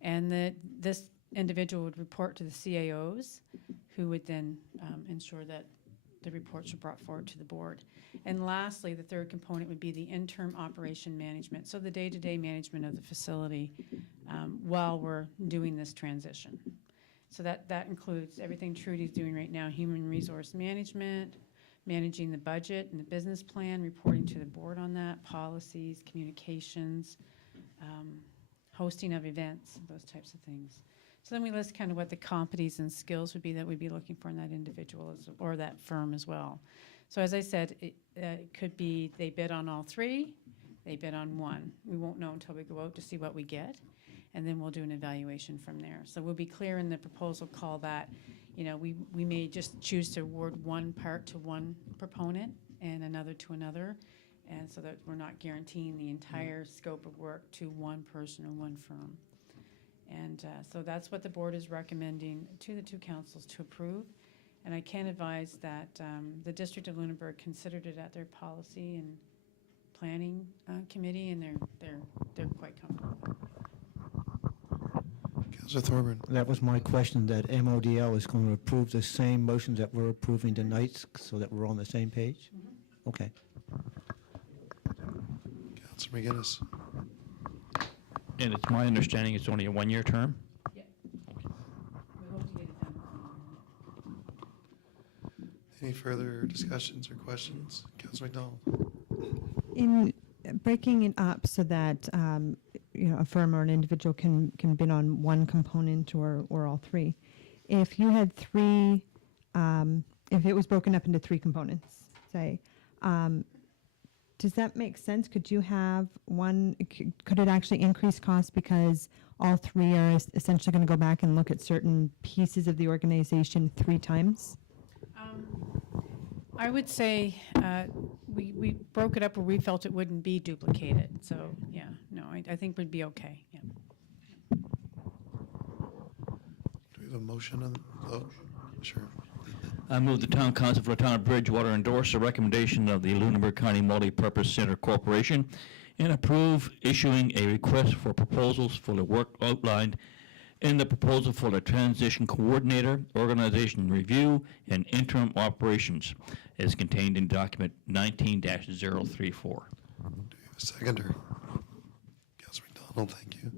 And this individual would report to the CAOs, who would then ensure that the reports are brought forward to the board. And lastly, the 3rd component would be the interim operation management, so the day-to-day management of the facility while we're doing this transition. So that includes everything Trudy's doing right now: human resource management, managing the budget and the business plan, reporting to the board on that, policies, communications, hosting of events, those types of things. So then we list kind of what the competencies and skills would be that we'd be looking for in that individual or that firm as well. So as I said, it could be they bid on all three, they bid on one. We won't know until we go out to see what we get, and then we'll do an evaluation from there. So we'll be clear in the proposal call that, we may just choose to award one part to one proponent and another to another, and so that we're not guaranteeing the entire scope of work to one person or one firm. And so that's what the board is recommending to the two councils to approve. And I can advise that the District of Lunenburg considered it at their policy and planning committee, and they're quite comfortable with it. Councillor Thorburn. That was my question, that MODL is going to approve the same motions that we're approving tonight so that we're on the same page? Okay. Councillor McGinnis. And it's my understanding it's only a one-year term? Yeah. We hope to get it done. Any further discussions or questions? Councillor McDonald. In breaking it up so that a firm or an individual can bid on one component or all three, if you had three, if it was broken up into three components, say, does that make sense? Could you have one, could it actually increase costs because all three are essentially going to go back and look at certain pieces of the organization 3 times? I would say we broke it up where we felt it wouldn't be duplicated. So, yeah, no, I think we'd be okay. Yeah. Do we have a motion on? Oh, sure. I move the Town Council for the Town of Bridgewater endorse the recommendation of the Lunenburg County Multi-Purpose Center Corporation and approve issuing a request for proposals for the work outlined in the proposal for the Transition Coordinator, Organization Review, and Interim Operations as contained in document 19-034. Do we have a seconder? Councillor McDonald, thank you.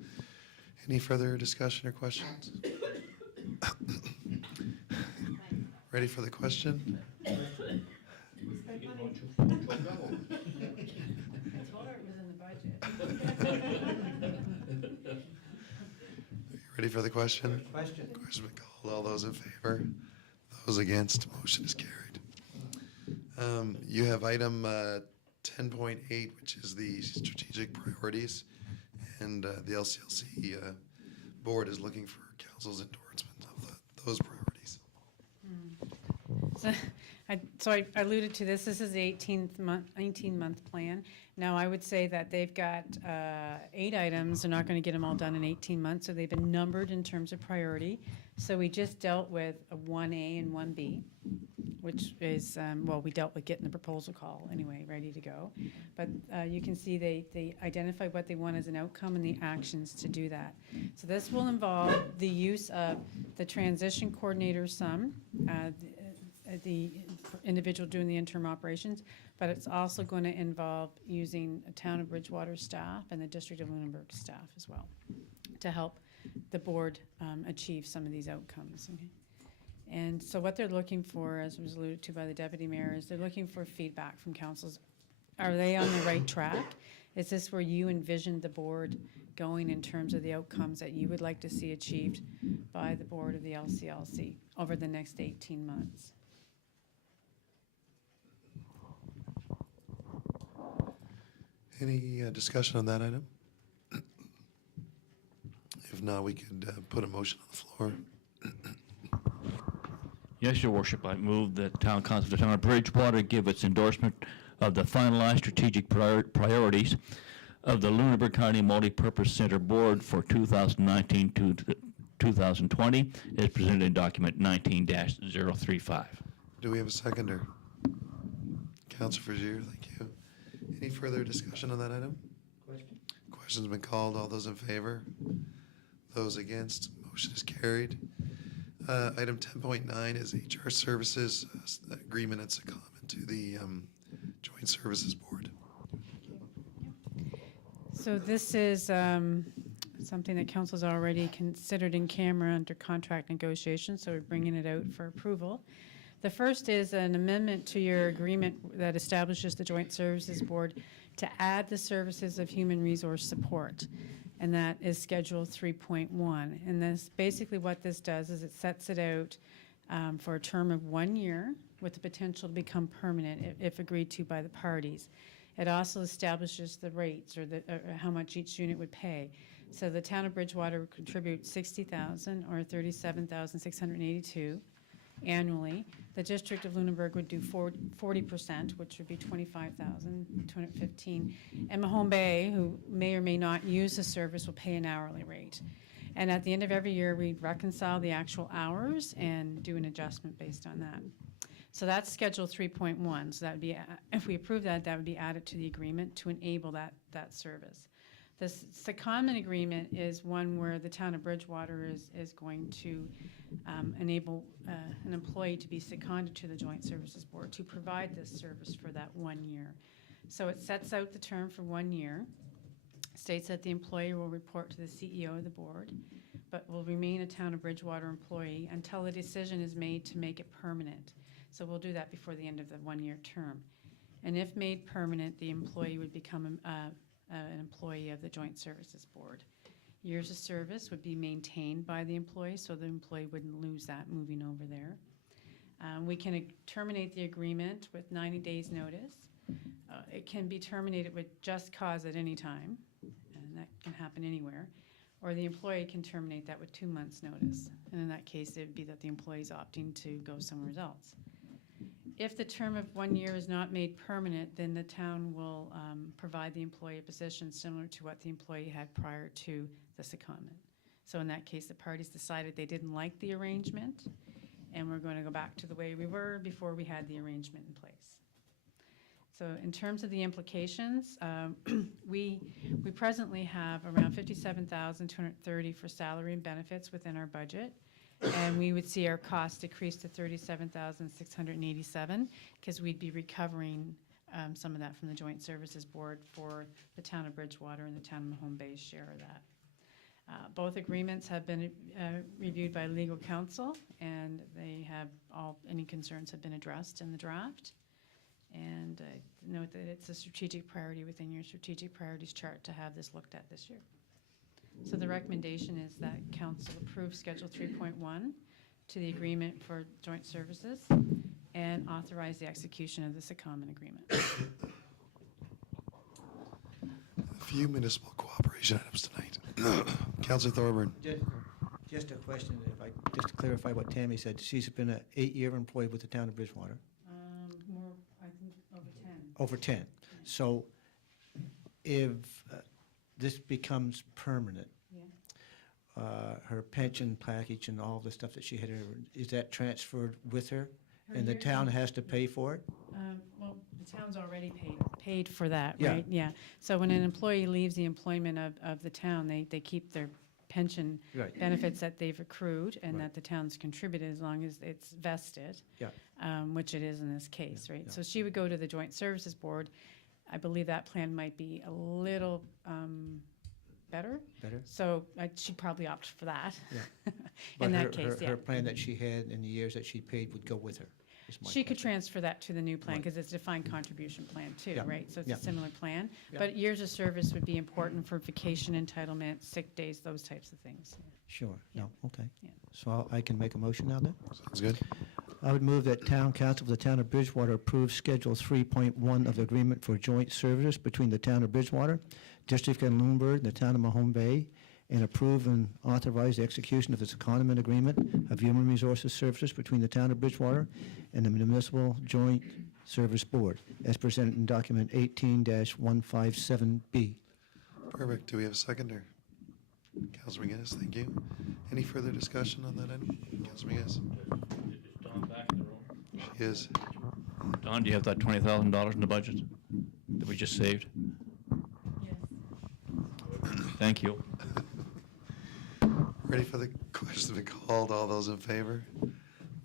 Any further discussion or questions? Ready for the question? I told her it was in the budget. Ready for the question? Question. Question been called. All those in favor? Those against? Motion is carried. You have item 10.8, which is the strategic priorities, and the LCLC board is looking for council's endorsement of those priorities. So I alluded to this. This is the 19-month plan. Now, I would say that they've got 8 items. They're not going to get them all done in 18 months, so they've been numbered in terms of priority. So we just dealt with a 1A and 1B, which is, we dealt with getting the proposal call anyway, ready to go. But you can see they identify what they want as an outcome and the actions to do that. So this will involve the use of the transition coordinator sum, the individual doing the interim operations, but it's also going to involve using a Town of Bridgewater staff and the District of Lunenburg staff as well to help the board achieve some of these outcomes. Okay? And so what they're looking for, as was alluded to by the Deputy Mayor, is they're looking for feedback from councils. Are they on the right track? Is this where you envisioned the board going in terms of the outcomes that you would like to see achieved by the board of the LCLC over the next 18 months? Any discussion on that item? If not, we could put a motion on the floor. Yes, Your Worship, I move that Town Council of the Town of Bridgewater give its endorsement of the finalized strategic priorities of the Lunenburg County Multi-Purpose Center Board for 2019 to 2020 as presented in document 19-035. Do we have a seconder? Councilor Frazier, thank you. Any further discussion on that item? Question. Question's been called. All those in favor? Those against? Motion is carried. Item 10.9 is HR Services Agreement and Secondment to the Joint Services Board. So this is something that council's already considered in camera under contract negotiations, so we're bringing it out for approval. The first is an amendment to your agreement that establishes the Joint Services Board to add the services of human resource support. and that is Schedule 3.1. And this, basically what this does is it sets it out for a term of 1 year with the potential to become permanent if agreed to by the parties. It also establishes the rates or how much each unit would pay. So the town of Bridgewater would contribute $60,000 or $37,682 annually. The District of Lunenburg would do 40%, which would be $25,215. And Mahone Bay, who may or may not use the service, will pay an hourly rate. And at the end of every year, we reconcile the actual hours and do an adjustment based on that. So that's Schedule 3.1. So that would be, if we approve that, that would be added to the agreement to enable that service. The secondment agreement is one where the town of Bridgewater is going to enable an employee to be seconded to the Joint Services Board to provide this service for that 1 year. So it sets out the term for 1 year, states that the employee will report to the CEO of the board, but will remain a town of Bridgewater employee until a decision is made to make it permanent. So we'll do that before the end of the 1 year term. And if made permanent, the employee would become an employee of the Joint Services Board. Years of service would be maintained by the employee, so the employee wouldn't lose that moving over there. We can terminate the agreement with 90 days notice. It can be terminated with just cause at any time, and that can happen anywhere. Or the employee can terminate that with 2 months' notice. And in that case, it would be that the employee is opting to go somewhere else. If the term of 1 year is not made permanent, then the town will provide the employee a position similar to what the employee had prior to the secondment. So in that case, the parties decided they didn't like the arrangement, and we're going to go back to the way we were before we had the arrangement in place. So in terms of the implications, we presently have around $57,230 for salary and benefits within our budget. And we would see our costs decrease to $37,687 because we'd be recovering some of that from the Joint Services Board for the town of Bridgewater and the town of Mahone Bay's share of that. Both agreements have been reviewed by legal counsel, and they have any concerns have been addressed in the draft. And note that it's a strategic priority within your strategic priorities chart to have this looked at this year. So the recommendation is that council approve Schedule 3.1 to the agreement for joint services and authorize the execution of the secondment agreement. A few municipal cooperation items tonight. Councillor Thorburn. Just a question, just to clarify what Tammy said. She's been an 8-year employee with the town of Bridgewater. More, I think, over 10. Over 10. So if this becomes permanent, her pension package and all the stuff that she had, is that transferred with her? And the town has to pay for it? Well, the town's already paid for that, Yeah. right? Yeah. So when an employee leaves the employment of the town, they keep their pension Right. benefits that they've accrued and Right. that the town's contributed as long as it's vested, Yeah. which it is in this case, right? Yeah. So she would go to the Joint Services Board. I believe that plan might be a little better. Better? So she'd probably opt for that. Yeah. In But that case, yeah. her plan that she had in the years that she paid would go with her, is my She could question. transfer that to the new plan Right. because it's a defined contribution plan too, Yeah. right? So it's Yeah. a similar plan. Yeah. But years of service would be important for vacation entitlement, sick days, those types of things. Sure, no, okay. Yeah. So I can make a motion now then? Sounds good. I would move that town council of the town of Bridgewater approve Schedule 3.1 of the agreement for joint services between the town of Bridgewater, District of Lunenburg, and the town of Mahone Bay, and approve and authorize the execution of the secondment agreement of human resources services between the town of Bridgewater and the Municipal Joint Service Board, as presented in document 18-157B. Perfect. Do we have a seconder? Councilor McGinnis, thank you. Any further discussion on that item? Councilor McGinnis? She is. Don, do you have that $20,000 in the budget that we just saved? Yes. Thank you. Ready for the question to be called? All those in favor?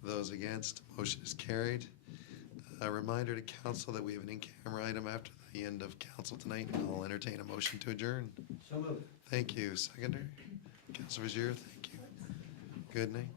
Those against? Motion is carried. A reminder to council that we have an in-camera item after the end of council tonight, and I'll entertain a motion to adjourn. So moved. Thank you. Seconder? Councilor Vizier, thank you. Good night.